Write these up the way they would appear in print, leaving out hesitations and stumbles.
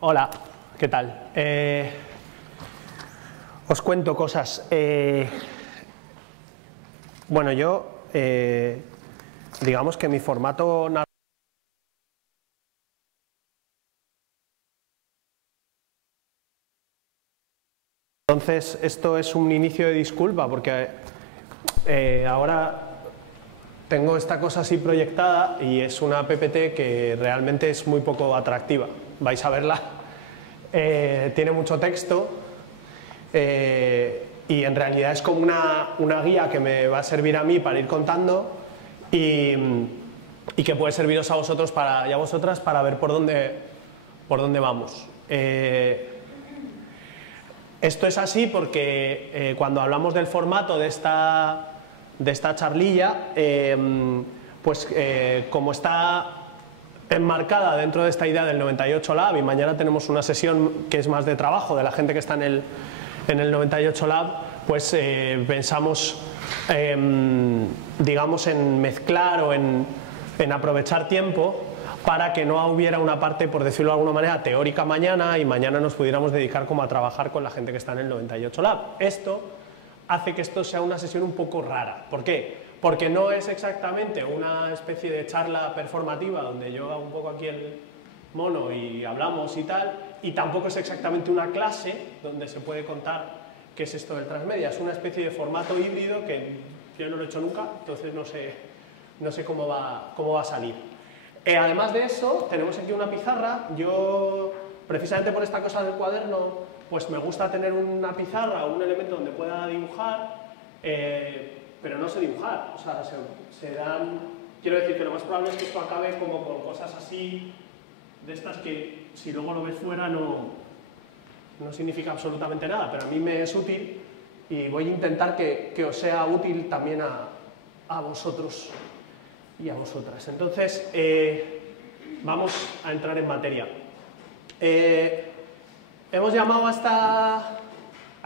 Hola, ¿qué tal? Os cuento cosas. Bueno, yo, digamos que mi formato narrativo. Entonces, esto es un inicio de disculpa, porque ahora tengo esta cosa así proyectada y es una PPT que realmente es muy poco atractiva. Vais a verla. Tiene mucho texto y en realidad es como una guía que me va a servir a mí para ir contando y que puede serviros a vosotros y a vosotras para ver por dónde vamos. Esto es así porque cuando hablamos del formato de esta charlilla, como está enmarcada dentro de esta idea del 98 Lab, y mañana tenemos una sesión que es más de trabajo de la gente que está en el 98 Lab, pues pensamos, digamos, en mezclar o en aprovechar tiempo para que no hubiera una parte, por decirlo de alguna manera, teórica mañana y mañana nos pudiéramos dedicar como a trabajar con la gente que está en el 98 Lab. Esto hace que esto sea una sesión un poco rara. ¿Por qué? Porque no es exactamente una especie de charla performativa donde yo hago un poco aquí el mono y hablamos y tal, y tampoco es exactamente una clase donde se puede contar qué es esto del transmedia. Es una especie de formato híbrido que yo no lo he hecho nunca, entonces no sé cómo va a salir. Además de eso, tenemos aquí una pizarra. Yo, precisamente por esta cosa del cuaderno, pues me gusta tener una pizarra o un elemento donde pueda dibujar, pero no sé dibujar, o sea, se dan... Quiero decir que lo más probable es que esto acabe como con cosas así, de estas que si luego lo ves fuera no significa absolutamente nada, pero a mí me es útil y voy a intentar que os sea útil también a vosotros y a vosotras. Entonces, vamos a entrar en materia. Hemos llamado a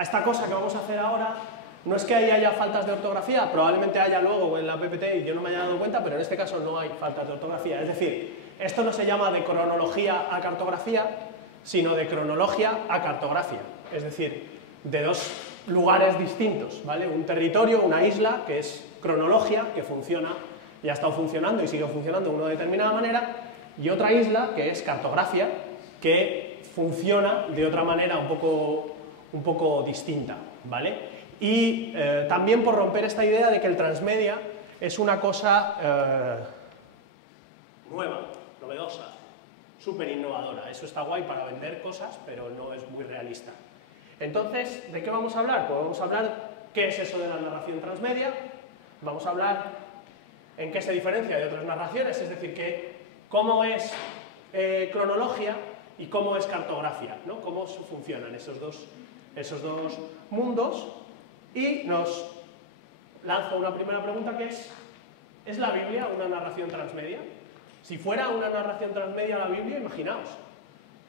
esta cosa que vamos a hacer ahora, no es que ahí haya faltas de ortografía, probablemente haya luego en la PPT y yo no me haya dado cuenta, pero en este caso no hay faltas de ortografía. Es decir, esto no se llama de cronología a cartografía, sino de cronología a cartografía. Es decir, de dos lugares distintos, ¿vale? Un territorio, una isla, que es cronología, que funciona, y ha estado funcionando y sigue funcionando de una determinada manera, y otra isla, que es cartografía, que funciona de otra manera un poco distinta, ¿vale? Y también por romper esta idea de que el transmedia es una cosa nueva, novedosa, súper innovadora. Eso está guay para vender cosas, pero no es muy realista. Entonces, ¿de qué vamos a hablar? Pues vamos a hablar qué es eso de la narración transmedia, vamos a hablar en qué se diferencia de otras narraciones, es decir, cómo es cronología y cómo es cartografía, ¿no? Cómo funcionan esos dos mundos. Y nos lanzo una primera pregunta que ¿es la Biblia una narración transmedia? Si fuera una narración transmedia la Biblia, imaginaos,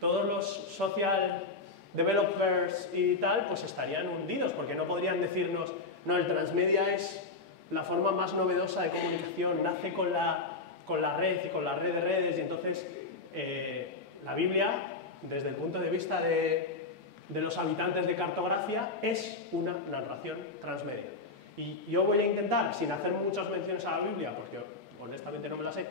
todos los social developers y tal, pues estarían hundidos, porque no podrían decirnos, no, el transmedia es la forma más novedosa de comunicación, nace con la red y con la red de redes, y entonces la Biblia, desde el punto de vista de los habitantes de cartografía, es una narración transmedia. Y yo voy a intentar, sin hacer muchas menciones a la Biblia, porque honestamente no me la sé,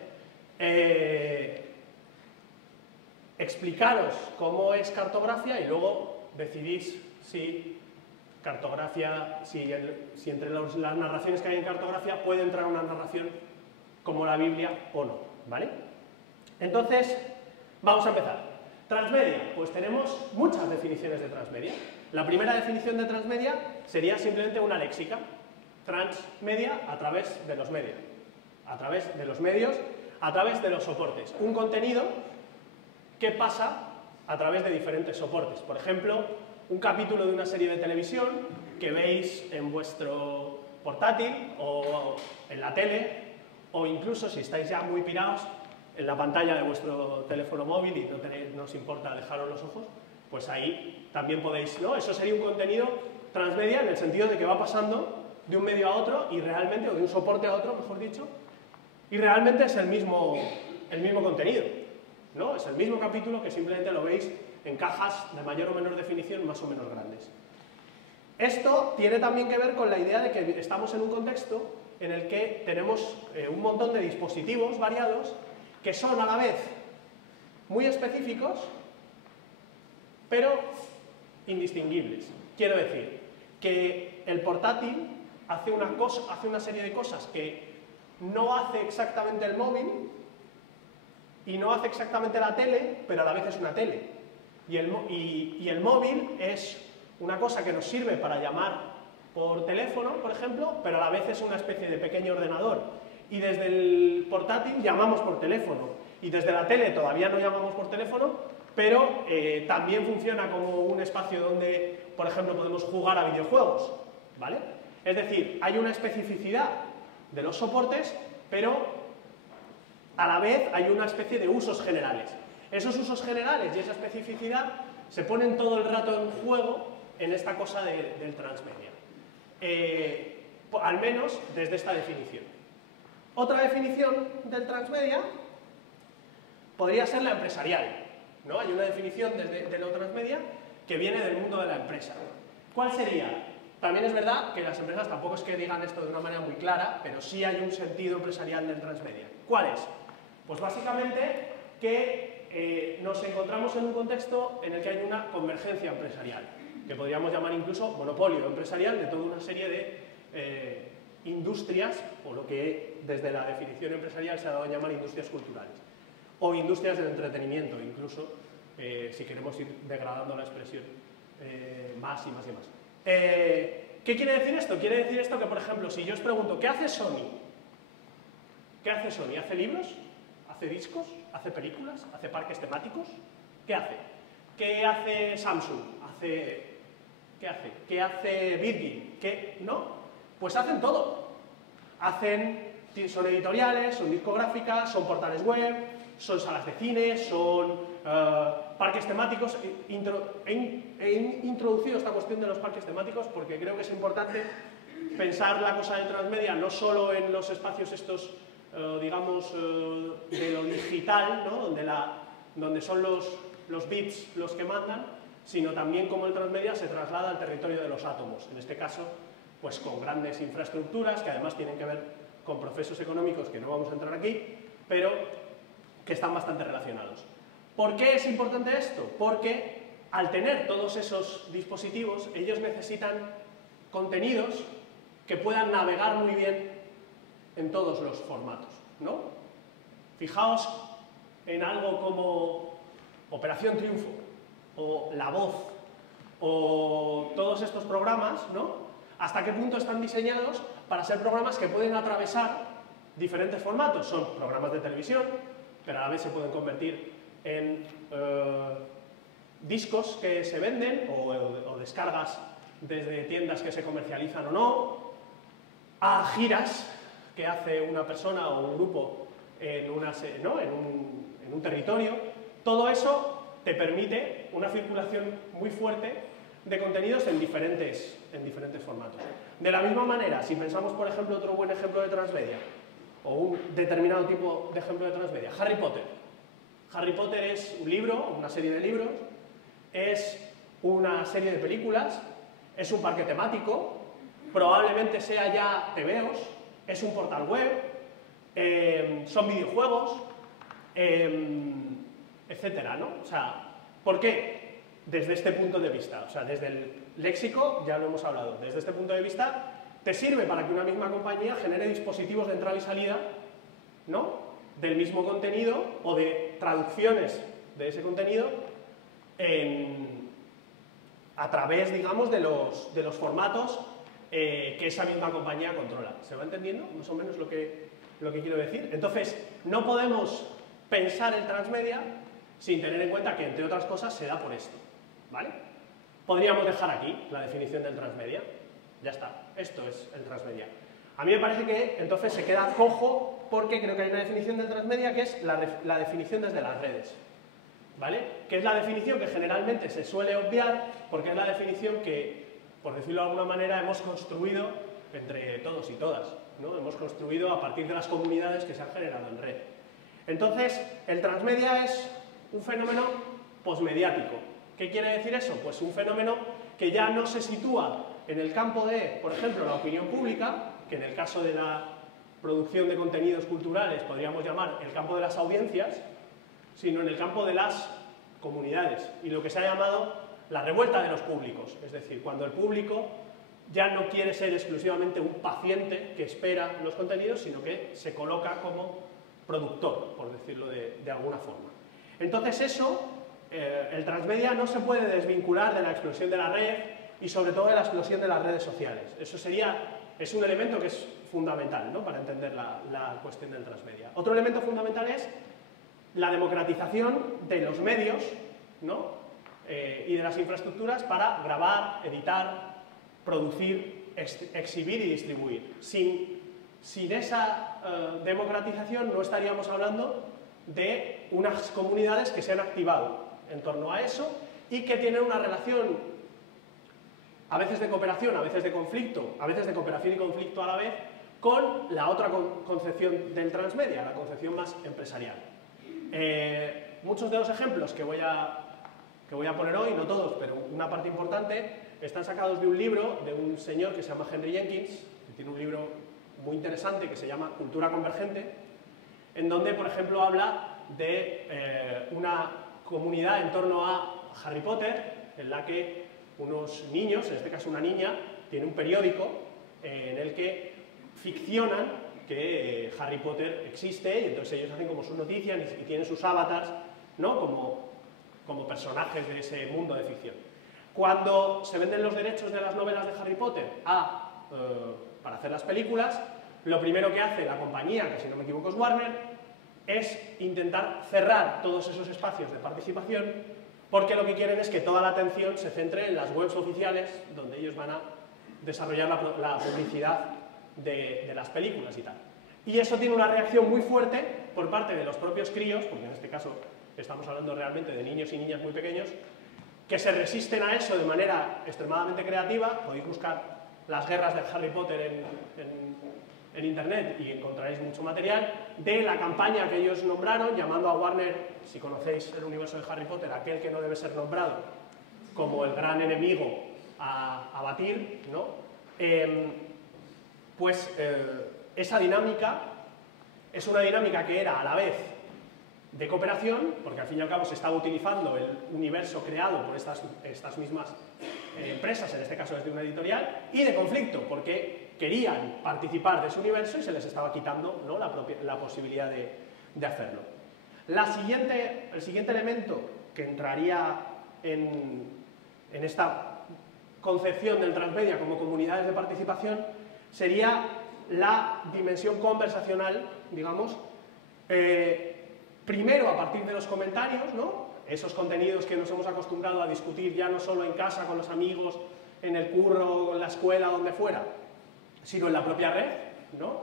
explicaros cómo es cartografía y luego decidís si cartografía, si entre las narraciones que hay en cartografía puede entrar una narración como la Biblia o no, ¿vale? Entonces, vamos a empezar. Transmedia, pues tenemos muchas definiciones de transmedia. La primera definición de transmedia sería simplemente una léxica. Transmedia a través de los medios. A través de los medios, a través de los soportes. Un contenido que pasa a través de diferentes soportes. Por ejemplo, un capítulo de una serie de televisión que veis en vuestro portátil o en la tele, o incluso si estáis ya muy pirados, en la pantalla de vuestro teléfono móvil y no os importa dejaros los ojos, pues ahí también podéis, ¿no? Eso sería un contenido transmedia en el sentido de que va pasando de un medio a otro y realmente, o de un soporte a otro, mejor dicho, y realmente es el mismo contenido. ¿no? Es el mismo capítulo que simplemente lo veis en cajas de mayor o menor definición, más o menos grandes. Esto tiene también que ver con la idea de que estamos en un contexto en el que tenemos un montón de dispositivos variados que son a la vez muy específicos, pero indistinguibles. Quiero decir que el portátil hace una serie de cosas que no hace exactamente el móvil y no hace exactamente la tele, pero a la vez es una tele. Y el móvil es una cosa que nos sirve para llamar por teléfono, por ejemplo, pero a la vez es una especie de pequeño ordenador. Y desde el portátil llamamos por teléfono. Y desde la tele todavía no llamamos por teléfono, pero también funciona como un espacio donde, por ejemplo, podemos jugar a videojuegos, ¿vale? Es decir, hay una especificidad de los soportes, pero a la vez hay una especie de usos generales. Esos usos generales y esa especificidad se ponen todo el rato en juego en esta cosa del transmedia. Al menos desde esta definición. Otra definición del transmedia podría ser la empresarial, ¿no? Hay una definición de lo transmedia que viene del mundo de la empresa. ¿Cuál sería? También es verdad que las empresas tampoco es que digan esto de una manera muy clara, pero sí hay un sentido empresarial del transmedia. ¿Cuál es? Pues básicamente que nos encontramos en un contexto en el que hay una convergencia empresarial, que podríamos llamar incluso monopolio empresarial de toda una serie de industrias, o lo que desde la definición empresarial se ha dado a llamar industrias culturales, o industrias del entretenimiento, incluso, si queremos ir degradando la expresión más y más y más. ¿Qué quiere decir esto? Quiere decir esto que, por ejemplo, si yo os pregunto, ¿qué hace Sony? ¿Qué hace Sony? ¿Hace libros? ¿Hace discos? ¿Hace películas? ¿Hace parques temáticos? ¿Qué hace? ¿Qué hace Samsung? ¿Qué hace? ¿Qué hace Virgin? ¿Qué? ¿No? Pues hacen todo. Son editoriales, son discográficas, son portales web, son salas de cine, son parques temáticos. He introducido esta cuestión de los parques temáticos porque creo que es importante pensar la cosa del transmedia no solo en los espacios estos, digamos, de lo digital, ¿no? donde son los bits los que mandan, sino también cómo el transmedia se traslada al territorio de los átomos, en este caso, pues con grandes infraestructuras que además tienen que ver con procesos económicos que no vamos a entrar aquí, pero que están bastante relacionados. ¿Por qué es importante esto? Porque al tener todos esos dispositivos, ellos necesitan contenidos que puedan navegar muy bien en todos los formatos, ¿no? Fijaos en algo como Operación Triunfo, o La Voz, o todos estos programas, ¿no? Hasta qué punto están diseñados para ser programas que pueden atravesar diferentes formatos. Son programas de televisión, pero a la vez se pueden convertir en discos que se venden o descargas desde tiendas que se comercializan o no, a giras que hace una persona o un grupo en un territorio. Todo eso te permite una circulación muy fuerte de contenidos en diferentes formatos. De la misma manera, si pensamos, por ejemplo, otro buen ejemplo de transmedia, o un determinado tipo de ejemplo de transmedia, Harry Potter. Harry Potter es un libro, una serie de libros, es una serie de películas, es un parque temático, probablemente sea ya TVOs, es un portal web, son videojuegos, etcétera, ¿no? O sea, ¿por qué? Desde este punto de vista, o sea, desde el léxico, ya lo hemos hablado, desde este punto de vista, te sirve para que una misma compañía genere dispositivos de entrada y salida, ¿no? Del mismo contenido o de traducciones de ese contenido a través, digamos, de los formatos que esa misma compañía controla. ¿Se va entendiendo más o menos lo que quiero decir? Entonces, no podemos pensar el transmedia sin tener en cuenta que, entre otras cosas, se da por esto, ¿vale? Podríamos dejar aquí la definición del transmedia. Ya está, esto es el transmedia. A mí me parece que entonces se queda cojo porque creo que hay una definición del transmedia que es la definición desde las redes, ¿vale? Que es la definición que generalmente se suele obviar porque es la definición que, por decirlo de alguna manera, hemos construido entre todos y todas, ¿no? Hemos construido a partir de las comunidades que se han generado en red. Entonces, el transmedia es un fenómeno posmediático. ¿Qué quiere decir eso? Pues un fenómeno que ya no se sitúa en el campo de, por ejemplo, la opinión pública, que en el caso de la producción de contenidos culturales podríamos llamar el campo de las audiencias, sino en el campo de las comunidades, y lo que se ha llamado la revuelta de los públicos, es decir, cuando el público ya no quiere ser exclusivamente un paciente que espera los contenidos, sino que se coloca como productor, por decirlo de alguna forma. Entonces eso, el transmedia no se puede desvincular de la explosión de la red y sobre todo de la explosión de las redes sociales. Eso es un elemento que es fundamental, ¿no?, para entender la cuestión del transmedia. Otro elemento fundamental es la democratización de los medios, ¿no?, y de las infraestructuras para grabar, editar, producir, exhibir y distribuir. Sin esa democratización no estaríamos hablando de unas comunidades que se han activado en torno a eso y que tienen una relación a veces de cooperación, a veces de conflicto, a veces de cooperación y conflicto a la vez, con la otra concepción del transmedia, la concepción más empresarial. Muchos de los ejemplos que voy a poner hoy, no todos, pero una parte importante, están sacados de un libro de un señor que se llama Henry Jenkins, que tiene un libro muy interesante que se llama Cultura Convergente, en donde, por ejemplo, habla de una comunidad en torno a Harry Potter, en la que unos niños, en este caso una niña, tiene un periódico en el que ficcionan que Harry Potter existe y entonces ellos hacen como sus noticias y tienen sus avatars, ¿no?, como personajes de ese mundo de ficción. Cuando se venden los derechos de las novelas de Harry Potter para hacer las películas, lo primero que hace la compañía, que si no me equivoco es Warner, es intentar cerrar todos esos espacios de participación, porque lo que quieren es que toda la atención se centre en las webs oficiales, donde ellos van a desarrollar la publicidad de las películas y tal. Y eso tiene una reacción muy fuerte por parte de los propios críos, porque en este caso estamos hablando realmente de niños y niñas muy pequeños, que se resisten a eso de manera extremadamente creativa. Podéis buscar las guerras de Harry Potter en internet y encontraréis mucho material de la campaña que ellos nombraron, llamando a Warner, si conocéis el universo de Harry Potter, aquel que no debe ser nombrado, como el gran enemigo a batir, ¿no? Esa dinámica es una dinámica que era a la vez de cooperación, porque al fin y al cabo se estaba utilizando el universo creado por estas mismas empresas, en este caso desde una editorial, y de conflicto, porque querían participar de ese universo y se les estaba quitando, ¿no?, la posibilidad de hacerlo. El siguiente elemento que entraría en esta concepción del transmedia como comunidades de participación sería la dimensión conversacional, digamos, primero a partir de los comentarios, ¿no?, esos contenidos que nos hemos acostumbrado a discutir ya no solo en casa, con los amigos, en el curro, en la escuela, donde fuera, sino en la propia red, ¿no?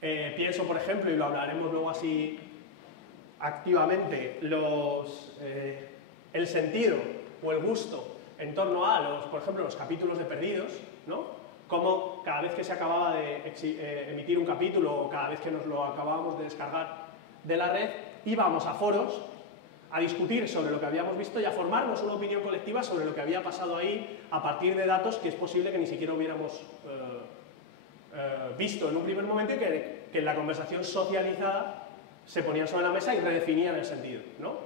Pienso, por ejemplo, y lo hablaremos luego así activamente, el sentido o el gusto en torno a, por ejemplo, los capítulos de Perdidos, ¿no?, como cada vez que se acababa de emitir un capítulo o cada vez que nos lo acabábamos de descargar de la red, íbamos a foros a discutir sobre lo que habíamos visto y a formarnos una opinión colectiva sobre lo que había pasado ahí a partir de datos que es posible que ni siquiera hubiéramos visto en un primer momento y que en la conversación socializada se ponían sobre la mesa y redefinían el sentido, ¿no?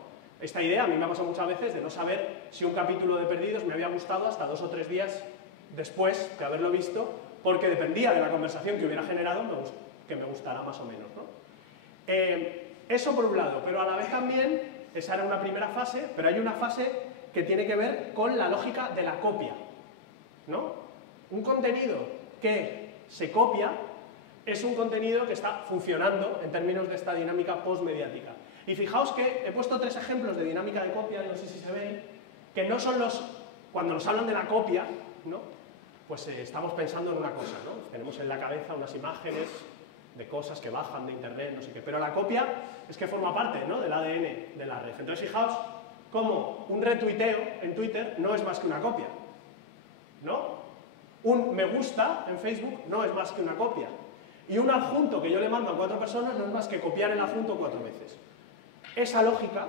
Esta idea a mí me ha pasado muchas veces de no saber si un capítulo de Perdidos me había gustado hasta 2 o 3 días después de haberlo visto, porque dependía de la conversación que hubiera generado que me gustara más o menos, ¿no? Eso por un lado, pero a la vez también, esa era una primera fase, pero hay una fase que tiene que ver con la lógica de la copia, ¿no? Un contenido que se copia es un contenido que está funcionando en términos de esta dinámica postmediática. Y fijaos que he puesto 3 ejemplos de dinámica de copia, no sé si se ven, que no son cuando nos hablan de la copia, ¿no?, pues estamos pensando en una cosa, ¿no? Tenemos en la cabeza unas imágenes de cosas que bajan de internet, no sé qué, pero la copia es que forma parte, ¿no?, del ADN de la red. Entonces fijaos cómo un retuiteo en Twitter no es más que una copia, ¿no? Un me gusta en Facebook no es más que una copia. Y un adjunto que yo le mando a 4 personas no es más que copiar el adjunto 4 veces. Esa lógica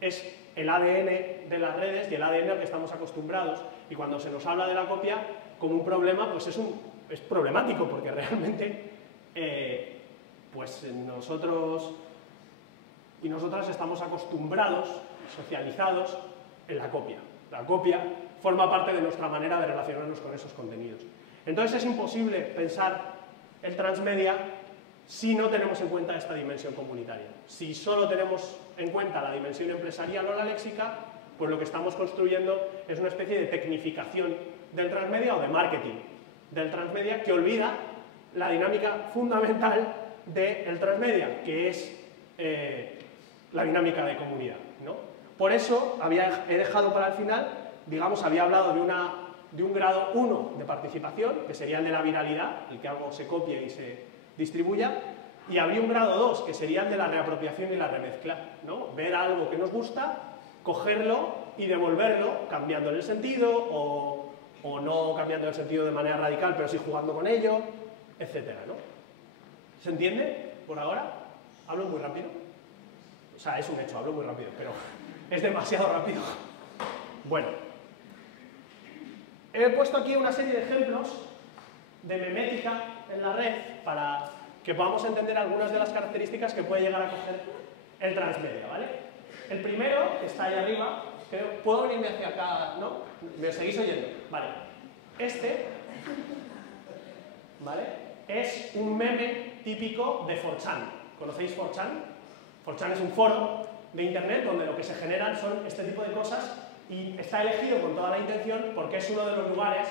es el ADN de las redes y el ADN al que estamos acostumbrados, y cuando se nos habla de la copia como un problema, pues es problemático, porque realmente pues nosotros y nosotras estamos acostumbrados, socializados en la copia. La copia forma parte de nuestra manera de relacionarnos con esos contenidos. Entonces es imposible pensar el transmedia si no tenemos en cuenta esta dimensión comunitaria. Si solo tenemos en cuenta la dimensión empresarial o la léxica, pues lo que estamos construyendo es una especie de tecnificación del transmedia o de marketing del transmedia que olvida la dinámica fundamental del transmedia, que es la dinámica de comunidad, ¿no? Por eso he dejado para el final, digamos, había hablado de un grado 1 de participación, que sería el de la viralidad, el que algo se copie y se distribuya, y habría un grado 2, que sería el de la reapropiación y la remezcla, ¿no? Ver algo que nos gusta, cogerlo y devolverlo, cambiándole el sentido, o no cambiando el sentido de manera radical, pero sí jugando con ello, etcétera, ¿no? ¿Se entiende por ahora? ¿Hablo muy rápido? O sea, es un hecho, hablo muy rápido, pero es demasiado rápido. Bueno, he puesto aquí una serie de ejemplos de memética en la red para que podamos entender algunas de las características que puede llegar a coger el transmedia, ¿vale? El primero, que está ahí arriba, ¿puedo venirme hacia acá? ¿No? ¿Me seguís oyendo? Vale. Este, ¿vale? Es un meme típico de 4chan. ¿Conocéis 4chan? 4chan es un foro de internet donde lo que se generan son este tipo de cosas y está elegido con toda la intención porque es uno de los lugares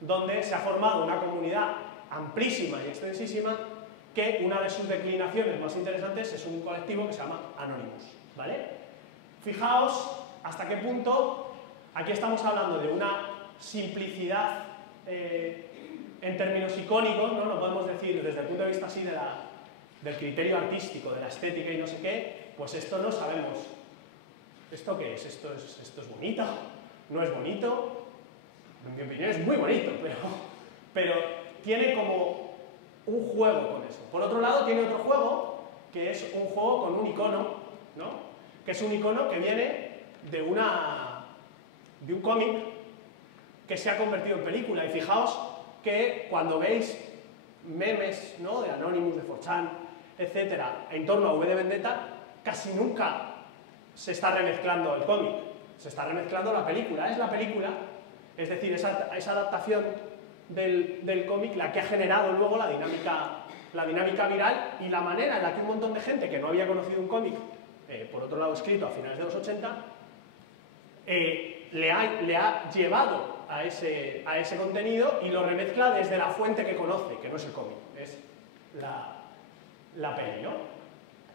donde se ha formado una comunidad amplísima y extensísima que una de sus declinaciones más interesantes es un colectivo que se llama Anonymous, ¿vale? Fijaos hasta qué punto aquí estamos hablando de una simplicidad en términos icónicos, ¿no? Lo podemos decir desde el punto de vista así del criterio artístico, de la estética y no sé qué, pues esto no sabemos. ¿Esto qué es? ¿Esto es bonito? ¿No es bonito? En mi opinión es muy bonito, pero tiene como un juego con eso. Por otro lado tiene otro juego, que es un juego con un icono, ¿no? Que es un icono que viene de un cómic que se ha convertido en película. Y fijaos que cuando veis memes, ¿no? De Anonymous, de 4chan, etcétera, en torno a V de Vendetta, casi nunca se está remezclando el cómic, se está remezclando la película. Es la película, es decir, esa adaptación del cómic la que ha generado luego la dinámica viral y la manera en la que un montón de gente que no había conocido un cómic, por otro lado escrito a finales de los 80, le ha llevado a ese contenido y lo remezcla desde la fuente que conoce, que no es el cómic, es la peli, ¿no?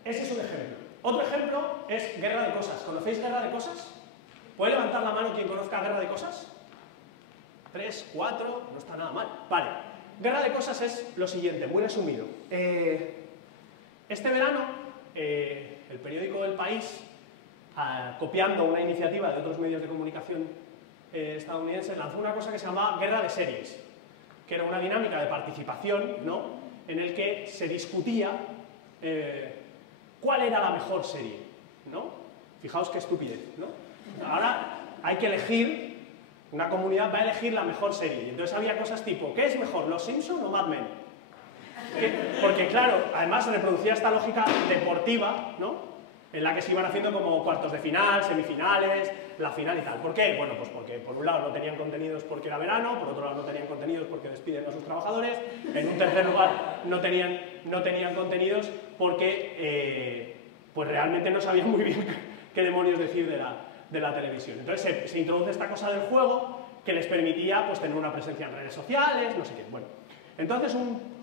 Ese es un ejemplo. Otro ejemplo es Guerra de Cosas. ¿Conocéis Guerra de Cosas? ¿Puede levantar la mano quien conozca Guerra de Cosas? 3, 4, no está nada mal. Vale. Guerra de Cosas es lo siguiente, muy resumido. Este verano, el periódico El País, copiando una iniciativa de otros medios de comunicación estadounidenses, lanzó una cosa que se llamaba Guerra de Series, que era una dinámica de participación, ¿no? En el que se discutía cuál era la mejor serie, ¿no? Fijaos qué estupidez, ¿no? Ahora hay que elegir, una comunidad va a elegir la mejor serie, y entonces había cosas tipo, ¿qué es mejor, Los Simpson o Mad Men? Porque claro, además se reproducía esta lógica deportiva, ¿no? En la que se iban haciendo como cuartos de final, semifinales, la final y tal. ¿Por qué? Bueno, pues porque por un lado no tenían contenidos porque era verano, por otro lado no tenían contenidos porque despiden a sus trabajadores, en un tercer lugar no tenían contenidos porque pues realmente no sabían muy bien qué demonios decir de la televisión. Entonces se introduce esta cosa del juego que les permitía pues tener una presencia en redes sociales, no sé qué. Bueno, entonces un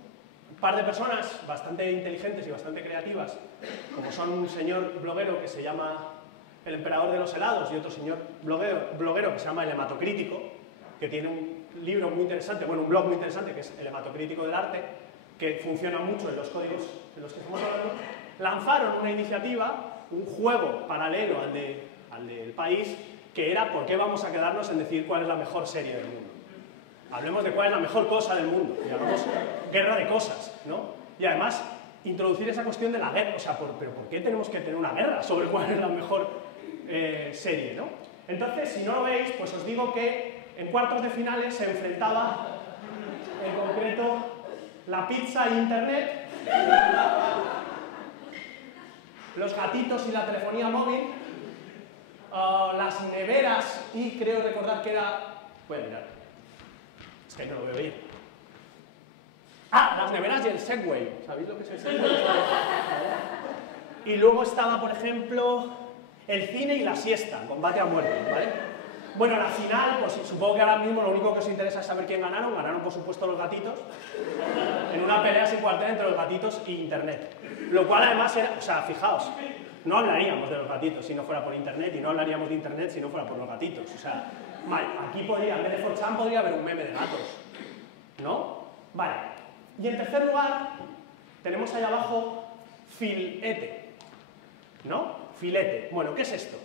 par de personas bastante inteligentes y bastante creativas, como son un señor bloguero que se llama El Emperador de los Helados y otro señor bloguero que se llama El Hematocrítico, que tiene un libro muy interesante, bueno, un blog muy interesante que es El Hematocrítico del Arte, que funciona mucho en los códigos de los que estamos hablando, lanzaron una iniciativa, un juego paralelo al del País, que era ¿por qué vamos a quedarnos en decir cuál es la mejor serie del mundo? Hablemos de cuál es la mejor cosa del mundo, y hagamos Guerra de Cosas, ¿no? Y además, introducir esa cuestión de la guerra, o sea, ¿pero por qué tenemos que tener una guerra sobre cuál es la mejor serie, ¿no? Entonces, si no lo veis, pues os digo que en cuartos de finales se enfrentaba, en concreto, la pizza e internet, los gatitos y la telefonía móvil, las neveras y creo recordar que era... Voy a mirar. Es que no lo veo bien. Ah, las neveras y el Segway. ¿Sabéis lo que es el Segway? Y luego estaba, por ejemplo, el cine y la siesta, combate a muerte, ¿vale? Bueno, la final, pues supongo que ahora mismo lo único que os interesa es saber quién ganaron. Ganaron, por supuesto, los gatitos, en una pelea sin cuartel entre los gatitos e internet. Lo cual además era, o sea, fijaos, no hablaríamos de los gatitos si no fuera por internet, y no hablaríamos de internet si no fuera por los gatitos. O sea, aquí podría, en vez de 4chan, podría haber un meme de gatos, ¿no? Vale. Y en tercer lugar, tenemos ahí abajo filete, ¿no? Filete. Bueno, ¿qué es esto?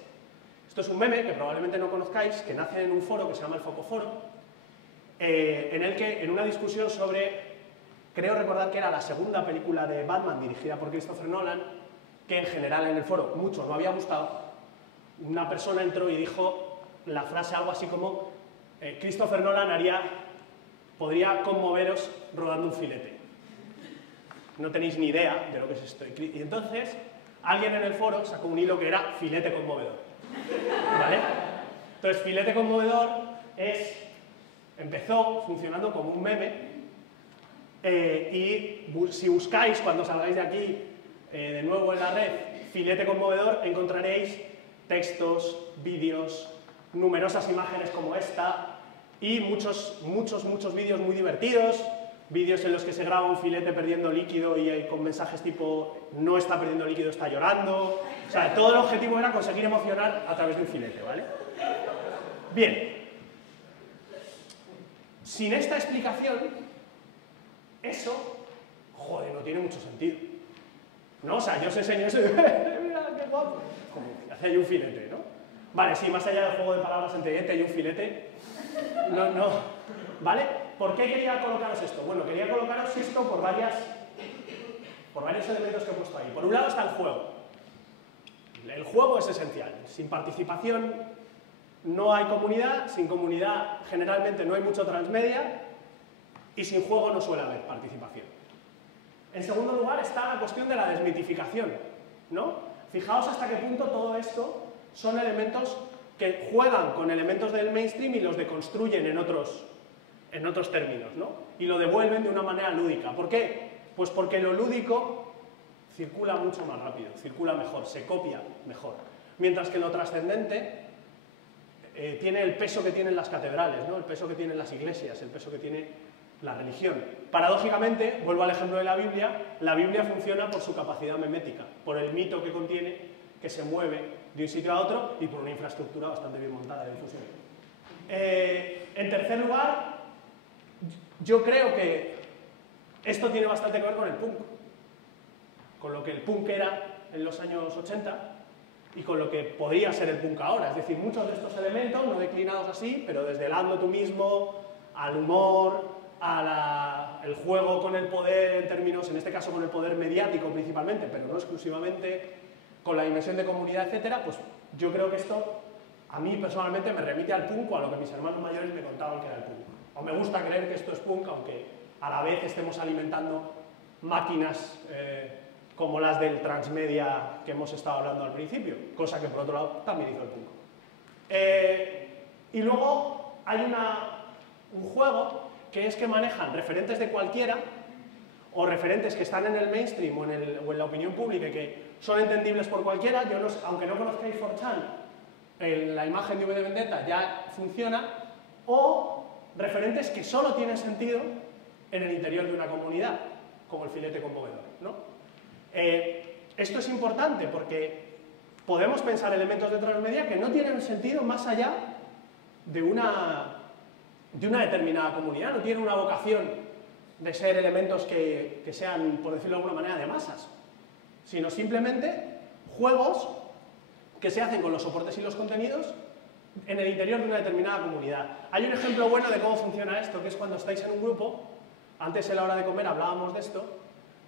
Esto es un meme que probablemente no conozcáis, que nace en un foro que se llama el Focoforo, en el que, en una discusión sobre, creo recordar que era la segunda película de Batman dirigida por Christopher Nolan, que en general en el foro mucho no había gustado, una persona entró y dijo la frase algo así como Christopher Nolan podría conmoveros rodando un filete. No tenéis ni idea de lo que es esto. Y entonces, alguien en el foro sacó un hilo que era filete conmovedor. ¿Vale? Entonces, filete conmovedor empezó funcionando como un meme y si buscáis cuando salgáis de aquí de nuevo en la red filete conmovedor, encontraréis textos, vídeos, numerosas imágenes como esta y muchos vídeos muy divertidos, vídeos en los que se graba un filete perdiendo líquido y con mensajes tipo no está perdiendo líquido, está llorando. O sea, todo el objetivo era conseguir emocionar a través de un filete, ¿vale? Bien. Sin esta explicación, eso, joder, no tiene mucho sentido. ¿No? O sea, yo os enseño eso y mira, qué guapo. Como que hace ahí un filete, ¿no? Vale, sí, más allá del juego de palabras entre ente y un filete, no. ¿Vale? ¿Por qué quería colocaros esto? Bueno, quería colocaros esto por varios elementos que he puesto ahí. Por un lado está el juego. El juego es esencial. Sin participación no hay comunidad, sin comunidad generalmente no hay mucho transmedia y sin juego no suele haber participación. En segundo lugar está la cuestión de la desmitificación, ¿no? Fijaos hasta qué punto todo esto son elementos que juegan con elementos del mainstream y los deconstruyen en otros términos, ¿no? Y lo devuelven de una manera lúdica. ¿Por qué? Pues porque lo lúdico circula mucho más rápido, circula mejor, se copia mejor. Mientras que lo trascendente tiene el peso que tienen las catedrales, ¿no? El peso que tienen las iglesias, el peso que tiene la religión. Paradójicamente, vuelvo al ejemplo de la Biblia funciona por su capacidad memética, por el mito que contiene, que se mueve de un sitio a otro y por una infraestructura bastante bien montada de difusión. En tercer lugar, yo creo que esto tiene bastante que ver con el punk, con lo que el punk era en los años 80 y con lo que podría ser el punk ahora. Es decir, muchos de estos elementos, no declinados así, pero desde el hazlo tú mismo, al humor, el juego con el poder en términos, en este caso con el poder mediático principalmente, pero no exclusivamente, con la dimensión de comunidad, etcétera, pues yo creo que esto a mí personalmente me remite al punk o a lo que mis hermanos mayores me contaban que era el punk. O me gusta creer que esto es punk, aunque a la vez estemos alimentando máquinas como las del transmedia que hemos estado hablando al principio, cosa que por otro lado también hizo el punk. Y luego hay un juego que es que manejan referentes de cualquiera o referentes que están en el mainstream o en la opinión pública y que son entendibles por cualquiera. Yo aunque no conozcáis 4chan, la imagen de V de Vendetta ya funciona, o referentes que solo tienen sentido en el interior de una comunidad, como el filete conmovedor, ¿no? Esto es importante porque podemos pensar elementos de transmedia que no tienen sentido más allá de una determinada comunidad, no tienen una vocación de ser elementos que sean, por decirlo de alguna manera, de masas, sino simplemente juegos que se hacen con los soportes y los contenidos en el interior de una determinada comunidad. Hay un ejemplo bueno de cómo funciona esto, que es cuando estáis en un grupo, antes en la hora de comer hablábamos de esto,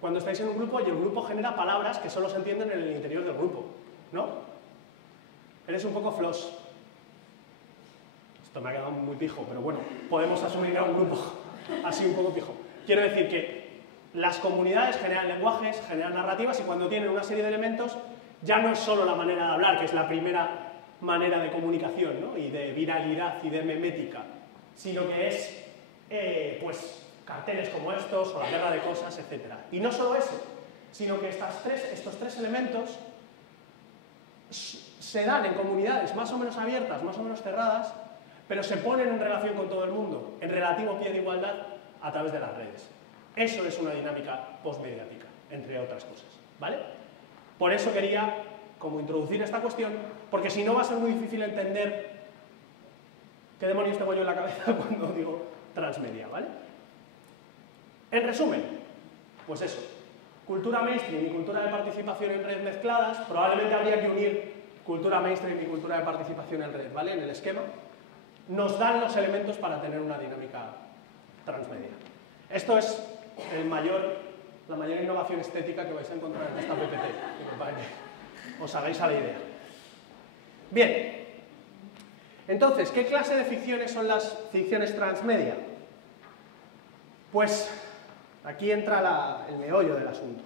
cuando estáis en un grupo y el grupo genera palabras que solo se entienden en el interior del grupo, ¿no? Eres un poco flosh. Esto me ha quedado muy pijo, pero bueno, podemos asumir a un grupo así un poco pijo. Quiero decir que las comunidades generan lenguajes, generan narrativas, y cuando tienen una serie de elementos, ya no es solo la manera de hablar, que es la primera manera de comunicación, ¿no? Y de viralidad y de memética, sino que es, pues, carteles como estos, o la guerra de cosas, etc. Y no solo eso, sino que estos tres elementos se dan en comunidades más o menos abiertas, más o menos cerradas, pero se ponen en relación con todo el mundo, en relativo pie de igualdad, a través de las redes. Eso es una dinámica postmediática, entre otras cosas, ¿vale? Por eso quería como introducir esta cuestión, porque si no va a ser muy difícil entender qué demonios tengo yo en la cabeza cuando digo transmedia, ¿vale? En resumen, pues eso, cultura mainstream y cultura de participación en red mezcladas. Probablemente habría que unir cultura mainstream y cultura de participación en red, ¿vale? En el esquema. Nos dan los elementos para tener una dinámica transmedia. Esto es la mayor innovación estética que vais a encontrar en esta PPT, para que os hagáis a la idea. Bien, entonces, ¿qué clase de ficciones son las ficciones transmedia? Pues aquí entra el meollo del asunto.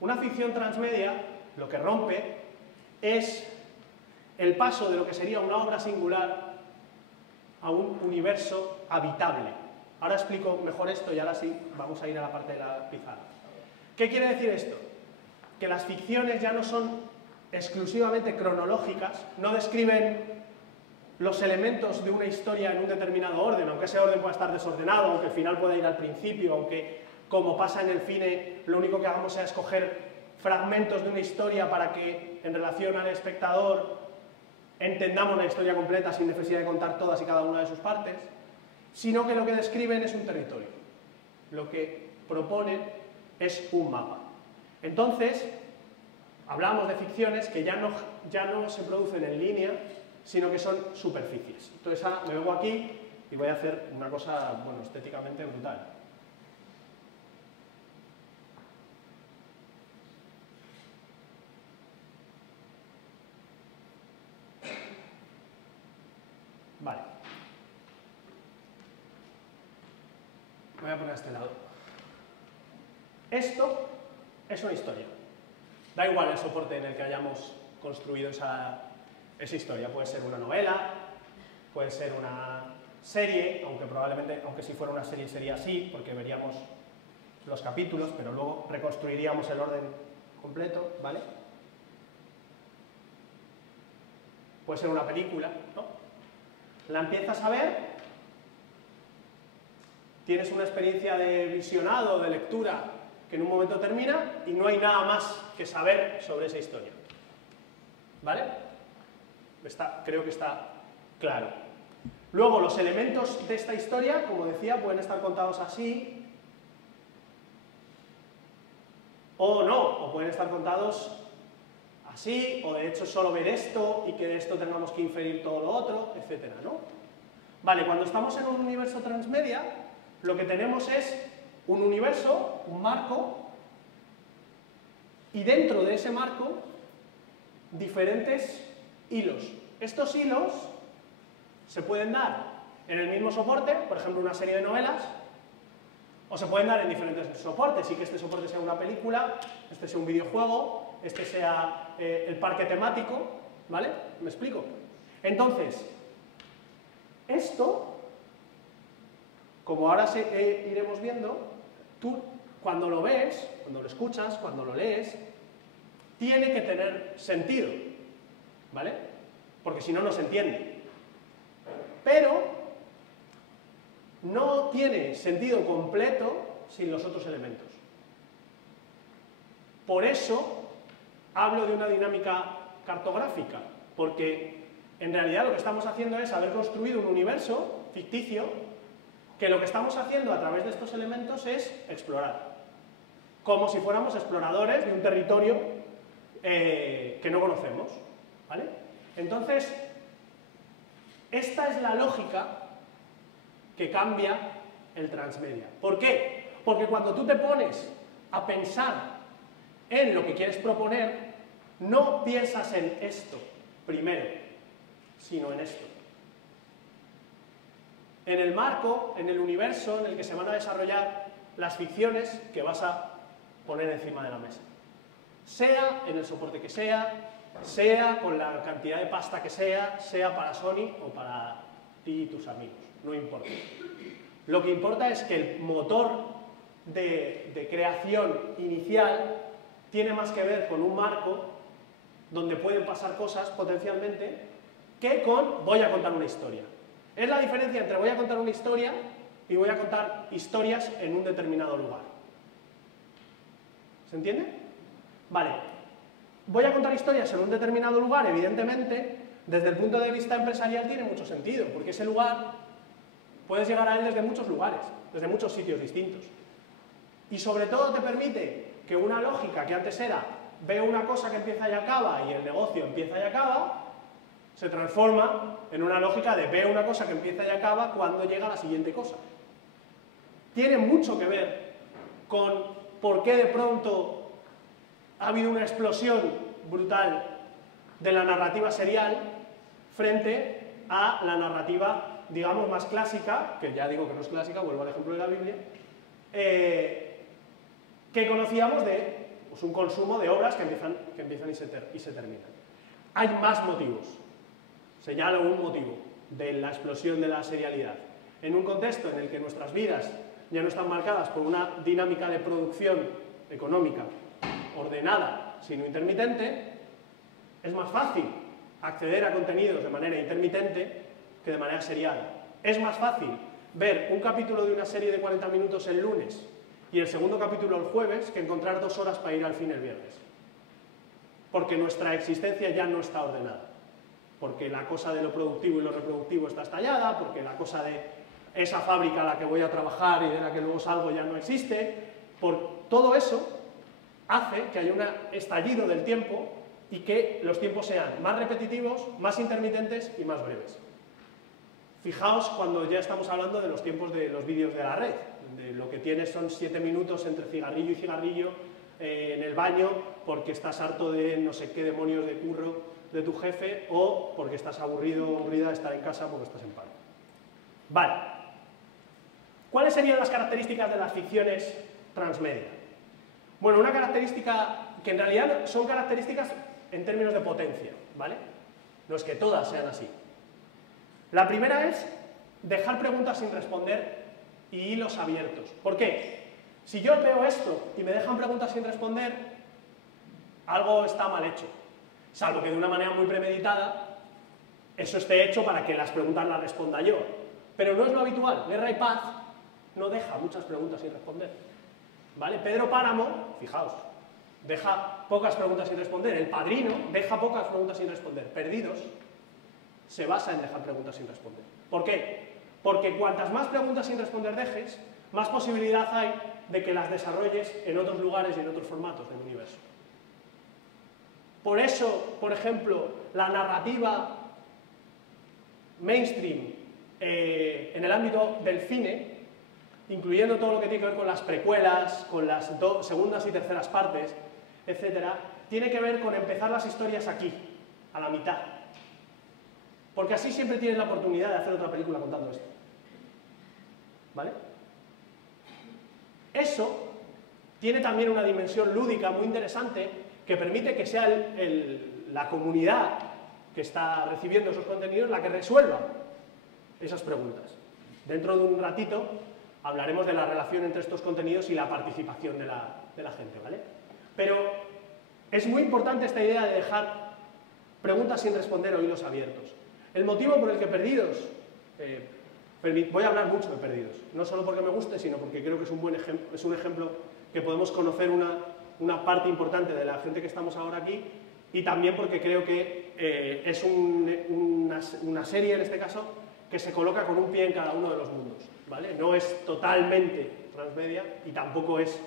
Una ficción transmedia lo que rompe es el paso de lo que sería una obra singular a un universo habitable. Ahora explico mejor esto y ahora sí vamos a ir a la parte de la pizarra. ¿Qué quiere decir esto? Que las ficciones ya no son exclusivamente cronológicas, no describen los elementos de una historia en un determinado orden, aunque ese orden pueda estar desordenado, aunque el final pueda ir al principio, aunque, como pasa en el cine, lo único que hagamos sea escoger fragmentos de una historia para que, en relación al espectador, entendamos la historia completa sin necesidad de contar todas y cada una de sus partes, sino que lo que describen es un territorio. Lo que proponen es un mapa. Entonces, hablamos de ficciones que ya no se producen en línea, sino que son superficies. Entonces ahora me vengo aquí y voy a hacer una cosa, bueno, estéticamente brutal. Vale. Voy a poner a este lado. Esto es una historia. Da igual el soporte en el que hayamos construido esa historia. Puede ser una novela, puede ser una serie, aunque si fuera una serie sería así, porque veríamos los capítulos, pero luego reconstruiríamos el orden completo, ¿vale? Puede ser una película, ¿no? La empiezas a ver, tienes una experiencia de visionado, de lectura, que en un momento termina y no hay nada más que saber sobre esa historia. ¿Vale? Creo que está claro. Luego, los elementos de esta historia, como decía, pueden estar contados así, o no, o pueden estar contados así, o de hecho solo ver esto y que de esto tengamos que inferir todo lo otro, etcétera, ¿no? Vale, cuando estamos en un universo transmedia, lo que tenemos es un universo, un marco, y dentro de ese marco, diferentes hilos. Estos hilos se pueden dar en el mismo soporte, por ejemplo, una serie de novelas, o se pueden dar en diferentes soportes, y que este soporte sea una película, este sea un videojuego, este sea el parque temático, ¿vale? ¿Me explico? Entonces, esto, como ahora iremos viendo, tú cuando lo ves, cuando lo escuchas, cuando lo lees, tiene que tener sentido, ¿vale? Porque si no, no se entiende. Pero no tiene sentido completo sin los otros elementos. Por eso hablo de una dinámica cartográfica, porque en realidad lo que estamos haciendo es haber construido un universo ficticio que lo que estamos haciendo a través de estos elementos es explorar, como si fuéramos exploradores de un territorio que no conocemos, ¿vale? Entonces, esta es la lógica que cambia el transmedia. ¿Por qué? Porque cuando tú te pones a pensar en lo que quieres proponer, no piensas en esto, primero, sino en esto. En el marco, en el universo en el que se van a desarrollar las ficciones que vas a poner encima de la mesa. Sea en el soporte que sea con la cantidad de pasta que sea para Sony o para ti y tus amigos, no importa. Lo que importa es que el motor de creación inicial tiene más que ver con un marco donde pueden pasar cosas potencialmente que con voy a contar una historia. Es la diferencia entre voy a contar una historia y voy a contar historias en un determinado lugar. ¿Se entiende? Vale. Voy a contar historias en un determinado lugar, evidentemente, desde el punto de vista empresarial tiene mucho sentido, porque ese lugar puedes llegar a él desde muchos lugares, desde muchos sitios distintos. Y sobre todo te permite que una lógica que antes era veo una cosa que empieza y acaba y el negocio empieza y acaba, se transforma en una lógica de veo una cosa que empieza y acaba cuando llega la siguiente cosa. Tiene mucho que ver con por qué de pronto ha habido una explosión brutal de la narrativa serial frente a la narrativa, digamos, más clásica, que ya digo que no es clásica, vuelvo al ejemplo de la Biblia, que conocíamos de pues, un consumo de obras que empiezan y se terminan. Hay más motivos. Señalo un motivo de la explosión de la serialidad. En un contexto en el que nuestras vidas ya no están marcadas por una dinámica de producción económica ordenada, sino intermitente, es más fácil acceder a contenidos de manera intermitente que de manera serial. Es más fácil ver un capítulo de una serie de 40 minutos el lunes y el segundo capítulo el jueves que encontrar 2 horas para ir al cine el viernes. Porque nuestra existencia ya no está ordenada. Porque la cosa de lo productivo y lo reproductivo está estallada, porque la cosa de esa fábrica a la que voy a trabajar y de la que luego salgo ya no existe. Por todo eso hace que haya un estallido del tiempo y que los tiempos sean más repetitivos, más intermitentes y más breves. Fijaos cuando ya estamos hablando de los tiempos de los vídeos de la red, de lo que tienes son 7 minutos entre cigarrillo y cigarrillo en el baño porque estás harto de no sé qué demonios de curro de tu jefe o porque estás aburrido o aburrida de estar en casa porque estás en paro. Vale. ¿Cuáles serían las características de las ficciones transmedia? Bueno, una característica que en realidad son características en términos de potencia, ¿vale? No es que todas sean así. La primera es dejar preguntas sin responder y hilos abiertos. ¿Por qué? Si yo veo esto y me dejan preguntas sin responder, algo está mal hecho. Salvo que de una manera muy premeditada eso esté hecho para que las preguntas las responda yo. Pero no es lo habitual. Guerra y Paz no deja muchas preguntas sin responder. ¿Vale? Pedro Páramo, fijaos, deja pocas preguntas sin responder. El Padrino deja pocas preguntas sin responder. Perdidos se basa en dejar preguntas sin responder. ¿Por qué? Porque cuantas más preguntas sin responder dejes, más posibilidad hay de que las desarrolles en otros lugares y en otros formatos del universo. Por eso, por ejemplo, la narrativa mainstream en el ámbito del cine, incluyendo todo lo que tiene que ver con las precuelas, con las segundas y terceras partes, etcétera, tiene que ver con empezar las historias aquí, a la mitad. Porque así siempre tienes la oportunidad de hacer otra película contando esto. ¿Vale? Eso tiene también una dimensión lúdica muy interesante que permite que sea la comunidad que está recibiendo esos contenidos la que resuelva esas preguntas. Dentro de un ratito hablaremos de la relación entre estos contenidos y la participación de la gente, ¿vale? Pero es muy importante esta idea de dejar preguntas sin responder o hilos abiertos. El motivo por el que Perdidos, voy a hablar mucho de Perdidos, no solo porque me guste, sino porque creo que es un buen ejemplo, es un ejemplo que podemos conocer una parte importante de la gente que estamos ahora aquí, y también porque creo que es una serie, en este caso, que se coloca con un pie en cada uno de los mundos, ¿vale? No es totalmente transmedia y tampoco es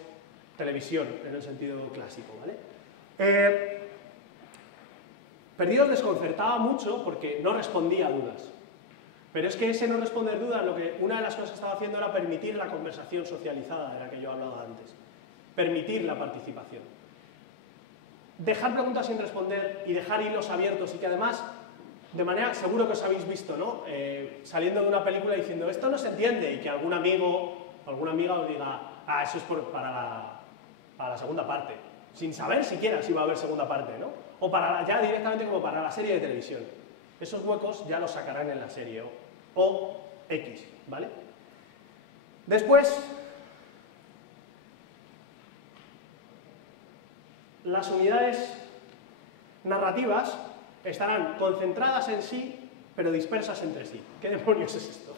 televisión en el sentido clásico, ¿vale? Perdidos desconcertaba mucho porque no respondía a dudas. Pero es que ese no responder dudas, una de las cosas que estaba haciendo era permitir la conversación socializada de la que yo hablaba antes. Permitir la participación. dejar preguntas sin responder y dejar hilos abiertos y que además, de manera, seguro que os habéis visto, ¿no? Saliendo de una película diciendo, esto no se entiende, y que algún amigo o alguna amiga os diga, ah, eso es para la segunda parte, sin saber siquiera si va a haber segunda parte, ¿no? O ya directamente como para la serie de televisión. Esos huecos ya los sacarán en la serie o X, ¿vale? Después, las unidades narrativas estarán concentradas en sí, pero dispersas entre sí. ¿Qué demonios es esto?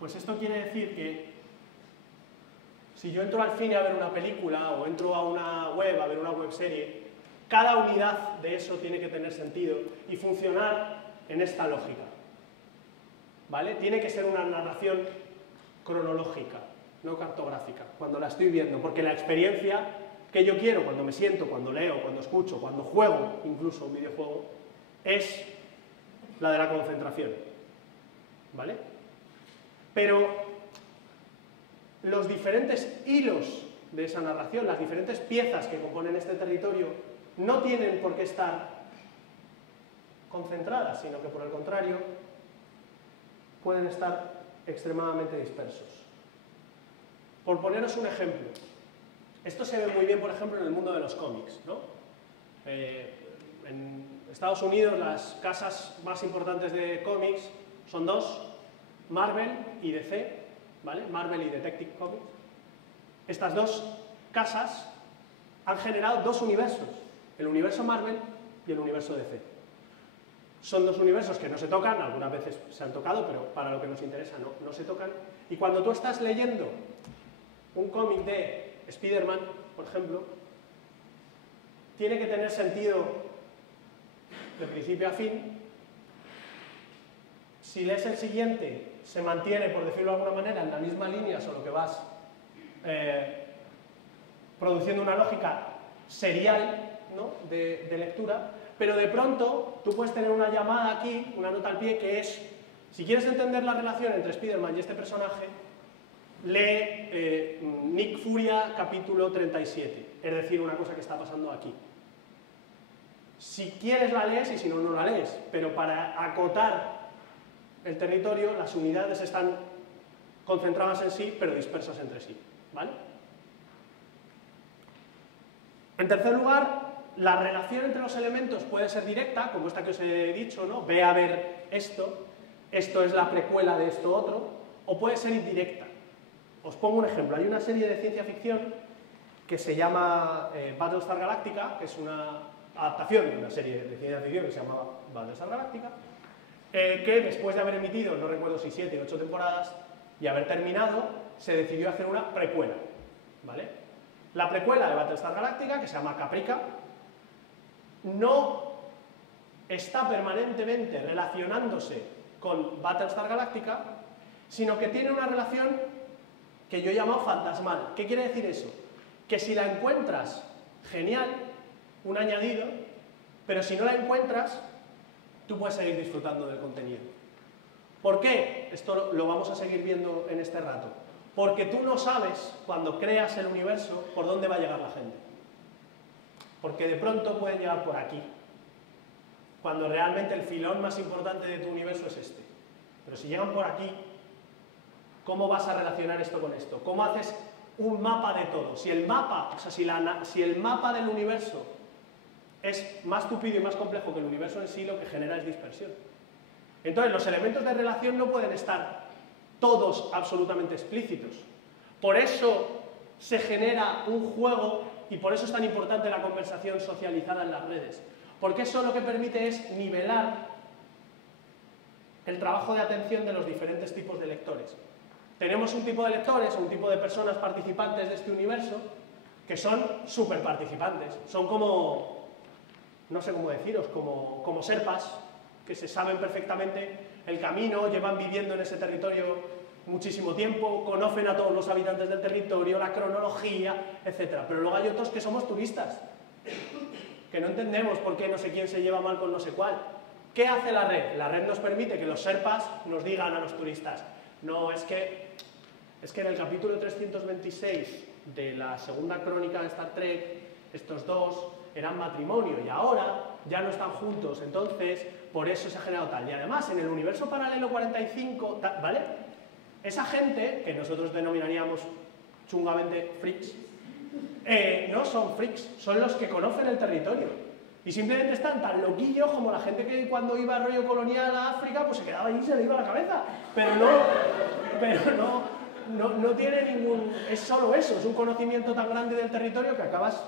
Pues esto quiere decir que si yo entro al cine a ver una película o entro a una web a ver una webserie, cada unidad de eso tiene que tener sentido y funcionar en esta lógica, ¿vale? Tiene que ser una narración cronológica, no cartográfica, cuando la estoy viendo, porque la experiencia que yo quiero cuando me siento, cuando leo, cuando escucho, cuando juego, incluso un videojuego, es la de la concentración, ¿vale? Pero los diferentes hilos de esa narración, las diferentes piezas que componen este territorio, no tienen por qué estar concentradas, sino que por el contrario pueden estar extremadamente dispersos. Por poneros un ejemplo, esto se ve muy bien, por ejemplo, en el mundo de los cómics, ¿no? En Estados Unidos las casas más importantes de cómics son dos, Marvel y DC, ¿vale? Marvel y Detective Comics. Estas dos casas han generado dos universos, el universo Marvel y el universo DC. Son dos universos que no se tocan, algunas veces se han tocado, pero para lo que nos interesa no se tocan. Y cuando tú estás leyendo un cómic de Spider-Man, por ejemplo, tiene que tener sentido de principio a fin. Si lees el siguiente, se mantiene, por decirlo de alguna manera, en la misma línea, solo que vas produciendo una lógica serial, ¿no? de lectura, pero de pronto tú puedes tener una llamada aquí, una nota al pie, que es, si quieres entender la relación entre Spider-Man y este personaje, lee Nick Furia capítulo 37, es decir, una cosa que está pasando aquí. Si quieres la lees y si no, no la lees, pero para acotar el territorio, las unidades están concentradas en sí, pero dispersas entre sí, ¿vale? En tercer lugar, la relación entre los elementos puede ser directa, como esta que os he dicho, ¿no? Ve a ver esto es la precuela de esto otro, o puede ser indirecta. Os pongo un ejemplo, hay una serie de ciencia ficción que se llama Battlestar Galactica, que es una adaptación de una serie de ciencia ficción que se llama Battlestar Galactica, que después de haber emitido, no recuerdo si 7 o 8 temporadas, y haber terminado, se decidió hacer una precuela, ¿vale? La precuela de Battlestar Galactica, que se llama Caprica, no está permanentemente relacionándose con Battlestar Galactica, sino que tiene una relación que yo he llamado fantasmal. ¿Qué quiere decir eso? Que si la encuentras, genial, un añadido, pero si no la encuentras, tú puedes seguir disfrutando del contenido. ¿Por qué? Esto lo vamos a seguir viendo en este rato. Porque tú no sabes, cuando creas el universo, por dónde va a llegar la gente. Porque de pronto pueden llegar por aquí, cuando realmente el filón más importante de tu universo es este. Pero si llegan por aquí, ¿cómo vas a relacionar esto con esto? ¿Cómo haces un mapa de todo? Si el mapa, o sea, si el mapa del universo es más tupido y más complejo que el universo en sí, lo que genera es dispersión. Entonces, los elementos de relación no pueden estar todos absolutamente explícitos. Por eso se genera un juego y por eso es tan importante la conversación socializada en las redes. Porque eso lo que permite es nivelar el trabajo de atención de los diferentes tipos de lectores. Tenemos un tipo de lectores, un tipo de personas participantes de este universo, que son súper participantes. Son como, no sé cómo deciros, como serpas, que se saben perfectamente el camino, llevan viviendo en ese territorio muchísimo tiempo, conocen a todos los habitantes del territorio, la cronología, etc. Pero luego hay otros que somos turistas, que no entendemos por qué no sé quién se lleva mal con no sé cuál. ¿Qué hace la red? La red nos permite que los serpas nos digan a los turistas, no, es que en el capítulo 326 de la segunda crónica de Star Trek estos dos eran matrimonio y ahora ya no están juntos, entonces por eso se ha generado tal. Y además, en el universo paralelo 45, ¿vale? Esa gente, que nosotros denominaríamos chungamente freaks, no son freaks, son los que conocen el territorio. Y simplemente están tan loquillos como la gente que cuando iba a rollo colonial a África, pues se quedaba allí y se le iba la cabeza. Pero no tiene ningún... Es solo eso, es un conocimiento tan grande del territorio que acabas,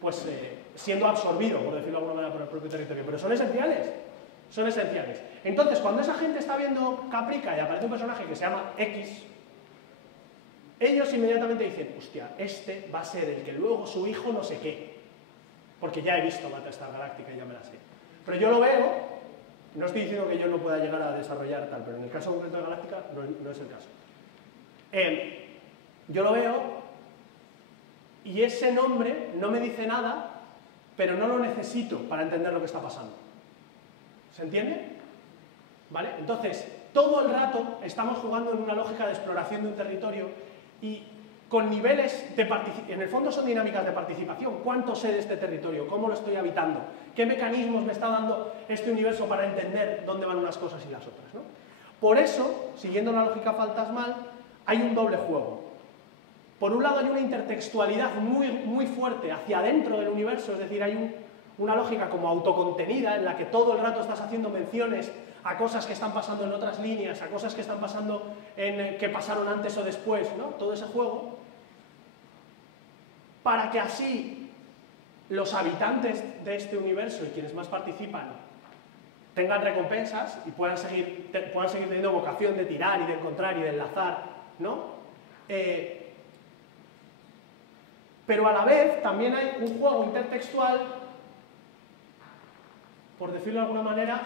pues, siendo absorbido, por decirlo de alguna manera, por el propio territorio. Pero son esenciales, son esenciales. Entonces, cuando esa gente está viendo Caprica y aparece un personaje que se llama X, ellos inmediatamente dicen, hostia, este va a ser el que luego su hijo no sé qué. Porque ya he visto Battlestar Galactica y ya me la sé. Pero yo lo veo, no estoy diciendo que yo no pueda llegar a desarrollar tal, pero en el caso concreto de Galáctica no es el caso. Yo lo veo y ese nombre no me dice nada, pero no lo necesito para entender lo que está pasando. ¿Se entiende? ¿Vale? Entonces, todo el rato estamos jugando en una lógica de exploración de un territorio y con niveles de participación, en el fondo son dinámicas de participación. ¿Cuánto sé de este territorio? ¿Cómo lo estoy habitando? ¿Qué mecanismos me está dando este universo para entender dónde van unas cosas y las otras, ¿no? Por eso, siguiendo la lógica fantasmal, hay un doble juego. Por un lado hay una intertextualidad muy fuerte hacia adentro del universo, es decir, hay una lógica como autocontenida en la que todo el rato estás haciendo menciones a cosas que están pasando en otras líneas, a cosas que están pasando que pasaron antes o después, ¿no? Todo ese juego, para que así los habitantes de este universo y quienes más participan tengan recompensas y puedan seguir teniendo vocación de tirar y de encontrar y de enlazar, ¿no? Pero a la vez también hay un juego intertextual, por decirlo de alguna manera,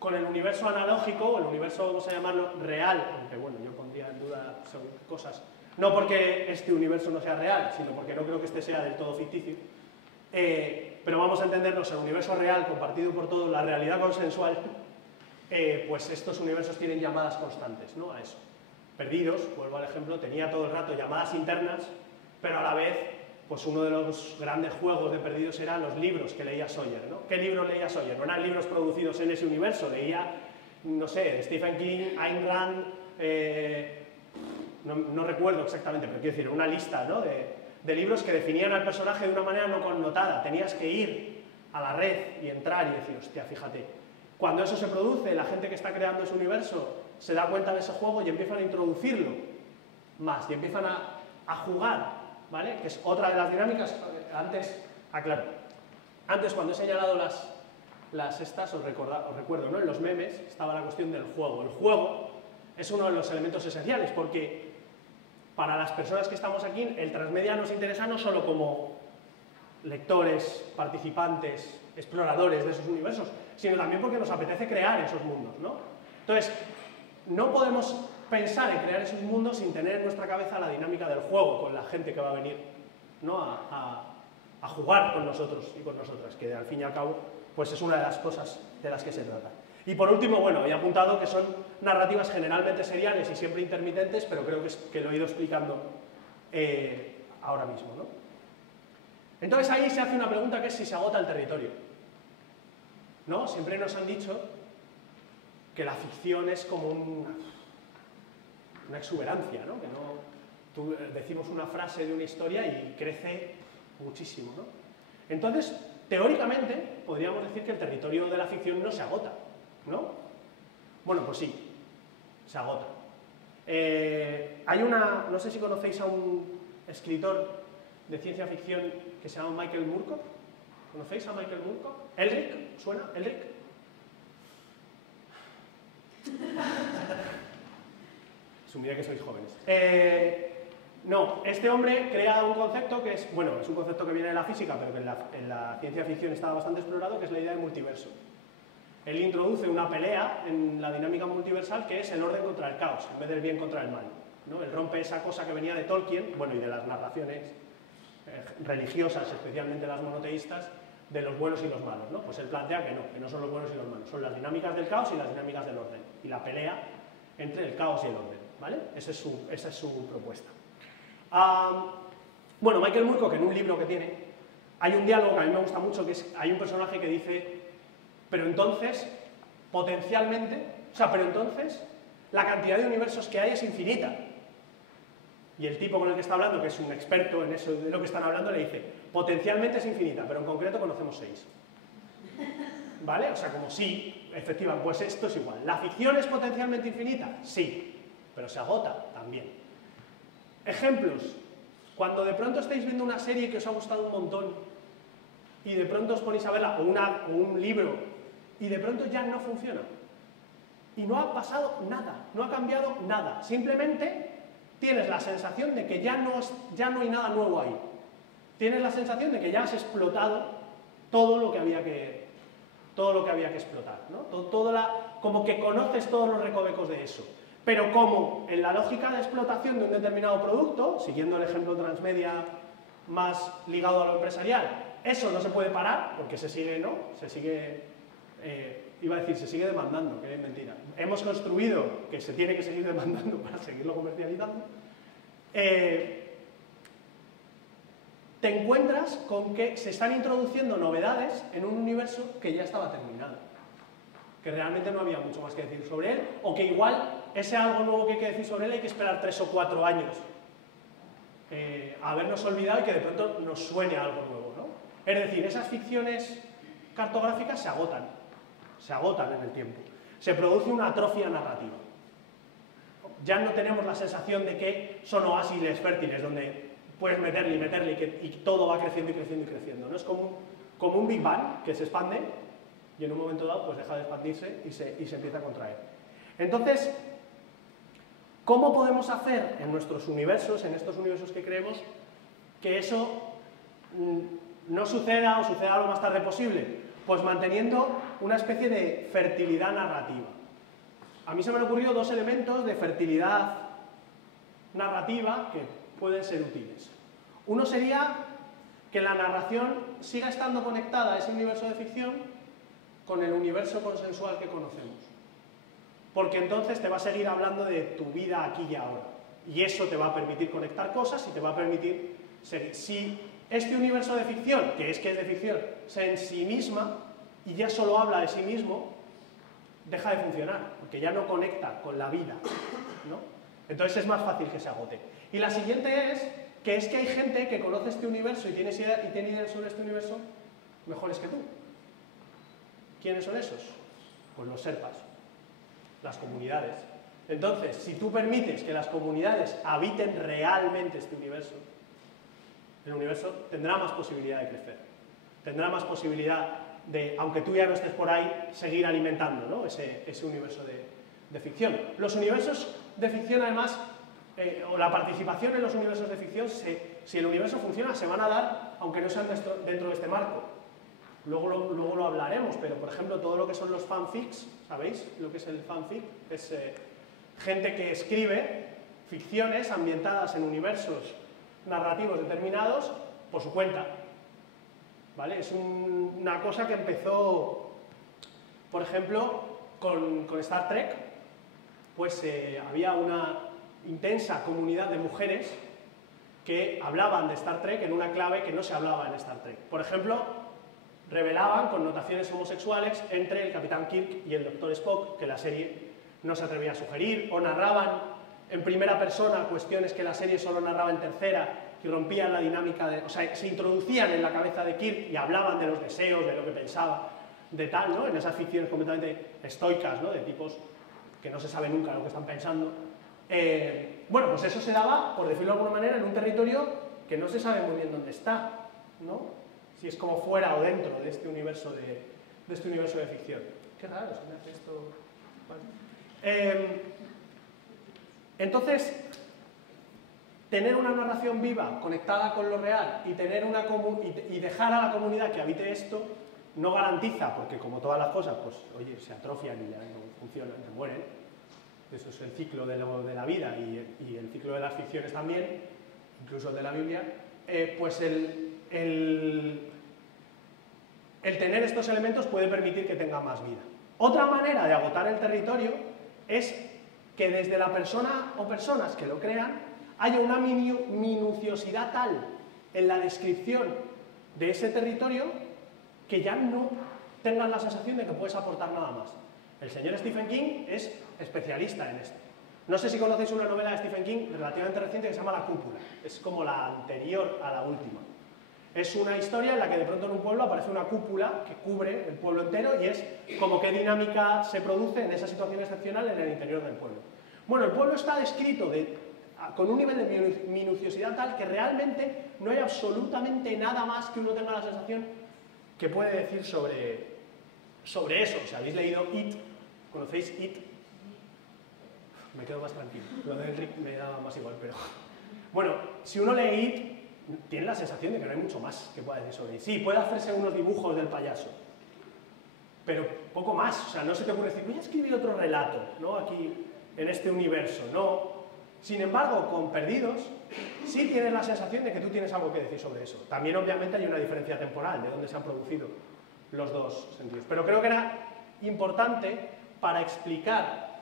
con el universo analógico, o el universo, vamos a llamarlo, real, aunque bueno, yo pondría en duda según cosas, no porque este universo no sea real, sino porque no creo que este sea del todo ficticio, pero vamos a entendernos, el universo real, compartido por todos, la realidad consensual, pues estos universos tienen llamadas constantes, ¿no? A eso. Perdidos, vuelvo al ejemplo, tenía todo el rato llamadas internas, pero a la vez, pues uno de los grandes juegos de Perdidos eran los libros que leía Sawyer, ¿no? ¿Qué libros leía Sawyer? No eran libros producidos en ese universo, leía, no sé, Stephen King, Ayn Rand, no recuerdo exactamente, pero quiero decir, una lista, ¿no? de libros que definían al personaje de una manera no connotada. Tenías que ir a la red y entrar y decir, hostia, fíjate. Cuando eso se produce, la gente que está creando ese universo se da cuenta de ese juego y empiezan a introducirlo más, y empiezan a jugar, ¿vale? Que es otra de las dinámicas. Antes, aclaro, antes cuando he señalado las estas, os recuerdo, ¿no? En los memes estaba la cuestión del juego. El juego es uno de los elementos esenciales, porque para las personas que estamos aquí, el transmedia nos interesa no solo como lectores, participantes, exploradores de esos universos, sino también porque nos apetece crear esos mundos, ¿no? Entonces, no podemos pensar en crear esos mundos sin tener en nuestra cabeza la dinámica del juego con la gente que va a venir, ¿no? a jugar con nosotros y con nosotras, que al fin y al cabo pues es una de las cosas de las que se trata. Y por último, bueno, he apuntado que son narrativas generalmente seriales y siempre intermitentes, pero creo que lo he ido explicando ahora mismo, ¿no? Entonces ahí se hace una pregunta que es si se agota el territorio, ¿no? Siempre nos han dicho que la ficción es como una exuberancia, ¿no? Que decimos una frase de una historia y crece muchísimo, ¿no? Entonces, teóricamente, podríamos decir que el territorio de la ficción no se agota, ¿no? Bueno, pues sí, se agota. No sé si conocéis a un escritor de ciencia ficción que se llama Michael Moorcock. ¿Conocéis a Michael Moorcock? ¿Elric? ¿Suena? ¿Elric? Asumida que sois jóvenes. No, este hombre crea un concepto que es, bueno, es un concepto que viene de la física, pero que en la ciencia ficción está bastante explorado, que es la idea de multiverso. Él introduce una pelea en la dinámica multiversal que es el orden contra el caos, en vez del bien contra el mal, ¿no? Él rompe esa cosa que venía de Tolkien, bueno, y de las narraciones religiosas, especialmente las monoteístas, de los buenos y los malos, ¿no? Pues él plantea que no son los buenos y los malos, son las dinámicas del caos y las dinámicas del orden, y la pelea entre el caos y el orden, ¿vale? Esa es su propuesta. Bueno, Michael Moorcock, en un libro que tiene, hay un diálogo que a mí me gusta mucho, que es, hay un personaje que dice, pero entonces, potencialmente, pero entonces, la cantidad de universos que hay es infinita. Y el tipo con el que está hablando, que es un experto en eso de lo que están hablando, le dice, potencialmente es infinita, pero en concreto conocemos 6. ¿Vale? O sea, como sí, efectivamente, pues esto es igual. ¿La ficción es potencialmente infinita? Sí, pero se agota también. Ejemplos. Cuando de pronto estáis viendo una serie que os ha gustado un montón y de pronto os ponéis a verla, o un libro, y de pronto ya no funciona. Y no ha pasado nada, no ha cambiado nada. Simplemente tienes la sensación de que ya no hay nada nuevo ahí. Tienes la sensación de que ya has explotado todo lo que había que explotar, ¿no? Como que conoces todos los recovecos de eso. Pero como en la lógica de explotación de un determinado producto, siguiendo el ejemplo transmedia más ligado a lo empresarial, eso no se puede parar, porque se sigue, ¿no? Se sigue, se sigue demandando, que es mentira. Hemos construido que se tiene que seguir demandando para seguirlo comercializando. Te encuentras con que se están introduciendo novedades en un universo que ya estaba terminado, que realmente no había mucho más que decir sobre él, o que igual ese algo nuevo que hay que decir sobre él hay que esperar 3 o 4 años a habernos olvidado y que de pronto nos suene algo nuevo, ¿no? Es decir, esas ficciones cartográficas se agotan en el tiempo. Se produce una atrofia narrativa. Ya no tenemos la sensación de que son oasis fértiles donde puedes meterle y meterle y todo va creciendo y creciendo y creciendo, ¿no? Es como un Big Bang que se expande y en un momento dado pues deja de expandirse y se empieza a contraer. Entonces, ¿cómo podemos hacer en nuestros universos, en estos universos que creemos, que eso no suceda o suceda lo más tarde posible? Pues manteniendo una especie de fertilidad narrativa. A mí se me han ocurrido 2 elementos de fertilidad narrativa que pueden ser útiles. Uno sería que la narración siga estando conectada a ese universo de ficción con el universo consensual que conocemos. Porque entonces te va a seguir hablando de tu vida aquí y ahora. Y eso te va a permitir conectar cosas y te va a permitir seguir. Si este universo de ficción, que es de ficción, se en sí misma y ya solo habla de sí mismo, deja de funcionar, porque ya no conecta con la vida, ¿no? Entonces es más fácil que se agote. Y la siguiente es que hay gente que conoce este universo y tiene ideas sobre este universo mejores que tú. ¿Quiénes son esos? Pues los Sherpas, las comunidades. Entonces, si tú permites que las comunidades habiten realmente este universo, el universo tendrá más posibilidad de crecer, tendrá más posibilidad de, aunque tú ya no estés por ahí, seguir alimentando, ¿no? ese universo de ficción. Los universos de ficción, además, o la participación en los universos de ficción, si el universo funciona, se van a dar, aunque no sean dentro de este marco. Luego lo hablaremos, pero por ejemplo, todo lo que son los fanfics, ¿sabéis lo que es el fanfic? Es gente que escribe ficciones ambientadas en universos narrativos determinados por su cuenta. ¿Vale? Es una cosa que empezó, por ejemplo, con Star Trek, pues había una intensa comunidad de mujeres que hablaban de Star Trek en una clave que no se hablaba en Star Trek. Por ejemplo, revelaban connotaciones homosexuales entre el Capitán Kirk y el Dr. Spock, que la serie no se atrevía a sugerir, o narraban en primera persona cuestiones que la serie solo narraba en tercera y rompían la dinámica, o sea, se introducían en la cabeza de Kirk y hablaban de los deseos, de lo que pensaba, de tal, ¿no? En esas ficciones completamente estoicas, ¿no? De tipos que no se sabe nunca lo que están pensando. Bueno, pues eso se daba, por decirlo de alguna manera, en un territorio que no se sabe muy bien dónde está, ¿no? Si es como fuera o dentro de este universo de ficción. Qué raro, se me hace esto. Vale. Entonces, tener una narración viva, conectada con lo real, y dejar a la comunidad que habite esto, no garantiza, porque como todas las cosas, pues, oye, se atrofian y ya no funcionan, se mueren. Eso es el ciclo de la vida y el ciclo de las ficciones también, incluso el de la Biblia, pues el tener estos elementos puede permitir que tenga más vida. Otra manera de agotar el territorio es que desde la persona o personas que lo crean haya una minuciosidad tal en la descripción de ese territorio que ya no tengas la sensación de que puedes aportar nada más. El señor Stephen King es especialista en esto. No sé si conocéis una novela de Stephen King relativamente reciente que se llama La Cúpula. Es como la anterior a la última. Es una historia en la que de pronto en un pueblo aparece una cúpula que cubre el pueblo entero y es como qué dinámica se produce en esa situación excepcional en el interior del pueblo. Bueno, el pueblo está descrito con un nivel de minuciosidad tal que realmente no hay absolutamente nada más que uno tenga la sensación que puede decir sobre eso. Si habéis leído It, ¿conocéis It? Me quedo más tranquilo. Lo de Enric me da más igual, pero... Bueno, si uno lee It, tiene la sensación de que no hay mucho más que pueda decir sobre It. Sí, puede hacerse unos dibujos del payaso, pero poco más. O sea, no se te ocurre decir, voy a escribir otro relato, ¿no? Aquí, en este universo, no. Sin embargo, con Perdidos, sí tienes la sensación de que tú tienes algo que decir sobre eso. También, obviamente, hay una diferencia temporal de dónde se han producido los dos sentidos. Pero creo que era importante para explicar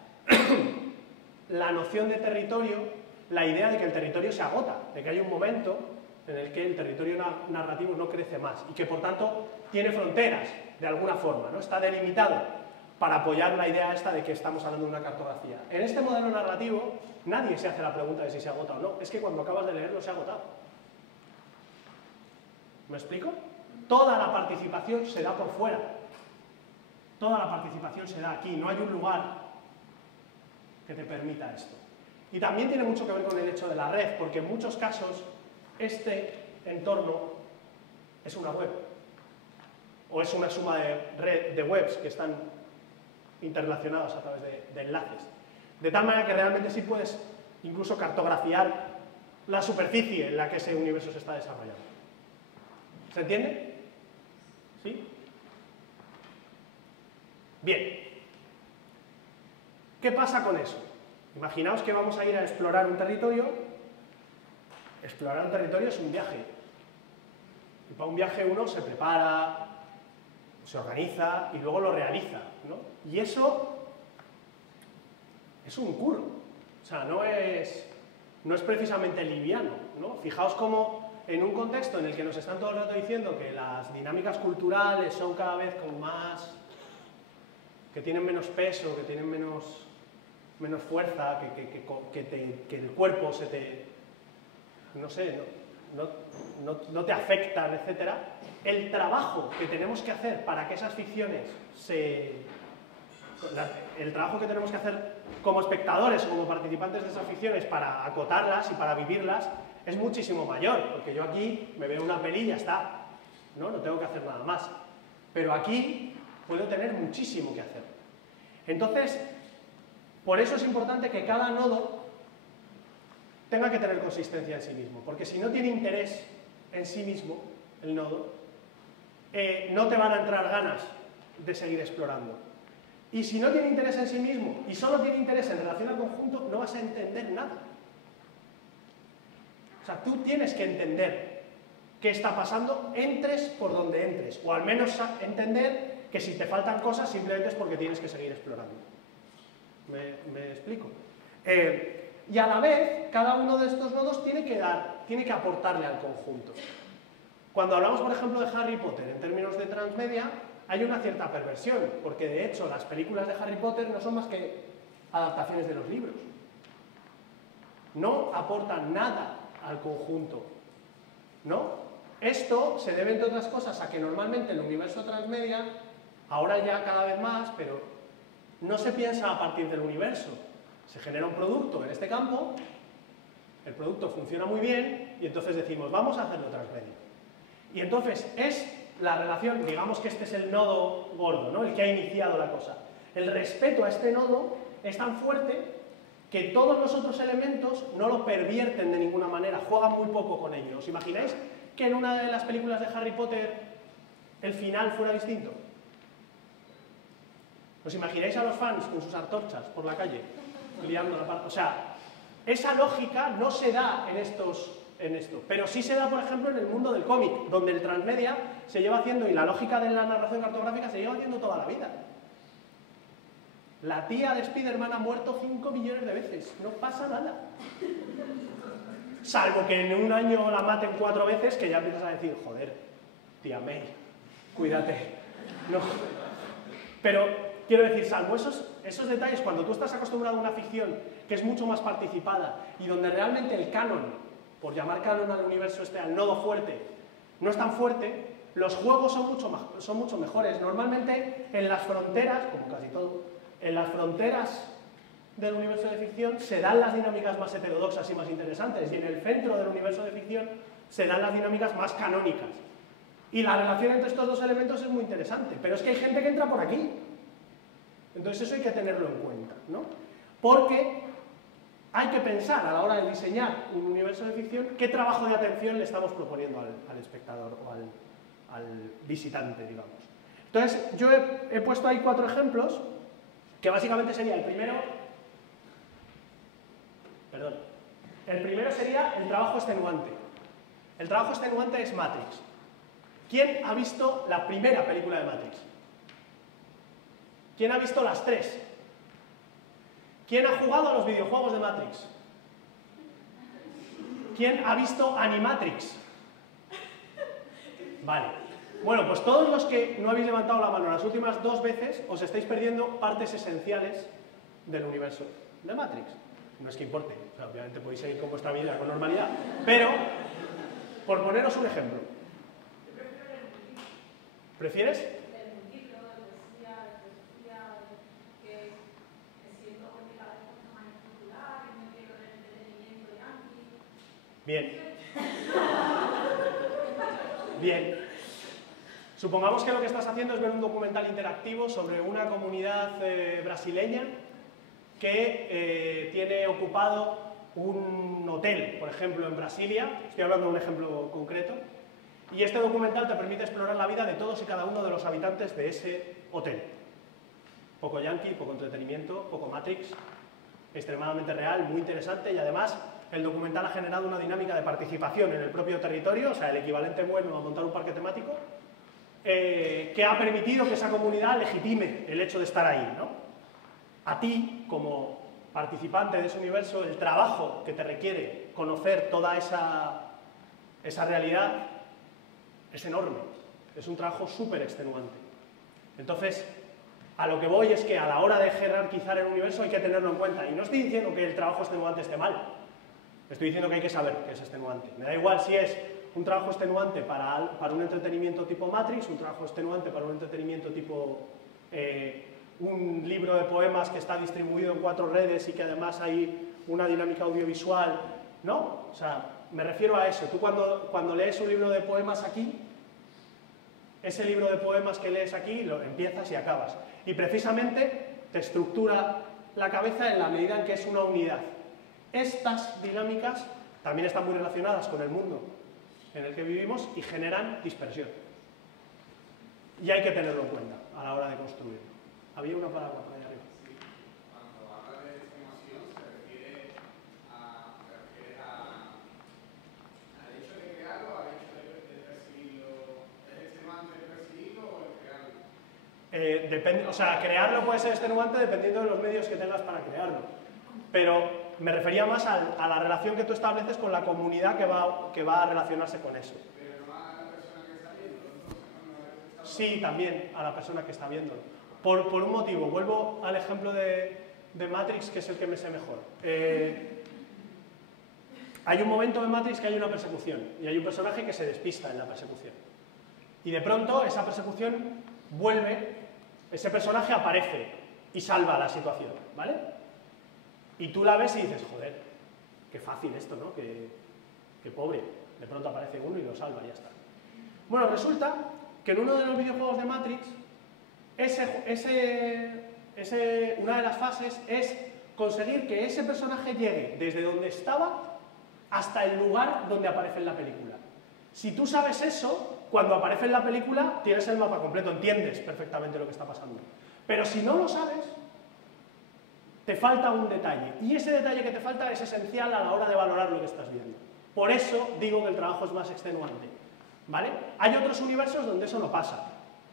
la noción de territorio, la idea de que el territorio se agota, de que hay un momento en el que el territorio narrativo no crece más y que, por tanto, tiene fronteras, de alguna forma, ¿no? Está delimitado para apoyar la idea esta de que estamos hablando de una cartografía. En este modelo narrativo, nadie se hace la pregunta de si se agota o no. Es que cuando acabas de leerlo se ha agotado. ¿Me explico? Toda la participación se da por fuera. Toda la participación se da aquí. No hay un lugar que te permita esto. Y también tiene mucho que ver con el hecho de la red, porque en muchos casos este entorno es una web. O es una suma de webs que están interrelacionados a través de enlaces. De tal manera que realmente sí puedes incluso cartografiar la superficie en la que ese universo se está desarrollando. ¿Se entiende? ¿Sí? Bien. ¿Qué pasa con eso? Imaginaos que vamos a ir a explorar un territorio. Explorar un territorio es un viaje. Y para un viaje uno se prepara, se organiza y luego lo realiza, ¿no? Y eso es un curro. O sea, no es precisamente liviano, ¿no? Fijaos cómo en un contexto en el que nos están todo el rato diciendo que las dinámicas culturales son cada vez como más... que tienen menos peso, que tienen menos fuerza, que el cuerpo se te... no sé, no te afectan, etc. El trabajo que tenemos que hacer para que esas ficciones el trabajo que tenemos que hacer como espectadores o como participantes de esas ficciones para acotarlas y para vivirlas es muchísimo mayor, porque yo aquí me veo una peli y ya está, no tengo que hacer nada más. Pero aquí puedo tener muchísimo que hacer. Entonces, por eso es importante que cada nodo tenga que tener consistencia en sí mismo, porque si no tiene interés en sí mismo, el nodo, no te van a entrar ganas de seguir explorando. Y si no tiene interés en sí mismo y solo tiene interés en relación al conjunto, no vas a entender nada. O sea, tú tienes que entender qué está pasando, entres por donde entres, o al menos entender que si te faltan cosas simplemente es porque tienes que seguir explorando. ¿Me explico? Y a la vez, cada uno de estos nodos tiene que aportarle al conjunto. Cuando hablamos, por ejemplo, de Harry Potter en términos de transmedia, hay una cierta perversión, porque de hecho las películas de Harry Potter no son más que adaptaciones de los libros. No aportan nada al conjunto, ¿no? Esto se debe, entre otras cosas, a que normalmente el universo transmedia, ahora ya cada vez más, pero no se piensa a partir del universo. Se genera un producto en este campo, el producto funciona muy bien y entonces decimos, vamos a hacerlo transmedia. Y entonces es la relación, digamos que este es el nodo gordo, ¿no? El que ha iniciado la cosa. El respeto a este nodo es tan fuerte que todos los otros elementos no lo pervierten de ninguna manera, juegan muy poco con ello. ¿Os imagináis que en una de las películas de Harry Potter el final fuera distinto? ¿Os imagináis a los fans con sus antorchas por la calle, liando la parte? O sea, esa lógica no se da en esto, pero sí se da, por ejemplo, en el mundo del cómic, donde el transmedia se lleva haciendo, y la lógica de la narración cartográfica se lleva haciendo toda la vida. La tía de Spider-Man ha muerto 5 millones de veces, no pasa nada. salvo que en un año la maten 4 veces, que ya empiezas a decir, joder, tía May, cuídate. No. Pero quiero decir, salvo esos detalles, cuando tú estás acostumbrado a una ficción que es mucho más participada y donde realmente el canon, por llamar canon al universo al nodo fuerte, no es tan fuerte, los juegos son mucho mejores. Normalmente en las fronteras, como casi todo, en las fronteras del universo de ficción se dan las dinámicas más heterodoxas y más interesantes, y en el centro del universo de ficción se dan las dinámicas más canónicas. Y la relación entre estos dos elementos es muy interesante, pero es que hay gente que entra por aquí. Entonces eso hay que tenerlo en cuenta, ¿no? Porque hay que pensar a la hora de diseñar un universo de ficción qué trabajo de atención le estamos proponiendo al espectador o al visitante, digamos. Entonces yo he puesto ahí 4 ejemplos, que básicamente sería el primero sería el trabajo extenuante. El trabajo extenuante es Matrix. ¿Quién ha visto la primera película de Matrix? ¿Quién ha visto las 3? ¿Quién ha jugado a los videojuegos de Matrix? ¿Quién ha visto Animatrix? Vale. Bueno, pues todos los que no habéis levantado la mano las últimas 2 veces, os estáis perdiendo partes esenciales del universo de Matrix. No es que importe, o sea, obviamente podéis seguir con vuestra vida con normalidad, pero, por poneros un ejemplo. ¿Prefieres? Bien. Bien. Supongamos que lo que estás haciendo es ver un documental interactivo sobre una comunidad brasileña que tiene ocupado un hotel, por ejemplo, en Brasilia. Estoy hablando de un ejemplo concreto. Y este documental te permite explorar la vida de todos y cada uno de los habitantes de ese hotel. Poco yankee, poco entretenimiento, poco Matrix, extremadamente real, muy interesante, y además el documental ha generado una dinámica de participación en el propio territorio, o sea, el equivalente bueno a montar un parque temático, que ha permitido que esa comunidad legitime el hecho de estar ahí, ¿no? A ti, como participante de ese universo, el trabajo que te requiere conocer toda esa realidad es enorme, es un trabajo súper extenuante. Entonces, a lo que voy es que a la hora de jerarquizar el universo hay que tenerlo en cuenta. Y no estoy diciendo que el trabajo extenuante esté mal, estoy diciendo que hay que saber que es extenuante. Me da igual si es un trabajo extenuante para un entretenimiento tipo Matrix, un trabajo extenuante para un entretenimiento tipo un libro de poemas que está distribuido en 4 redes y que además hay una dinámica audiovisual, ¿no? O sea, me refiero a eso. Tú cuando lees un libro de poemas aquí, ese libro de poemas que lees aquí lo empiezas y acabas. Y precisamente te estructura la cabeza en la medida en que es una unidad. Estas dinámicas también están muy relacionadas con el mundo en el que vivimos y generan dispersión. Y hay que tenerlo en cuenta a la hora de construirlo. Había una palabra por ahí arriba. Sí. Cuando habla de extenuación se refiere al hecho de crearlo, al hecho de percibirlo. ¿Es extenuante el percibirlo o el crearlo? Depende, o sea, crearlo puede ser extenuante dependiendo de los medios que tengas para crearlo. Pero me refería más a la relación que tú estableces con la comunidad que va a relacionarse con eso. Pero no a la persona que está viendo, entonces, ¿no? Sí, también a la persona que está viéndolo. Por un motivo, vuelvo al ejemplo de Matrix, que es el que me sé mejor. Hay un momento en Matrix que hay una persecución, y hay un personaje que se despista en la persecución. Y de pronto esa persecución vuelve, ese personaje aparece y salva la situación, ¿vale? Y tú la ves y dices, joder, qué fácil esto, ¿no? Qué pobre. De pronto aparece uno y lo salva y ya está. Bueno, resulta que en uno de los videojuegos de Matrix, una de las fases es conseguir que ese personaje llegue desde donde estaba hasta el lugar donde aparece en la película. Si tú sabes eso, cuando aparece en la película tienes el mapa completo, entiendes perfectamente lo que está pasando. Pero si no lo sabes, te falta un detalle, y ese detalle que te falta es esencial a la hora de valorar lo que estás viendo. Por eso digo que el trabajo es más extenuante, ¿vale? Hay otros universos donde eso no pasa.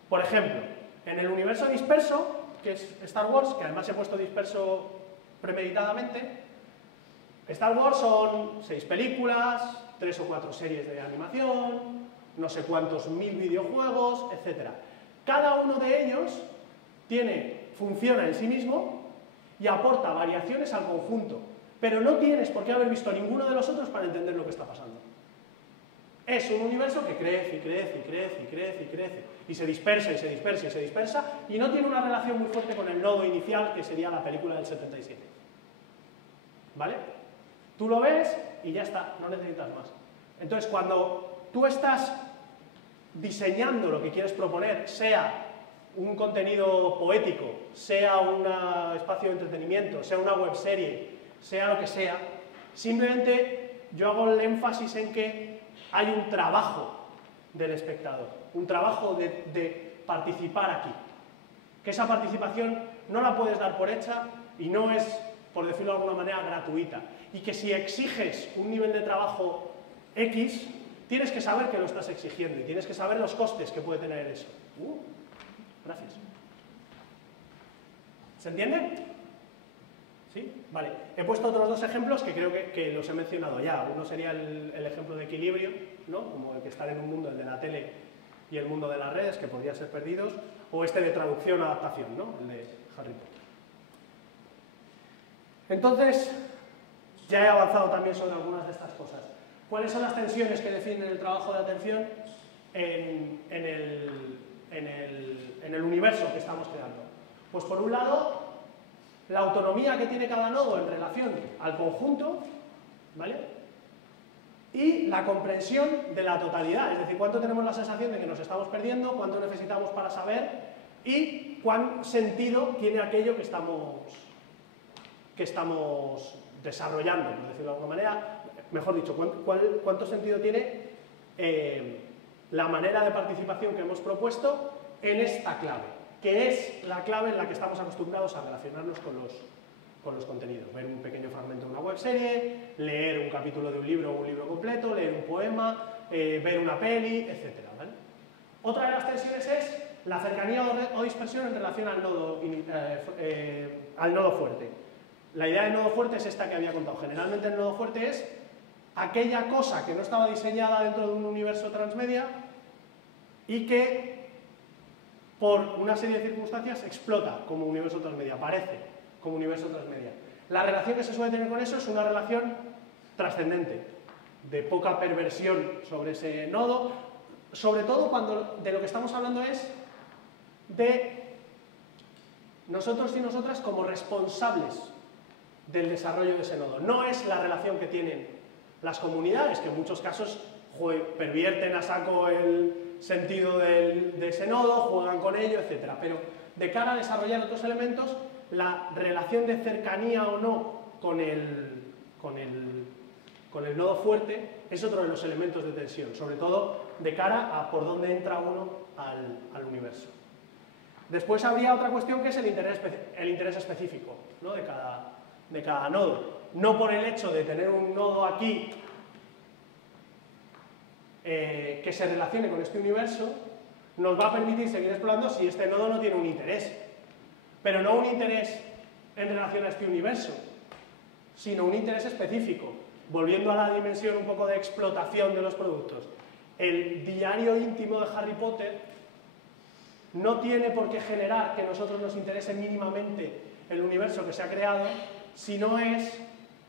Por ejemplo, en el universo disperso, que es Star Wars, que además he puesto disperso premeditadamente, Star Wars son 6 películas, 3 o 4 series de animación, no sé cuántos 1000 videojuegos, etc. Cada uno de ellos funciona en sí mismo y aporta variaciones al conjunto, pero no tienes por qué haber visto ninguno de los otros para entender lo que está pasando. Es un universo que crece y crece y crece y crece y crece y se dispersa y se dispersa y se dispersa y no tiene una relación muy fuerte con el nodo inicial que sería la película del 77. ¿Vale? Tú lo ves y ya está, no necesitas más. Entonces, cuando tú estás diseñando lo que quieres proponer, sea un contenido poético, sea un espacio de entretenimiento, sea una webserie, sea lo que sea, simplemente yo hago el énfasis en que hay un trabajo del espectador, un trabajo de participar aquí. Que esa participación no la puedes dar por hecha y no es, por decirlo de alguna manera, gratuita. Y que si exiges un nivel de trabajo X, tienes que saber que lo estás exigiendo y tienes que saber los costes que puede tener eso. Gracias. ¿Se entiende? ¿Sí? Vale. He puesto otros 2 ejemplos que creo que los he mencionado ya. Uno sería el ejemplo de equilibrio, ¿no? Como el que estar en un mundo, el de la tele y el mundo de las redes, que podrían ser perdidos, o este de traducción o adaptación, ¿no? El de Harry Potter. Entonces, ya he avanzado también sobre algunas de estas cosas. ¿Cuáles son las tensiones que definen el trabajo de atención en el universo que estamos creando? Pues por un lado, la autonomía que tiene cada nodo en relación al conjunto, ¿vale? Y la comprensión de la totalidad, es decir, cuánto tenemos la sensación de que nos estamos perdiendo, cuánto necesitamos para saber y cuán sentido tiene aquello que estamos desarrollando, por decirlo de alguna manera. Mejor dicho, cuánto sentido tiene la manera de participación que hemos propuesto en esta clave, que es la clave en la que estamos acostumbrados a relacionarnos con los contenidos. Ver un pequeño fragmento de una webserie, leer un capítulo de un libro o un libro completo, leer un poema, ver una peli, etc. ¿vale? Otra de las tensiones es la cercanía o dispersión en relación al nodo fuerte. La idea del nodo fuerte es esta que había contado. Generalmente el nodo fuerte es aquella cosa que no estaba diseñada dentro de un universo transmedia y que por una serie de circunstancias explota como universo transmedia, aparece como universo transmedia. La relación que se suele tener con eso es una relación trascendente, de poca perversión sobre ese nodo, sobre todo cuando de lo que estamos hablando es de nosotros y nosotras como responsables del desarrollo de ese nodo. No es la relación que tienen las comunidades, que en muchos casos pervierten a saco el sentido de ese nodo, juegan con ello, etc. Pero de cara a desarrollar otros elementos, la relación de cercanía o no con el nodo fuerte es otro de los elementos de tensión, sobre todo de cara a por dónde entra uno al universo. Después habría otra cuestión que es el interés específico, ¿no? de cada nodo. No por el hecho de tener un nodo aquí que se relacione con este universo, nos va a permitir seguir explorando si este nodo no tiene un interés. Pero no un interés en relación a este universo, sino un interés específico. Volviendo a la dimensión un poco de explotación de los productos. El diario íntimo de Harry Potter no tiene por qué generar que a nosotros nos interese mínimamente el universo que se ha creado, si no es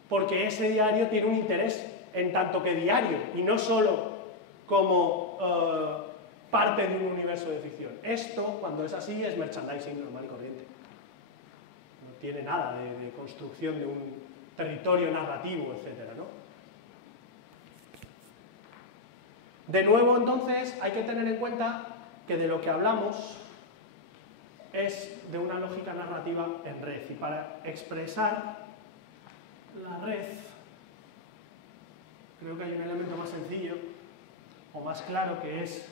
porque ese diario tiene un interés en tanto que diario y no solo como parte de un universo de ficción. Esto, cuando es así, es merchandising normal y corriente. No tiene nada de construcción de un territorio narrativo, etc., ¿no? De nuevo, entonces, hay que tener en cuenta que de lo que hablamos es de una lógica narrativa en red. Y para expresar la red, creo que hay un elemento más sencillo o más claro, que es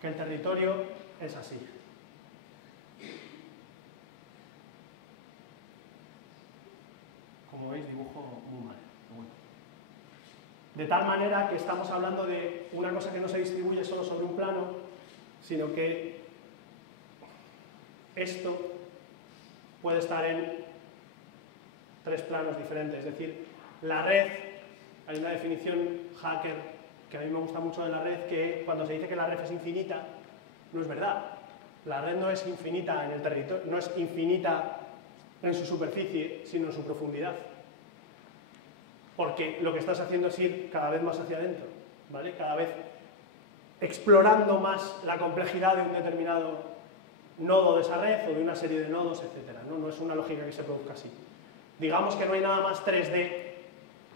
que el territorio es así. Como veis, dibujo muy mal. Bueno. De tal manera que estamos hablando de una cosa que no se distribuye solo sobre un plano, sino que esto puede estar en 3 planos diferentes. Es decir, la red, hay una definición hacker que a mí me gusta mucho de la red, que cuando se dice que la red es infinita, no es verdad. La red no es infinita en el territorio, no es infinita en su superficie, sino en su profundidad. Porque lo que estás haciendo es ir cada vez más hacia adentro, ¿vale? Cada vez explorando más la complejidad de un determinado nodo de esa red o de una serie de nodos, etc. No es una lógica que se produzca así. Digamos que no hay nada más 3D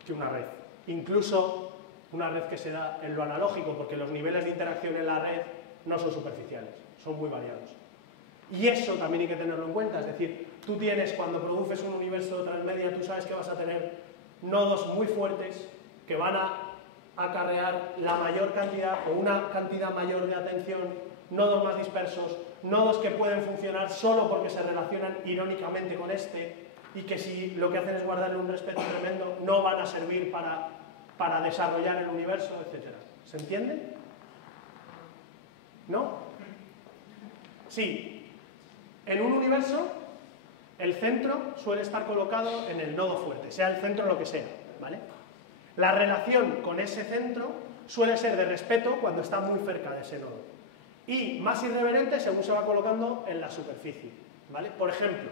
que una red. Incluso una red que se da en lo analógico, porque los niveles de interacción en la red no son superficiales, son muy variados. Y eso también hay que tenerlo en cuenta, es decir, tú tienes, cuando produces un universo transmedia, tú sabes que vas a tener nodos muy fuertes que van a acarrear la mayor cantidad o una cantidad mayor de atención, nodos más dispersos, nodos que pueden funcionar solo porque se relacionan irónicamente con este y que si lo que hacen es guardarle un respeto tremendo, no van a servir para desarrollar el universo, etc. ¿Se entiende? ¿No? Sí. En un universo, el centro suele estar colocado en el nodo fuerte, sea el centro lo que sea, ¿vale? La relación con ese centro suele ser de respeto cuando está muy cerca de ese nodo. Y más irreverente según se va colocando en la superficie, ¿vale? Por ejemplo,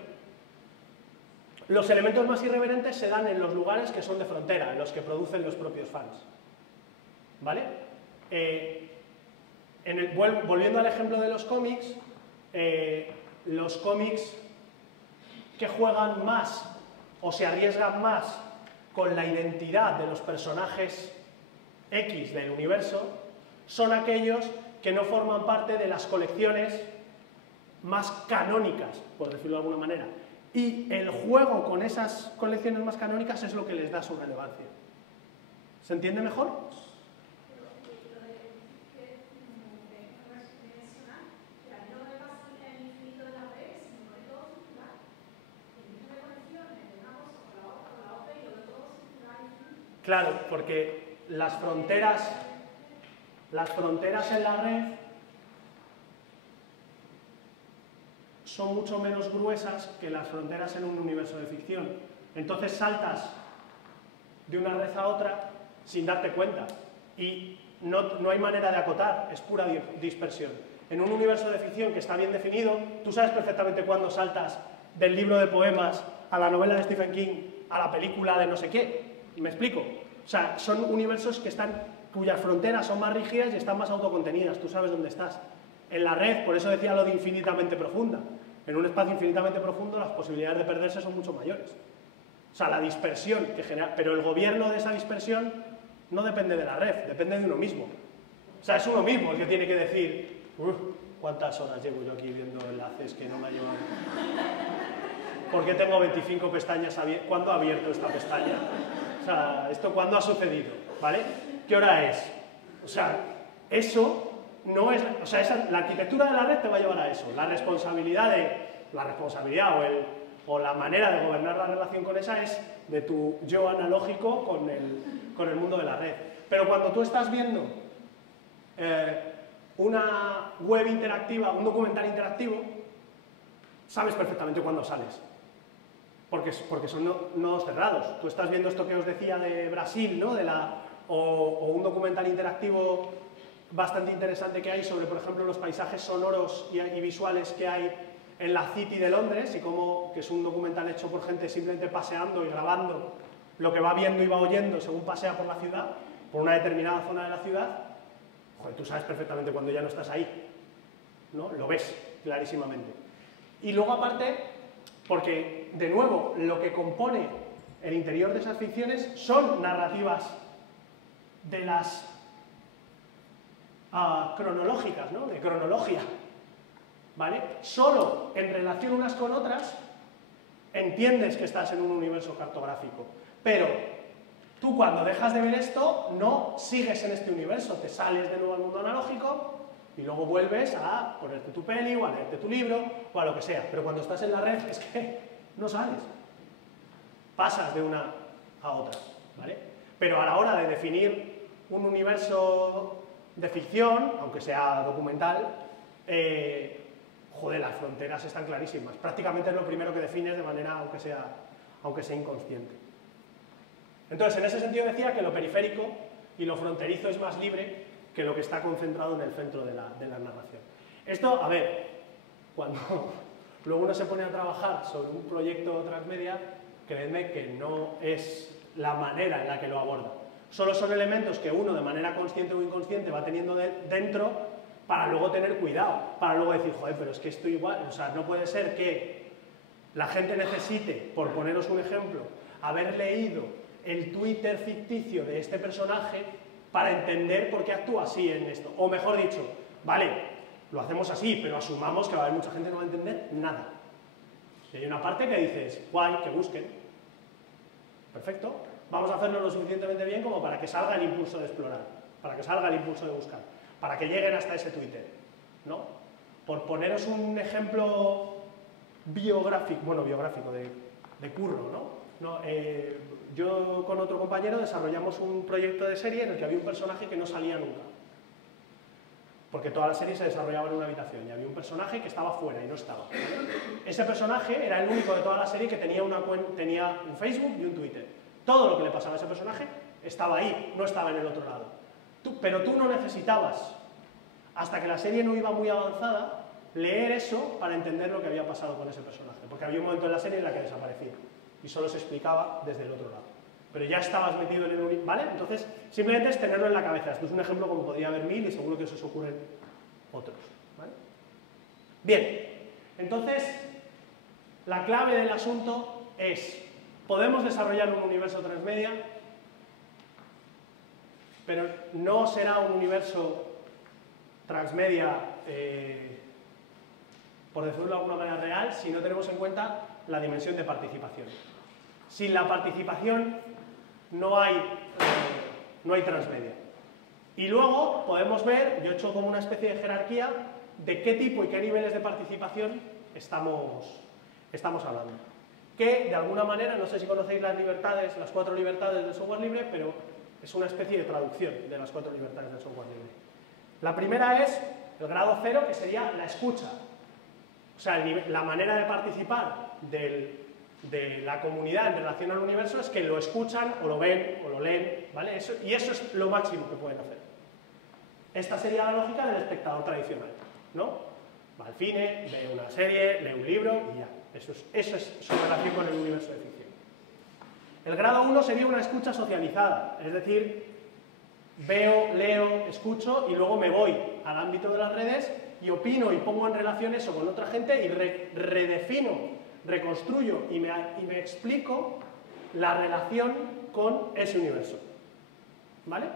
los elementos más irreverentes se dan en los lugares que son de frontera, en los que producen los propios fans, ¿vale? Volviendo al ejemplo de los cómics que juegan más o se arriesgan más con la identidad de los personajes X del universo son aquellos que no forman parte de las colecciones más canónicas, por decirlo de alguna manera. Y el juego con esas colecciones más canónicas es lo que les da su relevancia. ¿Se entiende mejor? Claro, porque las fronteras en la red son mucho menos gruesas que las fronteras en un universo de ficción. Entonces saltas de una red a otra sin darte cuenta y no hay manera de acotar, es pura dispersión. En un universo de ficción que está bien definido, tú sabes perfectamente cuándo saltas del libro de poemas a la novela de Stephen King a la película de no sé qué. ¿Me explico? O sea, son universos cuyas fronteras son más rígidas y están más autocontenidas, tú sabes dónde estás. En la red, por eso decía lo de infinitamente profunda. En un espacio infinitamente profundo las posibilidades de perderse son mucho mayores. O sea, la dispersión que genera... Pero el gobierno de esa dispersión no depende de la red, depende de uno mismo. O sea, es uno mismo el que tiene que decir ¿cuántas horas llevo yo aquí viendo enlaces que no me ha llevado? ¿Por qué tengo 25 pestañas abiertas? ¿Cuándo ha abierto esta pestaña? O sea, ¿esto cuándo ha sucedido? ¿Vale? ¿Qué hora es? O sea, eso no es... O sea, la arquitectura de la red te va a llevar a eso. La responsabilidad o la manera de gobernar la relación con esa es de tu yo analógico con el mundo de la red. Pero cuando tú estás viendo una web interactiva, un documental interactivo, sabes perfectamente cuándo sales. Porque son nodos cerrados. Tú estás viendo esto que os decía de Brasil, ¿no? O un documental interactivo bastante interesante que hay sobre, por ejemplo, los paisajes sonoros y visuales que hay en la City de Londres, que es un documental hecho por gente simplemente paseando y grabando lo que va viendo y va oyendo según pasea por la ciudad, por una determinada zona de la ciudad. Joder, tú sabes perfectamente cuando ya no estás ahí, ¿no? Lo ves clarísimamente. Y luego aparte, porque de nuevo lo que compone el interior de esas ficciones son narrativas de las cronológicas, ¿no? De cronología, ¿vale? Solo en relación unas con otras entiendes que estás en un universo cartográfico, pero tú cuando dejas de ver esto no sigues en este universo, te sales de nuevo al mundo analógico y luego vuelves a ponerte tu peli o a leerte tu libro o a lo que sea, pero cuando estás en la red es que no sales, pasas de una a otra, ¿vale? Pero a la hora de definir un universo de ficción, aunque sea documental, joder, las fronteras están clarísimas. Prácticamente es lo primero que defines de manera, aunque sea inconsciente. Entonces, en ese sentido decía que lo periférico y lo fronterizo es más libre que lo que está concentrado en el centro de la narración. Esto, a ver, cuando luego uno se pone a trabajar sobre un proyecto transmedia, créanme que no es la manera en la que lo aborda. Solo son elementos que uno, de manera consciente o inconsciente, va teniendo dentro para luego tener cuidado, para luego decir, joder, pero es que esto igual, o sea, no puede ser que la gente necesite, por poneros un ejemplo, haber leído el Twitter ficticio de este personaje para entender por qué actúa así en esto. O mejor dicho, vale, lo hacemos así, pero asumamos que va a haber mucha gente que no va a entender nada. Y hay una parte que dices, guay, que busquen. Perfecto. Vamos a hacerlo lo suficientemente bien como para que salga el impulso de explorar, para que salga el impulso de buscar, para que lleguen hasta ese Twitter, ¿no? Por poneros un ejemplo biográfico de curro, ¿no? Yo con otro compañero desarrollamos un proyecto de serie en el que había un personaje que no salía nunca, porque toda la serie se desarrollaba en una habitación y había un personaje que estaba fuera y no estaba, ¿vale? Ese personaje era el único de toda la serie que tenía un Facebook y un Twitter. Todo lo que le pasaba a ese personaje estaba ahí, no estaba en el otro lado. Pero tú no necesitabas, hasta que la serie no iba muy avanzada, leer eso para entender lo que había pasado con ese personaje, porque había un momento en la serie en la que desaparecía y solo se explicaba desde el otro lado. Pero ya estabas metido en el universo, ¿vale? Entonces, simplemente es tenerlo en la cabeza. Esto es un ejemplo como podría haber mil y seguro que eso os ocurren otros, ¿vale? Bien, entonces, la clave del asunto es: podemos desarrollar un universo transmedia, pero no será un universo transmedia, por decirlo de alguna manera, real, si no tenemos en cuenta la dimensión de participación. Sin la participación no hay transmedia. Y luego podemos ver, yo he hecho como una especie de jerarquía de qué tipo y qué niveles de participación estamos hablando. Que de alguna manera, no sé si conocéis las 4 libertades del software libre, pero es una especie de traducción de las 4 libertades del software libre. La primera es el grado 0, que sería la escucha. O sea, la manera de participar de la comunidad en relación al universo es que lo escuchan, o lo ven, o lo leen, ¿vale? Y eso es lo máximo que pueden hacer. Esta sería la lógica del espectador tradicional, ¿no? Va al cine, ve una serie, lee un libro y ya. Eso es su relación con el universo de ficción. El grado 1 sería una escucha socializada, es decir, veo, leo, escucho y luego me voy al ámbito de las redes y opino y pongo en relación eso con otra gente y redefino, reconstruyo y me explico la relación con ese universo. ¿Vale?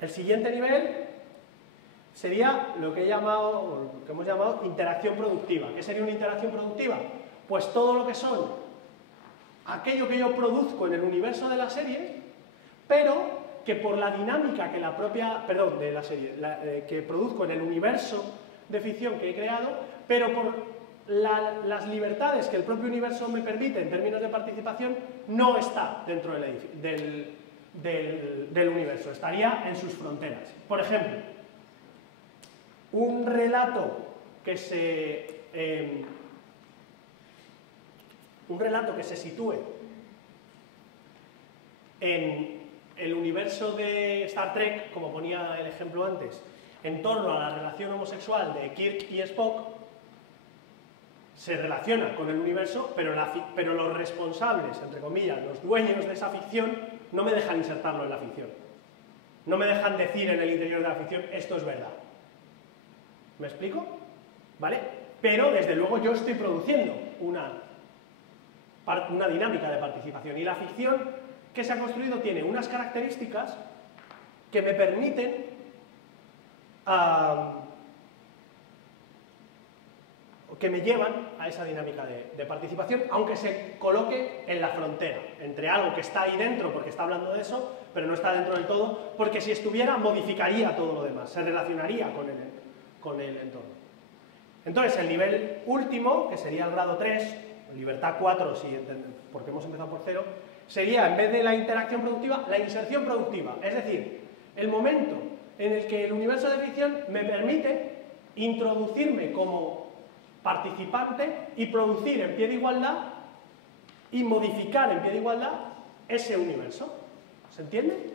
El siguiente nivel sería lo que hemos llamado interacción productiva. ¿Qué sería una interacción productiva? Pues todo lo que son aquello que yo produzco en el universo de la serie, pero que por la dinámica que que produzco en el universo de ficción que he creado, pero por las libertades que el propio universo me permite en términos de participación, no está dentro del universo, estaría en sus fronteras. Por ejemplo, un relato que se sitúe en el universo de Star Trek, como ponía el ejemplo antes, en torno a la relación homosexual de Kirk y Spock, se relaciona con el universo, pero los responsables, entre comillas, los dueños de esa ficción, no me dejan insertarlo en la ficción. No me dejan decir en el interior de la ficción, esto es verdad. ¿Me explico? ¿Vale? Pero, desde luego, yo estoy produciendo una dinámica de participación. Y la ficción que se ha construido tiene unas características que me permiten que me llevan a esa dinámica de participación, aunque se coloque en la frontera, entre algo que está ahí dentro porque está hablando de eso, pero no está dentro del todo, porque si estuviera modificaría todo lo demás, se relacionaría con el entorno. Entonces, el nivel último, que sería el grado 3, libertad 4, porque hemos empezado por 0, sería, en vez de la interacción productiva, la inserción productiva, es decir, el momento en el que el universo de ficción me permite introducirme como participante y producir en pie de igualdad y modificar en pie de igualdad ese universo. ¿Se entiende?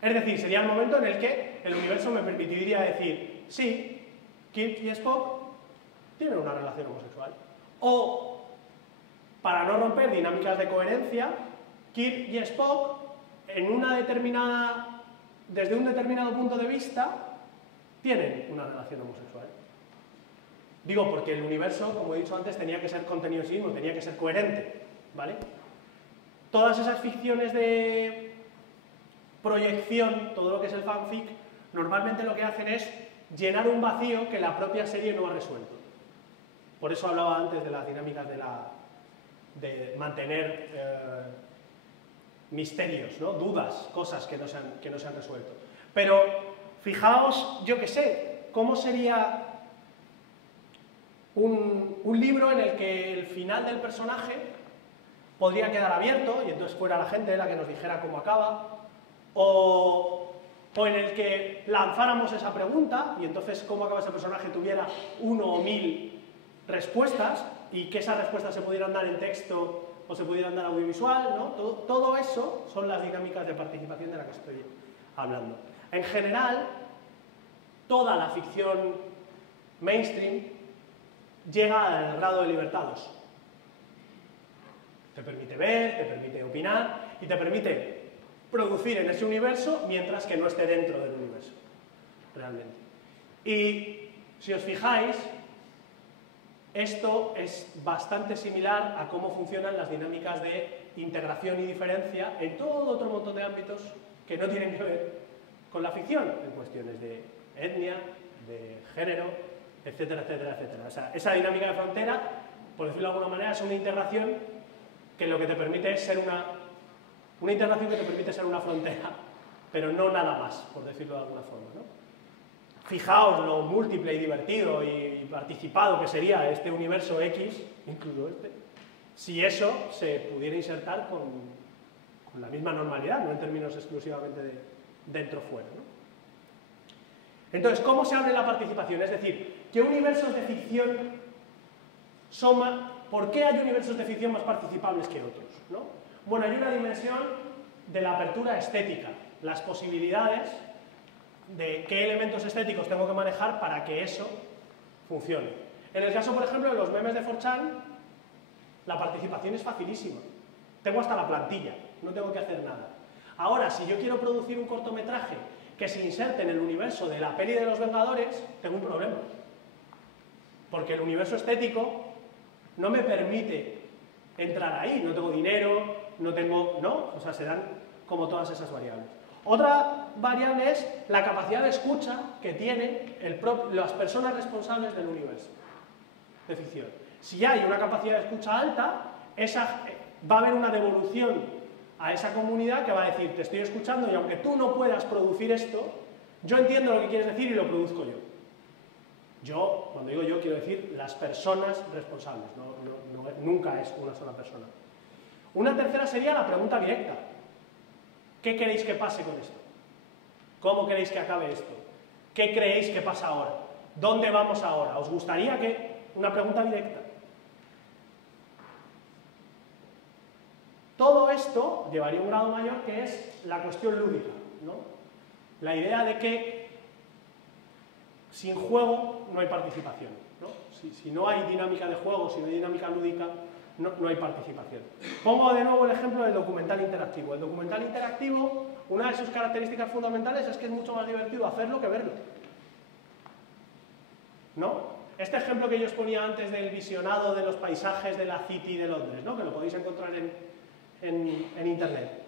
Es decir, sería el momento en el que el universo me permitiría decir, sí, Kirk y Spock tienen una relación homosexual. O, para no romper dinámicas de coherencia, Kirk y Spock, en una determinada, desde un determinado punto de vista, tienen una relación homosexual. Digo, porque el universo, como he dicho antes, tenía que ser contenido en sí mismo, tenía que ser coherente, ¿vale? Todas esas ficciones de proyección, todo lo que es el fanfic, normalmente lo que hacen es llenar un vacío que la propia serie no ha resuelto. Por eso hablaba antes de las dinámicas de mantener misterios, ¿no? Dudas, cosas que no se han resuelto. Pero fijaos, yo qué sé, ¿cómo sería un libro en el que el final del personaje podría quedar abierto y entonces fuera la gente la que nos dijera cómo acaba? O en el que lanzáramos esa pregunta y entonces cómo acaba ese personaje tuviera 1 o 1000 respuestas y que esas respuestas se pudieran dar en texto o se pudieran dar audiovisual, ¿no? Todo eso son las dinámicas de participación de las que estoy hablando. En general, toda la ficción mainstream llega al grado de libertad 2. Te permite ver, te permite opinar y te permite producir en ese universo mientras que no esté dentro del universo, realmente. Y si os fijáis, esto es bastante similar a cómo funcionan las dinámicas de integración y diferencia en todo otro montón de ámbitos que no tienen que ver con la ficción, en cuestiones de etnia, de género, etcétera, etcétera, etcétera. O sea, esa dinámica de frontera, por decirlo de alguna manera, es una integración que lo que te permite es ser una integración que te permite ser una frontera, pero no nada más, por decirlo de alguna forma, ¿no? Fijaos lo múltiple y divertido y participado que sería este universo X, incluso este, si eso se pudiera insertar con la misma normalidad, no en términos exclusivamente de dentro-fuera, ¿no? Entonces, ¿cómo se abre la participación? Es decir, ¿qué universos de ficción son más? ¿Por qué hay universos de ficción más participables que otros, ¿no? Bueno, hay una dimensión de la apertura estética, las posibilidades de qué elementos estéticos tengo que manejar para que eso funcione. En el caso, por ejemplo, de los memes de 4chan, la participación es facilísima. Tengo hasta la plantilla, no tengo que hacer nada. Ahora, si yo quiero producir un cortometraje que se inserte en el universo de la peli de los Vengadores, tengo un problema. Porque el universo estético no me permite entrar ahí, no tengo dinero, no tengo... ¿no? O sea, se dan como todas esas variables. Otra variable es la capacidad de escucha que tienen las personas responsables del universo de ficción. Si hay una capacidad de escucha alta, va a haber una devolución a esa comunidad que va a decir, te estoy escuchando y aunque tú no puedas producir esto, yo entiendo lo que quieres decir y lo produzco yo. Yo, cuando digo yo, quiero decir las personas responsables, nunca es una sola persona. Una tercera sería la pregunta directa. ¿Qué queréis que pase con esto? ¿Cómo queréis que acabe esto? ¿Qué creéis que pasa ahora? ¿Dónde vamos ahora? ¿Os gustaría que...? Una pregunta directa. Todo esto llevaría a un grado mayor que es la cuestión lúdica, ¿no? La idea de que sin juego no hay participación, ¿no? Si no hay dinámica de juego, si no hay dinámica lúdica, no hay participación. Pongo de nuevo el ejemplo del documental interactivo. El documental interactivo, una de sus características fundamentales es que es mucho más divertido hacerlo que verlo, ¿no? Este ejemplo que yo os ponía antes del visionado de los paisajes de la City de Londres, ¿no? Que lo podéis encontrar en internet.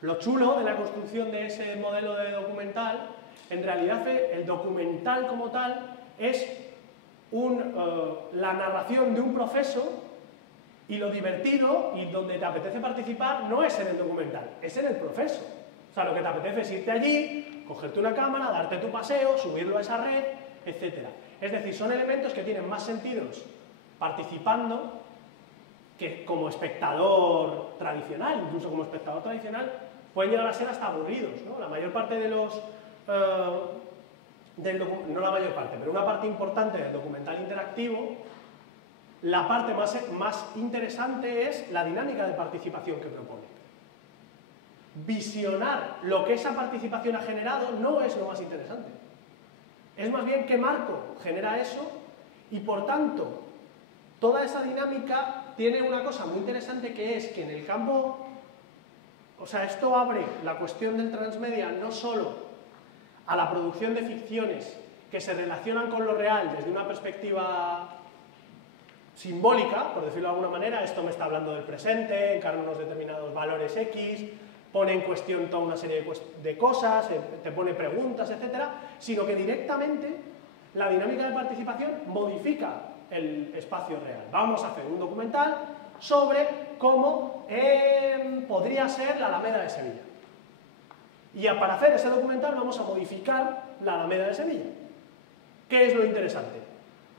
Lo chulo de la construcción de ese modelo de documental, en realidad el documental como tal es la narración de un proceso, y lo divertido y donde te apetece participar no es en el documental, es en el proceso. O sea, lo que te apetece es irte allí, cogerte una cámara, darte tu paseo, subirlo a esa red, etc. Es decir, son elementos que tienen más sentidos participando que como espectador tradicional. Incluso como espectador tradicional pueden llegar a ser hasta aburridos, ¿no? La mayor parte de los no la mayor parte, pero una parte importante del documental interactivo, la parte más interesante es la dinámica de participación que propone. Visionar lo que esa participación ha generado no es lo más interesante. Es más bien qué marco genera eso y, por tanto, toda esa dinámica tiene una cosa muy interesante, que es que en el campo, o sea, esto abre la cuestión del transmedia no solo a la producción de ficciones que se relacionan con lo real desde una perspectiva simbólica, por decirlo de alguna manera. Esto me está hablando del presente, encarna unos determinados valores X, pone en cuestión toda una serie de cosas, te pone preguntas, etcétera, sino que directamente la dinámica de participación modifica el espacio real. Vamos a hacer un documental sobre cómo podría ser la Alameda de Sevilla. Y para hacer ese documental vamos a modificar la Alameda de Sevilla. ¿Qué es lo interesante?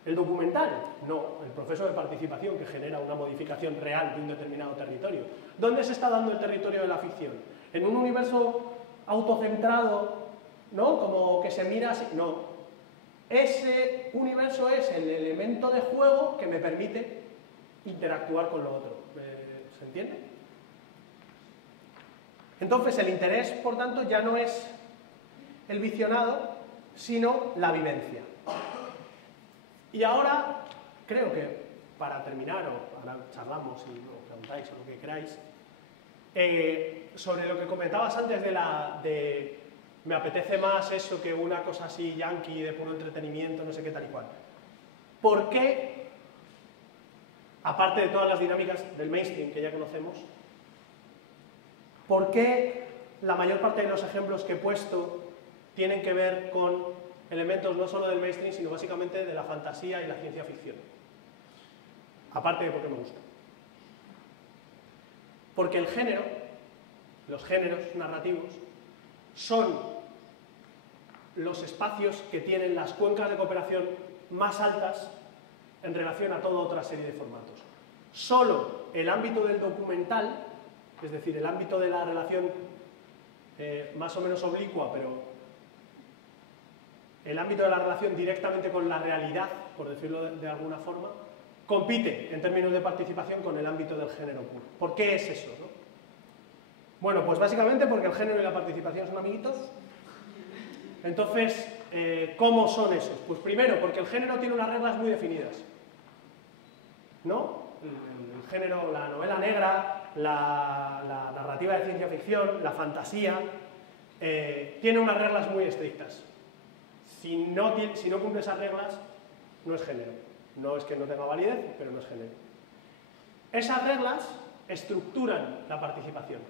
¿El documental? No, el proceso de participación que genera una modificación real de un determinado territorio. ¿Dónde se está dando el territorio de la ficción? ¿En un universo autocentrado, ¿no? Como que se mira así? No. Ese universo es el elemento de juego que me permite interactuar con lo otro. ¿Se entiende? Entonces el interés, por tanto, ya no es el visionado, sino la vivencia. Y ahora, creo que para terminar, o ahora charlamos y lo preguntáis o lo que queráis, sobre lo que comentabas antes de me apetece más eso que una cosa así yankee de puro entretenimiento, no sé qué tal y cual. ¿Por qué, aparte de todas las dinámicas del mainstream que ya conocemos, por qué la mayor parte de los ejemplos que he puesto tienen que ver con elementos no solo del mainstream, sino básicamente de la fantasía y la ciencia ficción? Aparte de porque me gusta. Porque el género, los géneros narrativos, son los espacios que tienen las cuencas de cooperación más altas en relación a toda otra serie de formatos. Solo el ámbito del documental, es decir, el ámbito de la relación más o menos oblicua, pero el ámbito de la relación directamente con la realidad, por decirlo de alguna forma, compite en términos de participación con el ámbito del género puro. ¿Por qué es eso, no? Bueno, pues básicamente porque el género y la participación son amiguitos. Entonces, ¿cómo son esos? Pues primero, porque el género tiene unas reglas muy definidas, ¿no? El género, la novela negra, la narrativa de ciencia ficción, la fantasía, tiene unas reglas muy estrictas. Si no cumple esas reglas, no es género. No es que no tenga validez, pero no es género. Esas reglas estructuran la participación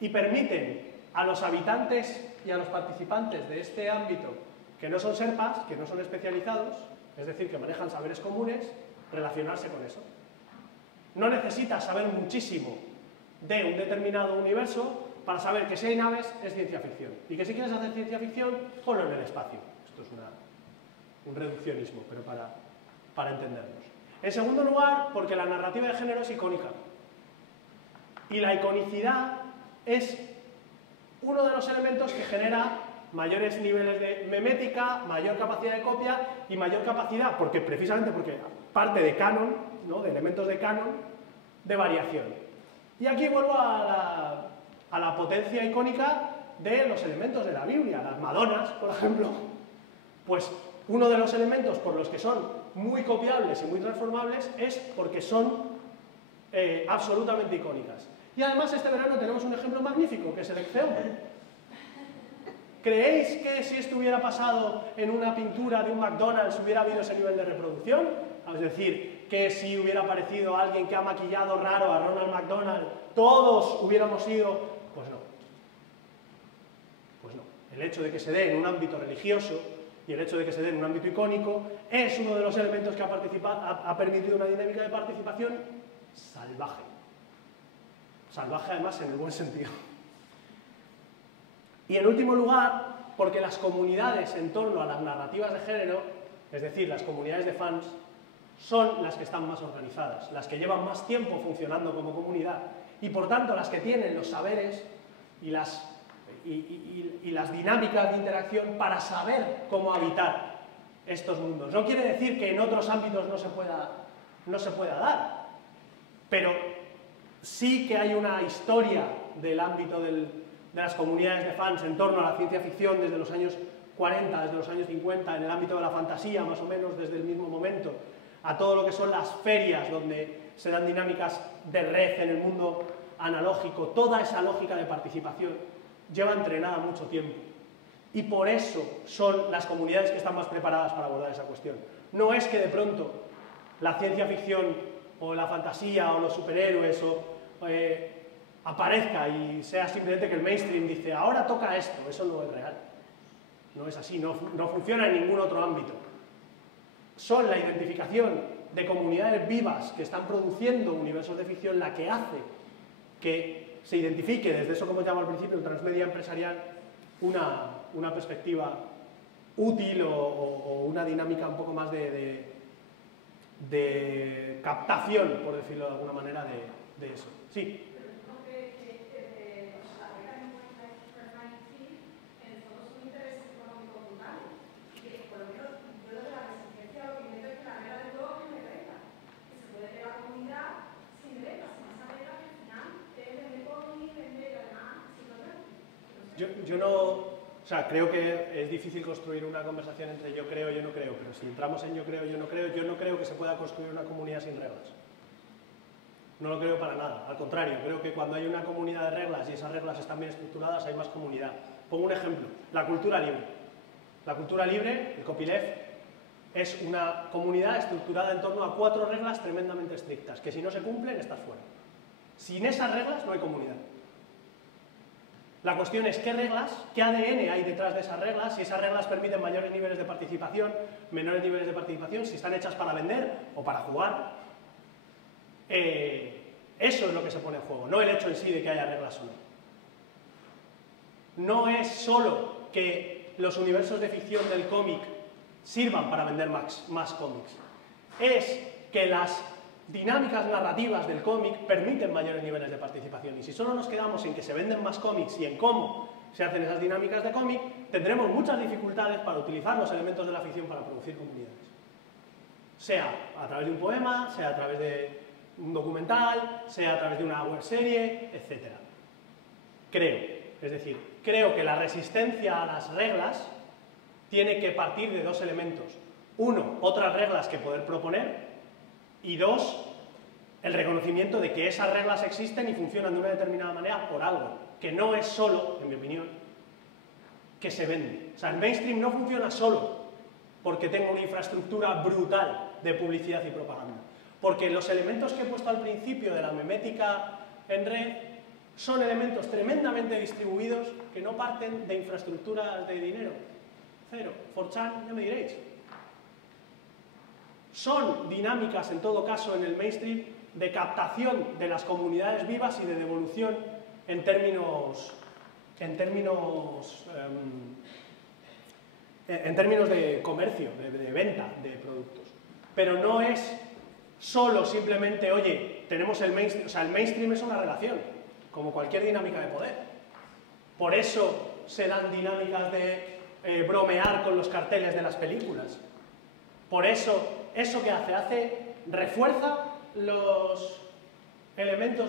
y permiten a los habitantes y a los participantes de este ámbito, que no son serpas, que no son especializados, es decir, que manejan saberes comunes, relacionarse con eso. No necesitas saber muchísimo de un determinado universo para saber que si hay naves es ciencia ficción, y que si quieres hacer ciencia ficción, ponlo en el espacio. Esto es un reduccionismo, pero para entendernos. En segundo lugar, porque la narrativa de género es icónica. Y la iconicidad es uno de los elementos que genera mayores niveles de memética, mayor capacidad de copia y mayor capacidad, precisamente porque parte de canon, ¿no? De elementos de canon, de variación. Y aquí vuelvo a la potencia icónica de los elementos de la Biblia. Las Madonas, por ejemplo, pues uno de los elementos por los que son muy copiables y muy transformables es porque son absolutamente icónicas. Y además este verano tenemos un ejemplo magnífico, que es el Exceombre. ¿Creéis que si esto hubiera pasado en una pintura de un McDonald's hubiera habido ese nivel de reproducción? Es decir, que si hubiera aparecido alguien que ha maquillado raro a Ronald McDonald, todos hubiéramos sido... Pues no. Pues no. El hecho de que se dé en un ámbito religioso y el hecho de que se dé en un ámbito icónico es uno de los elementos que ha permitido una dinámica de participación salvaje. Salvaje además en el buen sentido. Y en último lugar, porque las comunidades en torno a las narrativas de género, es decir, las comunidades de fans, son las que están más organizadas, las que llevan más tiempo funcionando como comunidad y por tanto las que tienen los saberes y y las dinámicas de interacción para saber cómo habitar estos mundos. No quiere decir que en otros ámbitos no se pueda dar, pero sí que hay una historia del ámbito de las comunidades de fans en torno a la ciencia ficción desde los años 40, desde los años 50, en el ámbito de la fantasía, más o menos desde el mismo momento, a todo lo que son las ferias donde se dan dinámicas de red en el mundo analógico. Toda esa lógica de participación lleva entrenada mucho tiempo y por eso son las comunidades que están más preparadas para abordar esa cuestión. No es que de pronto la ciencia ficción o la fantasía o los superhéroes aparezca y sea simplemente que el mainstream dice ahora toca esto. Eso no es real, no es así, no funciona en ningún otro ámbito. Son la identificación de comunidades vivas que están produciendo universos de ficción la que hace que se identifique desde eso, como llamo al principio, el transmedia empresarial, una perspectiva útil o una dinámica un poco más de captación, por decirlo de alguna manera, de eso. Sí. Yo no, o sea, creo que es difícil construir una conversación entre yo creo y yo no creo, pero si entramos en yo no creo que se pueda construir una comunidad sin reglas. No lo creo para nada, al contrario, creo que cuando hay una comunidad de reglas y esas reglas están bien estructuradas hay más comunidad. Pongo un ejemplo, la cultura libre. La cultura libre, el copyleft, es una comunidad estructurada en torno a 4 reglas tremendamente estrictas, que si no se cumplen estás fuera. Sin esas reglas no hay comunidad. La cuestión es qué reglas, qué ADN hay detrás de esas reglas, si esas reglas permiten mayores niveles de participación, menores niveles de participación, si están hechas para vender o para jugar. Eso es lo que se pone en juego, no el hecho en sí de que haya reglas o no. No es solo que los universos de ficción del cómic sirvan para vender más cómics, es que las dinámicas narrativas del cómic permiten mayores niveles de participación y si solo nos quedamos en que se venden más cómics y en cómo se hacen esas dinámicas de cómic, tendremos muchas dificultades para utilizar los elementos de la ficción para producir comunidades. Sea a través de un poema, sea a través de un documental, sea a través de una webserie, etc. Creo que la resistencia a las reglas tiene que partir de 2 elementos. 1, otras reglas que poder proponer. Y 2, el reconocimiento de que esas reglas existen y funcionan de una determinada manera por algo, que no es solo, en mi opinión, que se vende. O sea, el mainstream no funciona solo porque tenga una infraestructura brutal de publicidad y propaganda. Porque los elementos que he puesto al principio de la memética en red son elementos tremendamente distribuidos que no parten de infraestructuras de dinero. Cero. 4chan, ya me diréis. Son dinámicas, en todo caso, en el mainstream, de captación de las comunidades vivas y de devolución en términos de comercio, de venta de productos. Pero no es solo simplemente, oye, tenemos el mainstream, o sea, el mainstream es una relación, como cualquier dinámica de poder. Por eso se dan dinámicas de bromear con los carteles de las películas. Por eso que refuerza los elementos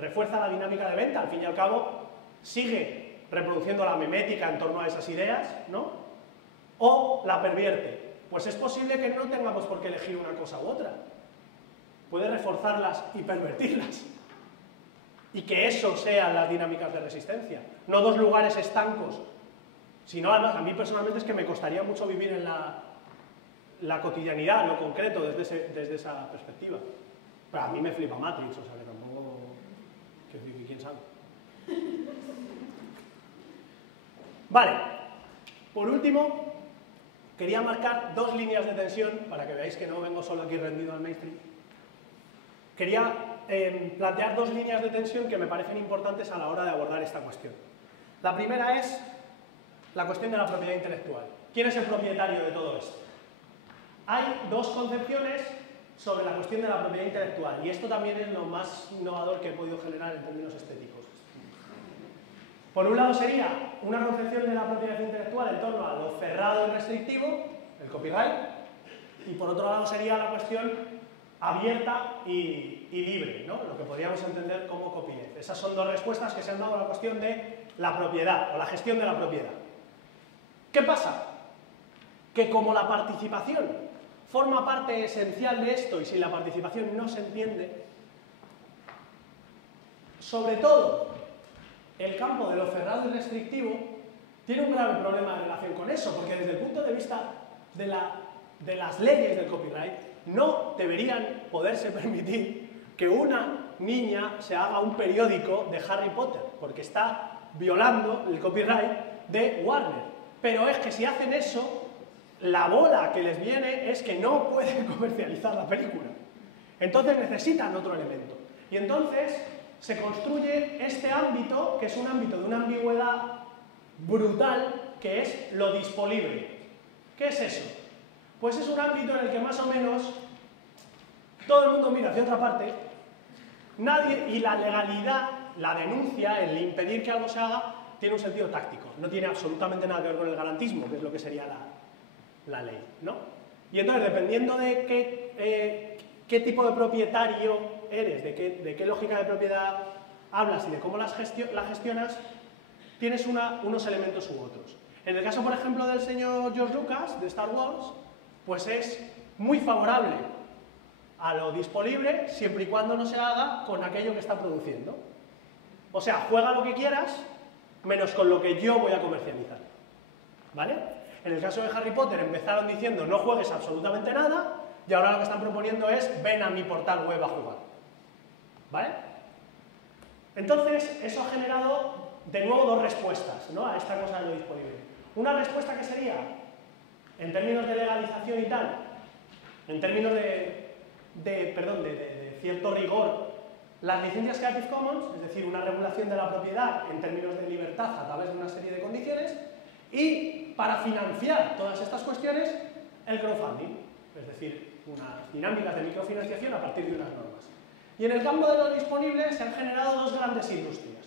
refuerza la dinámica de venta, al fin y al cabo sigue reproduciendo la memética en torno a esas ideas, ¿no? O la pervierte. Pues es posible que no tengamos por qué elegir una cosa u otra. Puede reforzarlas y pervertirlas. Y que eso sean las dinámicas de resistencia, no 2 lugares estancos. Sino, además, a mí personalmente es que me costaría mucho vivir en la cotidianidad, en lo concreto, desde esa perspectiva. Pero a mí me flipa Matrix, o sea que tampoco... ¿Quién sabe? Vale, por último, quería marcar 2 líneas de tensión, para que veáis que no vengo solo aquí rendido al mainstream. Quería plantear 2 líneas de tensión que me parecen importantes a la hora de abordar esta cuestión. La primera es la cuestión de la propiedad intelectual. ¿Quién es el propietario de todo esto? Hay 2 concepciones sobre la cuestión de la propiedad intelectual, y esto también es lo más innovador que he podido generar en términos estéticos. Por un lado sería una concepción de la propiedad intelectual en torno a lo cerrado y restrictivo, el copyright, y por otro lado sería la cuestión abierta y libre, ¿no? Lo que podríamos entender como copyleft. Esas son dos respuestas que se han dado a la cuestión de la propiedad o la gestión de la propiedad. ¿Qué pasa? Que como la participación forma parte esencial de esto y sin la participación no se entiende, sobre todo el campo de lo cerrado y restrictivo tiene un grave problema en relación con eso, porque desde el punto de vista de las leyes del copyright no deberían poderse permitir que una niña se haga un periódico de Harry Potter, porque está violando el copyright de Warner. Pero es que si hacen eso, la bola que les viene es que no pueden comercializar la película. Entonces necesitan otro elemento. Y entonces se construye este ámbito, que es un ámbito de una ambigüedad brutal, que es lo disponible. ¿Qué es eso? Pues es un ámbito en el que más o menos todo el mundo mira hacia otra parte, nadie, y la legalidad, la denuncia, el impedir que algo se haga, tiene un sentido táctico. No tiene absolutamente nada que ver con el garantismo, que es lo que sería la ley, ¿no? Y entonces, dependiendo de qué tipo de propietario eres, de qué lógica de propiedad hablas y de cómo la gestionas, tienes unos elementos u otros. En el caso, por ejemplo, del señor George Lucas, de Star Wars, pues es muy favorable a lo disponible siempre y cuando no se haga con aquello que está produciendo. O sea, juega lo que quieras, menos con lo que yo voy a comercializar. ¿Vale? En el caso de Harry Potter empezaron diciendo no juegues absolutamente nada, y ahora lo que están proponiendo es ven a mi portal web a jugar. ¿Vale? Entonces, eso ha generado de nuevo dos respuestas, ¿no?, a esta cosa de lo disponible. Una respuesta que sería, en términos de legalización y tal, en términos de cierto rigor, las licencias Creative Commons, es decir, una regulación de la propiedad en términos de libertad a través de una serie de condiciones, y para financiar todas estas cuestiones, el crowdfunding, es decir, unas dinámicas de microfinanciación a partir de unas normas. Y en el campo de lo disponible se han generado dos grandes industrias.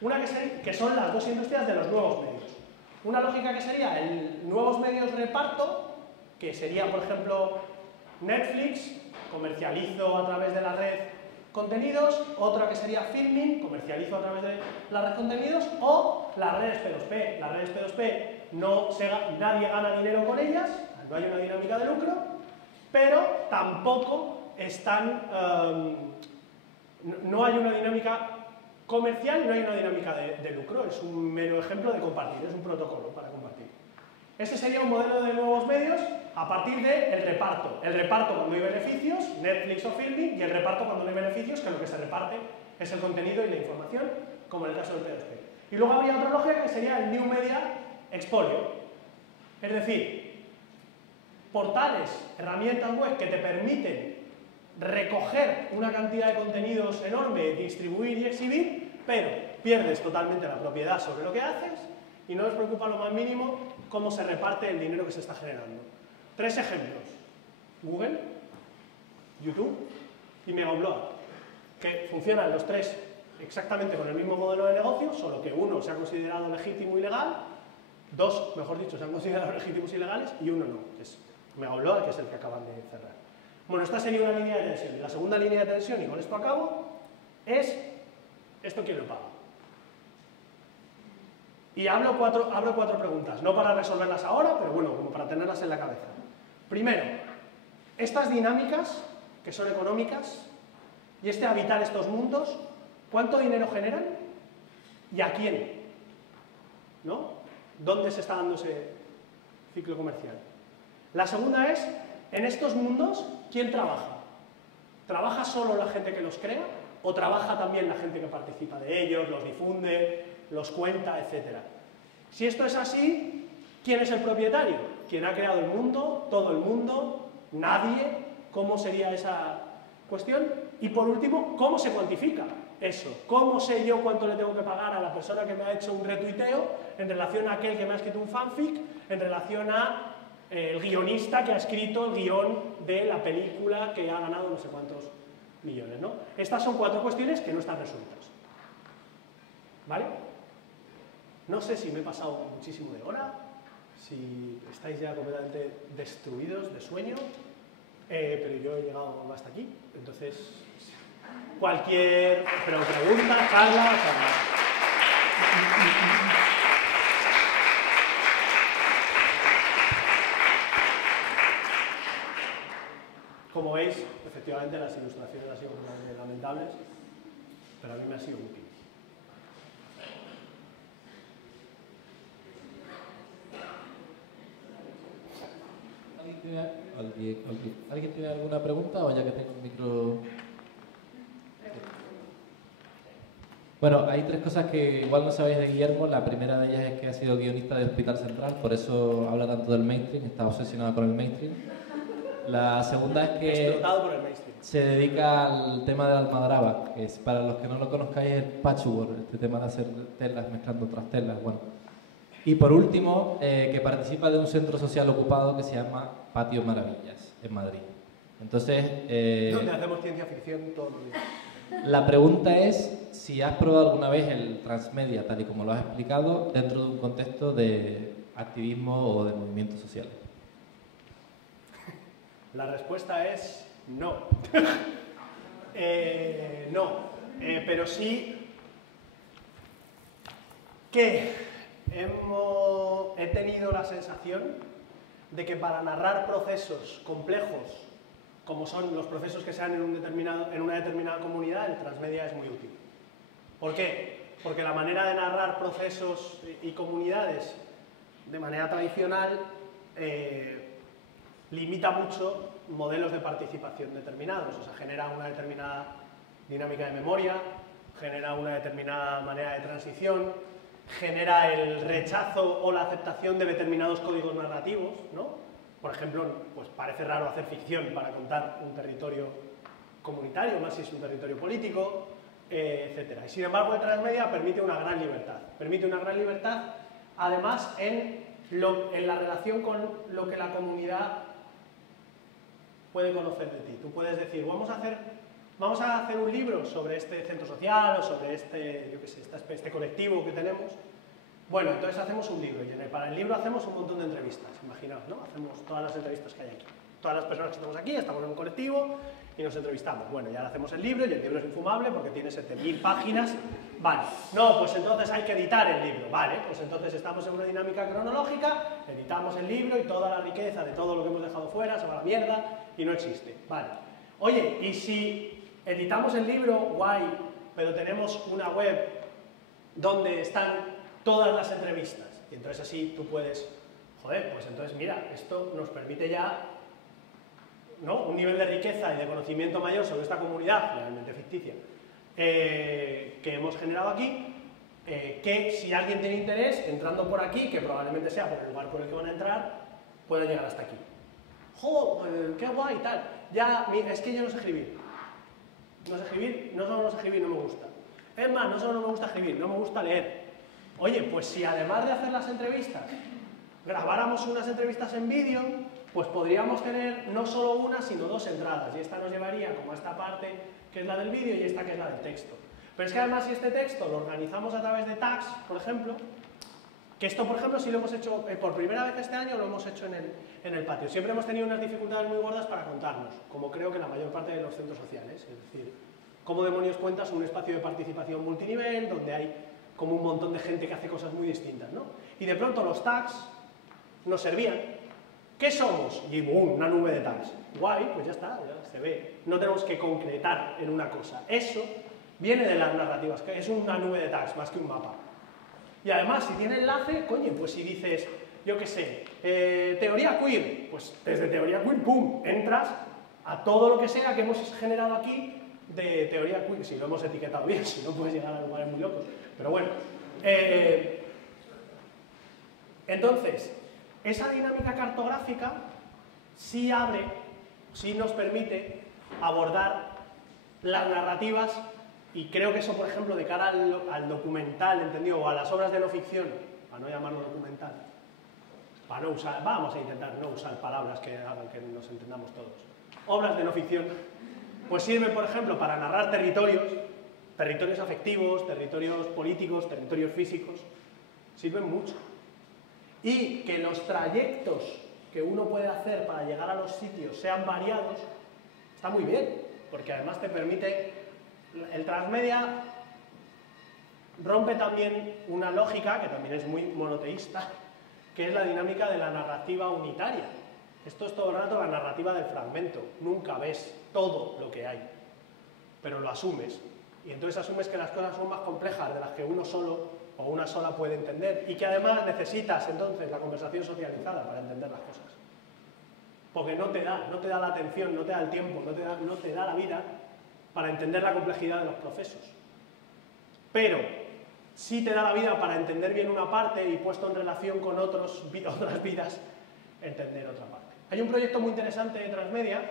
Una que son las dos industrias de los nuevos medios. Una lógica que sería el nuevos medios reparto, que sería, por ejemplo, Netflix, comercializo a través de la red contenidos, otra que sería Filming, comercializo a través de la red contenidos, o las redes P2P. Las redes P2P nadie gana dinero con ellas, no hay una dinámica de lucro, pero tampoco no hay una dinámica comercial y no hay una dinámica de lucro, es un mero ejemplo de compartir, es un protocolo para compartir. Este sería un modelo de nuevos medios a partir del reparto. El reparto cuando hay beneficios, Netflix o Filming, y el reparto cuando no hay beneficios, que lo que se reparte es el contenido y la información, como en el caso del P2P. Y luego habría otra lógica que sería el New Media Expolio. Es decir, portales, herramientas web que te permiten recoger una cantidad de contenidos enorme, distribuir y exhibir, pero pierdes totalmente la propiedad sobre lo que haces y no les preocupa lo más mínimo cómo se reparte el dinero que se está generando. Tres ejemplos: Google, YouTube y Megaupload, que funcionan los tres exactamente con el mismo modelo de negocio, solo que uno se ha considerado legítimo y legal, dos, mejor dicho, se han considerado legítimos y legales, y uno no, que es Megaupload, que es el que acaban de cerrar. Bueno, esta sería una línea de tensión. Y la segunda línea de tensión, y con esto acabo, es ¿esto quién lo paga? Y abro cuatro preguntas, no para resolverlas ahora, pero bueno, como para tenerlas en la cabeza. Primero, estas dinámicas, que son económicas, y habitar estos mundos, ¿cuánto dinero generan? ¿Y a quién? ¿No? ¿Dónde se está dando ese ciclo comercial? La segunda es, en estos mundos, ¿quién trabaja? ¿Trabaja solo la gente que los crea? ¿O trabaja también la gente que participa de ellos, los difunde, los cuenta, etcétera? Si esto es así, ¿quién es el propietario? ¿Quién ha creado el mundo? ¿Todo el mundo? ¿Nadie? ¿Cómo sería esa cuestión? Y por último, ¿cómo se cuantifica eso? ¿Cómo sé yo cuánto le tengo que pagar a la persona que me ha hecho un retuiteo en relación a aquel que me ha escrito un fanfic, en relación a el guionista que ha escrito el guión de la película que ha ganado no sé cuántos millones, ¿no? Estas son cuatro cuestiones que no están resueltas. ¿Vale? No sé si me he pasado muchísimo de hora, si estáis ya completamente destruidos de sueño, pero yo he llegado hasta aquí. Entonces, cualquier pregunta, Carla, Como veis, efectivamente las ilustraciones han sido lamentables, pero a mí me ha sido útil. ¿Alguien tiene alguna pregunta o ya que tengo el micro? Bueno, hay tres cosas que igual no sabéis de Guillermo. La primera de ellas es que ha sido guionista de Hospital Central, por eso habla tanto del mainstream, está obsesionado con el mainstream. La segunda es que explotado por el mainstream. Se dedica al tema de la almadraba, que es, para los que no lo conozcáis, el patchwork, este tema de hacer telas mezclando otras telas. Bueno. Y por último, que participa de un centro social ocupado que se llama Patio Maravillas, en Madrid. Entonces, donde hacemos ciencia ficción todos los días. La pregunta es si has probado alguna vez el transmedia, tal y como lo has explicado, dentro de un contexto de activismo o de movimientos sociales. La respuesta es no. No, pero sí que he tenido la sensación de que para narrar procesos complejos, como son los procesos que se dan en una determinada comunidad, el transmedia es muy útil. ¿Por qué? Porque la manera de narrar procesos y comunidades de manera tradicional limita mucho modelos de participación determinados, o sea, genera una determinada dinámica de memoria, genera una determinada manera de transición, genera el rechazo o la aceptación de determinados códigos narrativos, ¿no? Por ejemplo, pues parece raro hacer ficción para contar un territorio comunitario, más si es un territorio político, etc. Y sin embargo, el transmedia permite una gran libertad, además en la relación con lo que la comunidad puede conocer de ti. Tú puedes decir, vamos a hacer un libro sobre este centro social o sobre este colectivo que tenemos. Bueno, entonces hacemos un libro y para el libro hacemos un montón de entrevistas, imaginaos, ¿no? Hacemos todas las entrevistas que hay aquí. Todas las personas que estamos aquí, estamos en un colectivo y nos entrevistamos. Bueno, ya hacemos el libro y el libro es infumable porque tiene 7000 páginas. Vale, no, pues entonces hay que editar el libro. Vale, pues entonces estamos en una dinámica cronológica, editamos el libro y toda la riqueza de todo lo que hemos dejado fuera se va a la mierda y no existe. Vale. Oye, y si editamos el libro, guay, pero tenemos una web donde están todas las entrevistas, y entonces así tú puedes, joder, pues entonces mira, esto nos permite ya, ¿no?, un nivel de riqueza y de conocimiento mayor sobre esta comunidad, realmente ficticia, que hemos generado aquí, que si alguien tiene interés, entrando por aquí, que probablemente sea por el lugar por el que van a entrar, puede llegar hasta aquí. ¡Joder, qué guay, tal! Ya, es que yo no sé escribir. No sé escribir, no solo no sé escribir, no me gusta. Es más, no solo no me gusta escribir, no me gusta leer. Oye, pues si además de hacer las entrevistas, grabáramos unas entrevistas en vídeo, pues podríamos tener no solo una, sino dos entradas. Y esta nos llevaría como a esta parte que es la del vídeo y esta que es la del texto. Pero es que además si este texto lo organizamos a través de tags, por ejemplo, que esto, por ejemplo, sí lo hemos hecho por primera vez este año, lo hemos hecho en el patio. Siempre hemos tenido unas dificultades muy gordas para contarnos, como creo que la mayor parte de los centros sociales. Es decir, ¿cómo demonios cuentas un espacio de participación multinivel donde hay como un montón de gente que hace cosas muy distintas, ¿no? Y de pronto los tags nos servían. ¿Qué somos? Y boom, una nube de tags. Guay, pues ya está, ya se ve. No tenemos que concretar en una cosa. Eso viene de las narrativas, que es una nube de tags más que un mapa. Y además, si tiene enlace, coño, pues si dices, yo qué sé, teoría queer, pues desde teoría queer, pum, entras a todo lo que sea que hemos generado aquí de teoría queer, si lo hemos etiquetado bien, si no puedes llegar a lugares muy locos. Pero bueno, entonces, esa dinámica cartográfica sí abre, sí nos permite abordar las narrativas. Y creo que eso, por ejemplo, de cara al documental, ¿entendido? O a las obras de no ficción, para no llamarlo documental, para no usar, vamos a intentar no usar palabras que hagan que nos entendamos todos. Obras de no ficción, pues sirven, por ejemplo, para narrar territorios afectivos, territorios políticos, territorios físicos, sirven mucho. Y que los trayectos que uno puede hacer para llegar a los sitios sean variados, está muy bien, porque además te permite... El transmedia rompe también una lógica, que también es muy monoteísta, que es la dinámica de la narrativa unitaria. Esto es todo el rato la narrativa del fragmento, nunca ves todo lo que hay, pero lo asumes, y entonces asumes que las cosas son más complejas de las que uno solo o una sola puede entender, y que además necesitas entonces la conversación socializada para entender las cosas. Porque no te da la atención, no te da el tiempo, no te da la vida para entender la complejidad de los procesos. Pero sí te da la vida para entender bien una parte y puesto en relación con otras vidas, entender otra parte. Hay un proyecto muy interesante de Transmedia,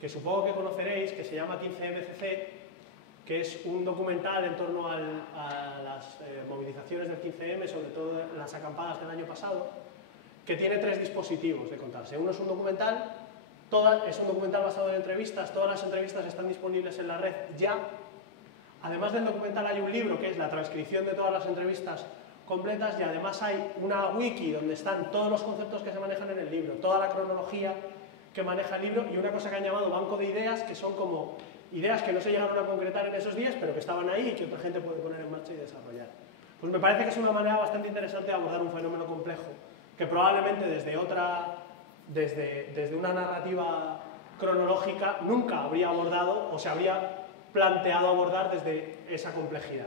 que supongo que conoceréis, que se llama 15MCC, que es un documental en torno a las movilizaciones del 15M, sobre todo las acampadas del año pasado, que tiene 3 dispositivos de contarse. Uno es un documental, es un documental basado en entrevistas, todas las entrevistas están disponibles en la red ya. Además del documental hay un libro que es la transcripción de todas las entrevistas completas, y además hay una wiki donde están todos los conceptos que se manejan en el libro, toda la cronología que maneja el libro, y una cosa que han llamado banco de ideas, que son como ideas que no se llegaron a concretar en esos días, pero que estaban ahí y que otra gente puede poner en marcha y desarrollar. Pues me parece que es una manera bastante interesante de abordar un fenómeno complejo, que probablemente desde una narrativa cronológica nunca habría abordado o se habría planteado abordar desde esa complejidad.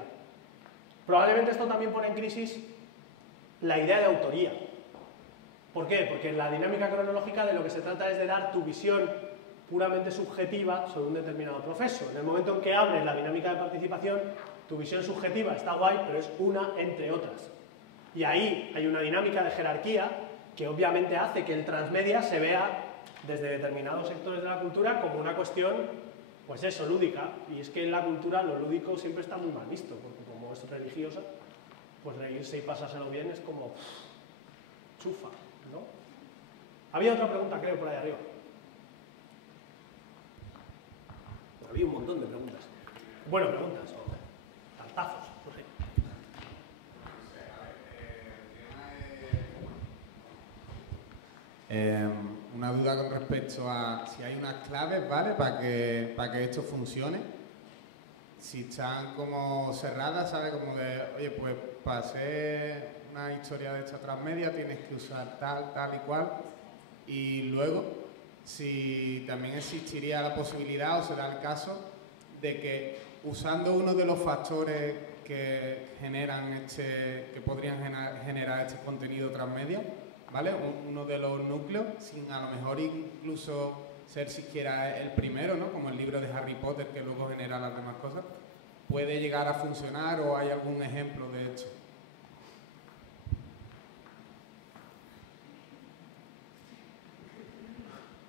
Probablemente esto también pone en crisis la idea de autoría. ¿Por qué? Porque en la dinámica cronológica de lo que se trata es de dar tu visión puramente subjetiva sobre un determinado proceso. En el momento en que abres la dinámica de participación, tu visión subjetiva está guay, pero es una entre otras. Y ahí hay una dinámica de jerarquía que obviamente hace que el transmedia se vea desde determinados sectores de la cultura como una cuestión, pues eso, lúdica. Y es que en la cultura lo lúdico siempre está muy mal visto, porque como es religiosa, pues reírse y pasárselo bien es como chufa, ¿no? Había otra pregunta, creo, por ahí arriba. Había un montón de preguntas. Bueno, preguntas, o tantazos, no sé. Una duda con respecto a si hay unas claves, ¿vale? Para que esto funcione. Si están como cerradas, ¿sabes? Como de, oye, pues para hacer una historia de esta transmedia tienes que usar tal, tal y cual. Y luego, si también existiría la posibilidad, o se da el caso, de que usando uno de los factores que generan que podrían generar este contenido transmedia, ¿vale? Uno de los núcleos, sin a lo mejor incluso ser siquiera el primero, ¿no? Como el libro de Harry Potter que luego genera las demás cosas, ¿puede llegar a funcionar o hay algún ejemplo de esto?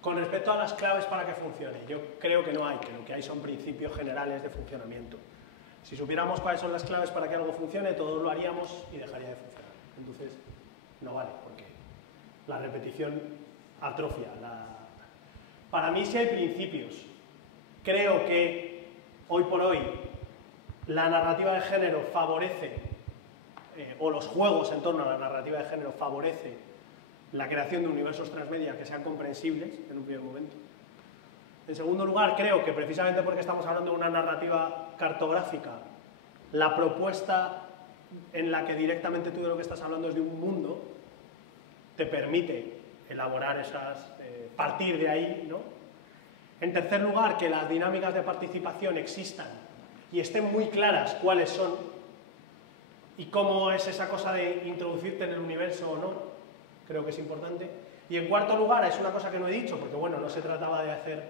Con respecto a las claves para que funcione, yo creo que no hay, que lo que hay son principios generales de funcionamiento. Si supiéramos cuáles son las claves para que algo funcione, todos lo haríamos y dejaría de funcionar. Entonces, no vale, porque la repetición atrofia. Para mí sí hay principios. Creo que hoy por hoy la narrativa de género favorece, o los juegos en torno a la narrativa de género favorece la creación de universos transmedia que sean comprensibles en un primer momento. En segundo lugar, creo que precisamente porque estamos hablando de una narrativa cartográfica, la propuesta en la que directamente tú de lo que estás hablando es de un mundo, te permite elaborar partir de ahí, ¿no? En tercer lugar, que las dinámicas de participación existan y estén muy claras cuáles son y cómo es esa cosa de introducirte en el universo o no. Creo que es importante. Y en cuarto lugar, es una cosa que no he dicho, porque bueno, no se trataba de hacer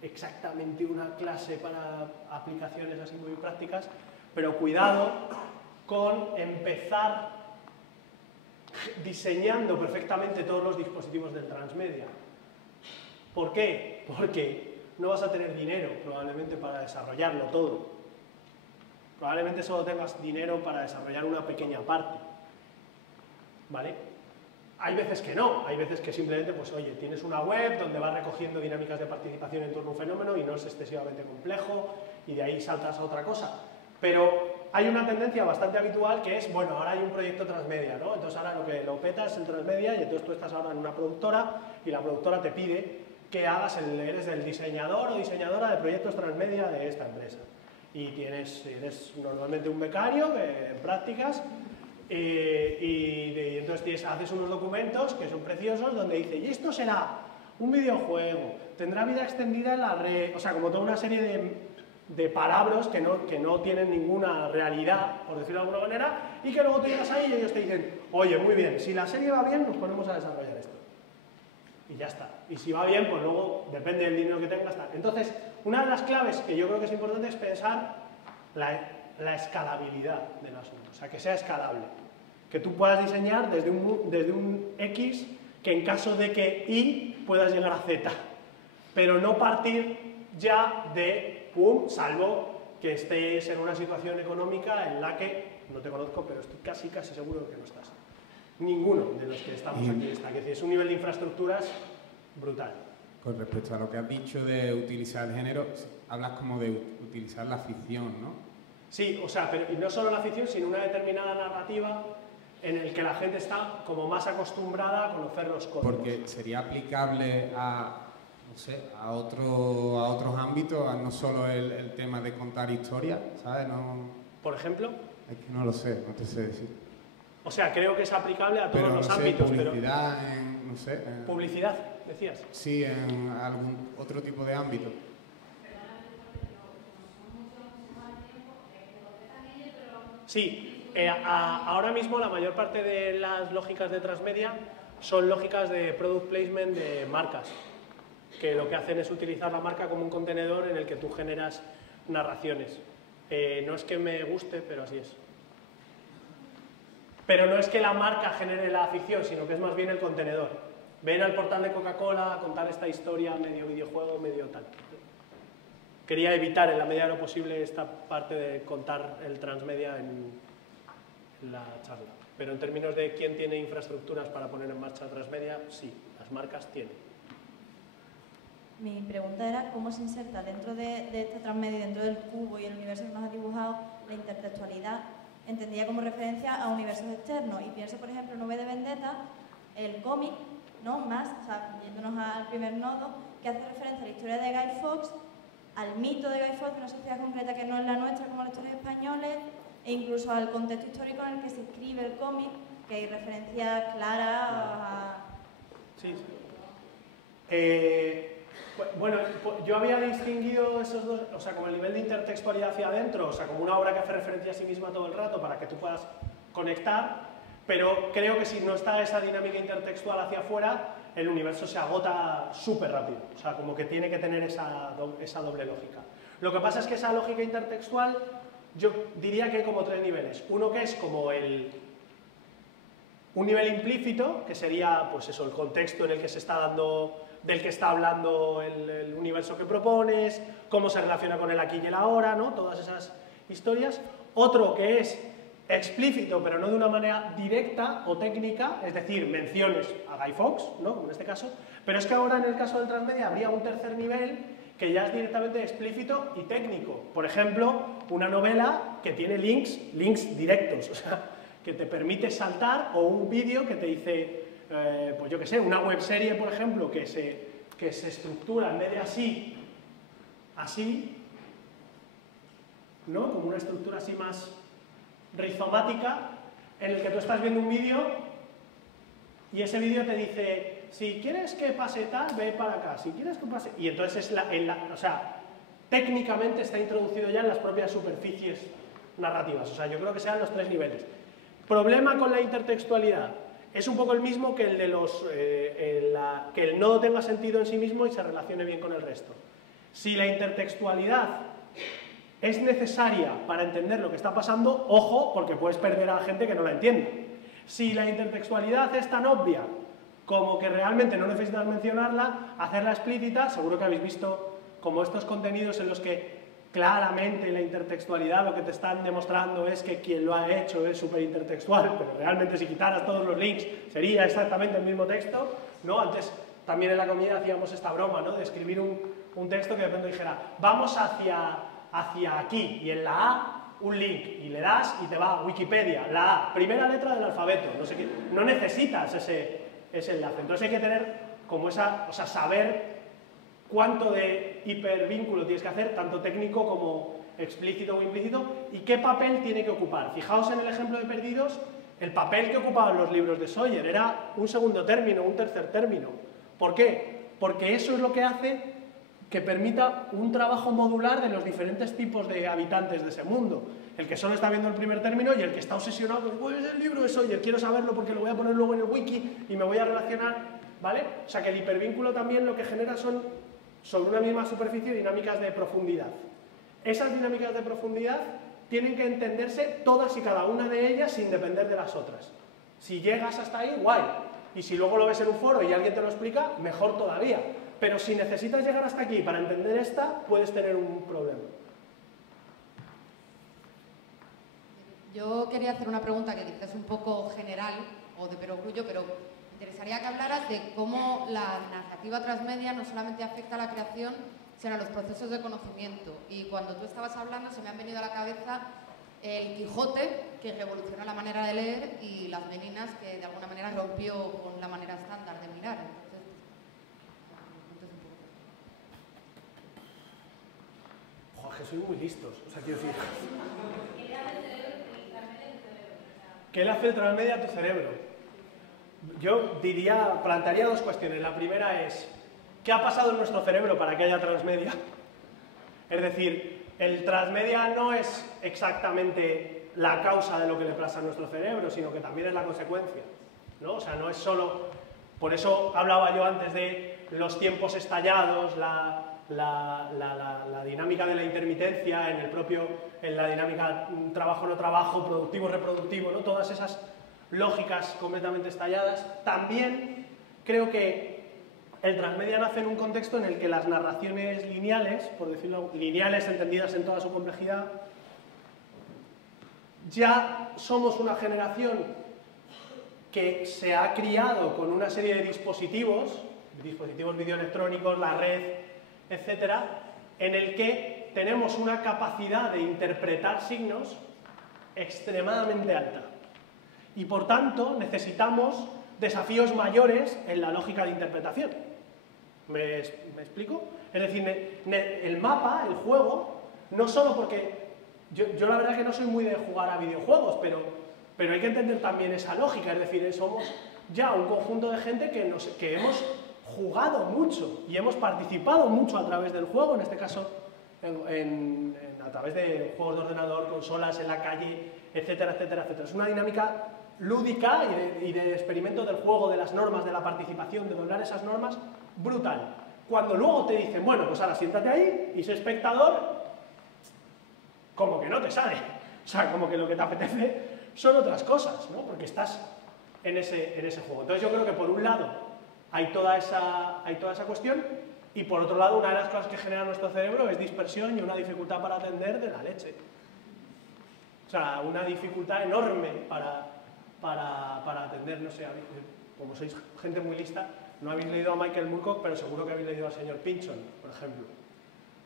exactamente una clase para aplicaciones así muy prácticas, pero cuidado con empezar diseñando perfectamente todos los dispositivos del transmedia. ¿Por qué? Porque no vas a tener dinero probablemente para desarrollarlo todo. Probablemente solo tengas dinero para desarrollar una pequeña parte. ¿Vale? Hay veces que no, hay veces que simplemente, pues oye, tienes una web donde vas recogiendo dinámicas de participación en torno a un fenómeno y no es excesivamente complejo y de ahí saltas a otra cosa. Pero hay una tendencia bastante habitual que es, bueno, ahora hay un proyecto transmedia, ¿no? Entonces ahora lo que lo peta es el transmedia y entonces tú estás ahora en una productora y la productora te pide que hagas, eres el diseñador o diseñadora de proyectos transmedia de esta empresa. Y eres normalmente un becario en prácticas y entonces haces unos documentos que son preciosos donde dice, y esto será un videojuego, tendrá vida extendida en la red, o sea, como toda una serie de palabras que no tienen ninguna realidad, por decirlo de alguna manera, y que luego tú llegas ahí y ellos te dicen, oye, muy bien, si la serie va bien, nos ponemos a desarrollar esto. Y ya está. Y si va bien, pues luego, depende del dinero que tengas, está. Entonces, una de las claves que yo creo que es importante es pensar la escalabilidad del asunto, o sea, que sea escalable. Que tú puedas diseñar desde un X que en caso de que Y puedas llegar a Z, pero no partir ya de pum, salvo que estés en una situación económica en la que, no te conozco, pero estoy casi seguro de que no estás. Ninguno de los que estamos aquí está, que es un nivel de infraestructuras brutal. Con respecto a lo que has dicho de utilizar el género, hablas como de utilizar la ficción, ¿no? Sí, o sea, pero y no solo la ficción, sino una determinada narrativa en el que la gente está como más acostumbrada a conocer los códigos. Porque sería aplicable a, no sé, a otros ámbitos, a no solo el tema de contar historias, ¿sabes? No, por ejemplo. Es que no lo sé, no te sé decir. O sea, creo que es aplicable a todos pero, los no sé, ámbitos. Publicidad, pero... no sé. ¿Publicidad, decías? Sí, en algún otro tipo de ámbito. Sí, ahora mismo la mayor parte de las lógicas de transmedia son lógicas de product placement de marcas, que lo que hacen es utilizar la marca como un contenedor en el que tú generas narraciones. No es que me guste, pero así es. Pero no es que la marca genere la ficción, sino que es más bien el contenedor. Ven al portal de Coca-Cola a contar esta historia medio videojuego, medio tal. Quería evitar en la medida de lo posible esta parte de contar el transmedia en la charla. Pero en términos de quién tiene infraestructuras para poner en marcha transmedia, sí, las marcas tienen. Mi pregunta era cómo se inserta dentro de esta transmedia, dentro del cubo y el universo que nos ha dibujado, la intertextualidad, entendida como referencia a universos externos. Y pienso, por ejemplo, en V de Vendetta, el cómic, ¿no? Más, o sea, yéndonos al primer nodo, que hace referencia a la historia de Guy Fawkes, al mito de Guy Fawkes, una sociedad concreta que no es la nuestra como lectores españoles, e incluso al contexto histórico en el que se escribe el cómic, que hay referencia clara a... Sí. Bueno, yo había distinguido esos dos, o sea, como el nivel de intertextualidad hacia adentro, o sea, como una obra que hace referencia a sí misma todo el rato para que tú puedas conectar, pero creo que si no está esa dinámica intertextual hacia afuera, el universo se agota súper rápido, o sea, como que tiene que tener esa doble lógica. Lo que pasa es que esa lógica intertextual, yo diría que hay como tres niveles. Uno que es como un nivel implícito, que sería, pues eso, el contexto en el que se está dando, del que está hablando el universo que propones, cómo se relaciona con el aquí y el ahora, ¿no? Todas esas historias. Otro que es explícito, pero no de una manera directa o técnica, es decir, menciones a Guy Fawkes, ¿no? Como en este caso, pero es que ahora en el caso del transmedia habría un tercer nivel que ya es directamente explícito y técnico. Por ejemplo, una novela que tiene links directos, o sea, que te permite saltar, o un vídeo que te dice, pues yo qué sé, una webserie, por ejemplo, que se estructura en vez de así, ¿no? Como una estructura así más rizomática, en el que tú estás viendo un vídeo y ese vídeo te dice, si quieres que pase tal, ve para acá, si quieres que pase... Y entonces o sea, técnicamente está introducido ya en las propias superficies narrativas, o sea, yo creo que sean los tres niveles. Problema con la intertextualidad, es un poco el mismo que el de que el nodo tenga sentido en sí mismo y se relacione bien con el resto. Si la intertextualidad es necesaria para entender lo que está pasando, ojo, porque puedes perder a la gente que no la entiende. Si la intertextualidad es tan obvia como que realmente no necesitas mencionarla, hacerla explícita, seguro que habéis visto como estos contenidos en los que claramente la intertextualidad lo que te están demostrando es que quien lo ha hecho es súper intertextual, pero realmente si quitaras todos los links sería exactamente el mismo texto, ¿no? Antes también en la comida hacíamos esta broma, ¿no? De escribir un texto que de pronto dijera, vamos hacia aquí, y en la A un link y le das y te va a Wikipedia, la A, primera letra del alfabeto, no sé qué, no necesitas ese enlace. Entonces hay que tener como esa, o sea, saber cuánto de hipervínculo tienes que hacer, tanto técnico como explícito o implícito, y qué papel tiene que ocupar. Fijaos en el ejemplo de Perdidos, el papel que ocupaban los libros de Sawyer era un segundo término, un tercer término. ¿Por qué? Porque eso es lo que hace que permita un trabajo modular de los diferentes tipos de habitantes de ese mundo. El que solo está viendo el primer término y el que está obsesionado con pues el libro de Sawyer, quiero saberlo porque lo voy a poner luego en el wiki y me voy a relacionar, ¿vale? O sea que el hipervínculo también lo que genera son, sobre una misma superficie, dinámicas de profundidad. Esas dinámicas de profundidad tienen que entenderse todas y cada una de ellas sin depender de las otras. Si llegas hasta ahí, guay. Y si luego lo ves en un foro y alguien te lo explica, mejor todavía. Pero si necesitas llegar hasta aquí para entender esta, puedes tener un problema. Yo quería hacer una pregunta que quizás es un poco general o de perogrullo, pero me interesaría que hablaras de cómo la narrativa transmedia no solamente afecta a la creación, sino a los procesos de conocimiento. Y cuando tú estabas hablando se me han venido a la cabeza el Quijote, que revolucionó la manera de leer, y Las Meninas, que de alguna manera rompió con la manera estándar de mirar. Joder, soy muy listos. O sea, quiero decir... ¿Qué le hace el transmedia a tu cerebro? Yo plantearía dos cuestiones. La primera es, ¿qué ha pasado en nuestro cerebro para que haya transmedia? Es decir, el transmedia no es exactamente la causa de lo que le pasa a nuestro cerebro, sino que también es la consecuencia, ¿no? O sea, no es solo... Por eso hablaba yo antes de los tiempos estallados, la dinámica de la intermitencia, en la dinámica trabajo-no trabajo, productivo-reproductivo, ¿no? Todas esas lógicas completamente estalladas. También creo que el transmedia nace en un contexto en el que las narraciones lineales, por decirlo, lineales entendidas en toda su complejidad, ya somos una generación que se ha criado con una serie de dispositivos videoelectrónicos, la red, etcétera, en el que tenemos una capacidad de interpretar signos extremadamente alta. Y por tanto necesitamos desafíos mayores en la lógica de interpretación. ¿Me explico? Es decir, el mapa, el juego, no solo porque... Yo la verdad que no soy muy de jugar a videojuegos, pero hay que entender también esa lógica. Es decir, somos ya un conjunto de gente que hemos jugado mucho y hemos participado mucho a través del juego, en este caso a través de juegos de ordenador, consolas, en la calle, etcétera, etcétera, etcétera. Es una dinámica lúdica y de experimento del juego, de las normas, de la participación, de doblar esas normas, brutal. Cuando luego te dicen, bueno, pues ahora siéntate ahí y sé espectador, como que no te sale. O sea, como que lo que te apetece son otras cosas, ¿no? Porque estás en ese juego. Entonces yo creo que por un lado hay toda esa cuestión y por otro lado una de las cosas que genera nuestro cerebro es dispersión y una dificultad para atender de la leche. O sea, una dificultad enorme para atender, no sé, como sois gente muy lista, no habéis leído a Michael Moorcock, pero seguro que habéis leído al señor Pynchon, por ejemplo.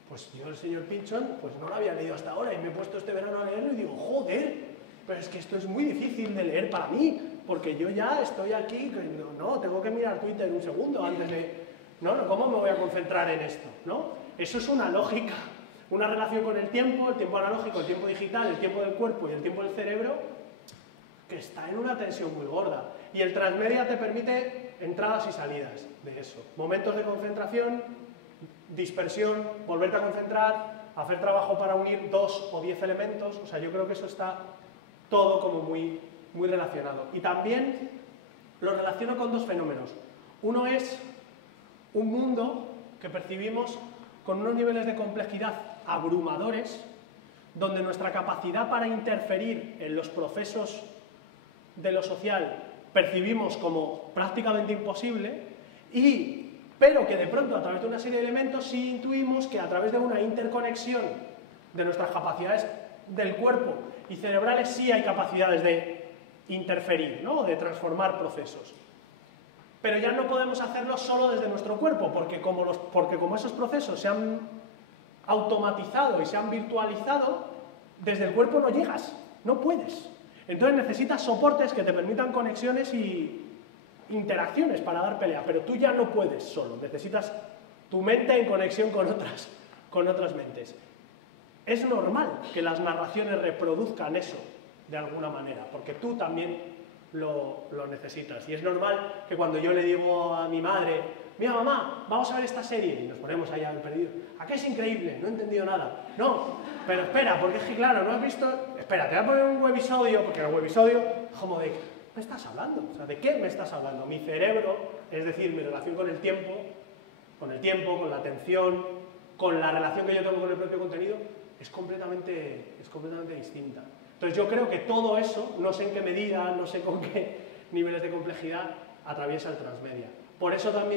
Pues yo el señor Pynchon, pues no lo había leído hasta ahora y me he puesto este verano a leerlo y digo, joder, pero es que esto es muy difícil de leer para mí, porque yo ya estoy aquí, no, tengo que mirar Twitter un segundo antes de... No, ¿cómo me voy a concentrar en esto? ¿No? Eso es una lógica, una relación con el tiempo analógico, el tiempo digital, el tiempo del cuerpo y el tiempo del cerebro, que está en una tensión muy gorda. Y el transmedia te permite entradas y salidas de eso. Momentos de concentración, dispersión, volverte a concentrar, hacer trabajo para unir 2 o 10 elementos. O sea, yo creo que eso está todo como muy relacionado. Y también lo relaciono con dos fenómenos. Uno es un mundo que percibimos con unos niveles de complejidad abrumadores, donde nuestra capacidad para interferir en los procesos de lo social percibimos como prácticamente imposible, pero que de pronto a través de una serie de elementos sí intuimos que a través de una interconexión de nuestras capacidades del cuerpo y cerebrales sí hay capacidades de interferir, ¿no? De transformar procesos. Pero ya no podemos hacerlo solo desde nuestro cuerpo, porque como esos procesos se han automatizado y se han virtualizado, desde el cuerpo no llegas, no puedes. Entonces necesitas soportes que te permitan conexiones y interacciones para dar pelea, pero tú ya no puedes solo, necesitas tu mente en conexión con otras mentes. Es normal que las narraciones reproduzcan eso de alguna manera, porque tú también lo necesitas. Y es normal que cuando yo le digo a mi madre, mira mamá, vamos a ver esta serie, y nos ponemos ahí a ver perdido, ¿a qué es increíble? No he entendido nada. No, pero espera, porque es que claro, no has visto... Espera, te voy a poner un webisodio, porque en el webisodio, como de, ¿qué me estás hablando? O sea, ¿de qué me estás hablando? Mi cerebro, es decir, mi relación con el tiempo, con la atención, con la relación que yo tengo con el propio contenido, es completamente distinta. Entonces yo creo que todo eso, no sé en qué medida, no sé con qué niveles de complejidad, atraviesa el transmedia. Por eso también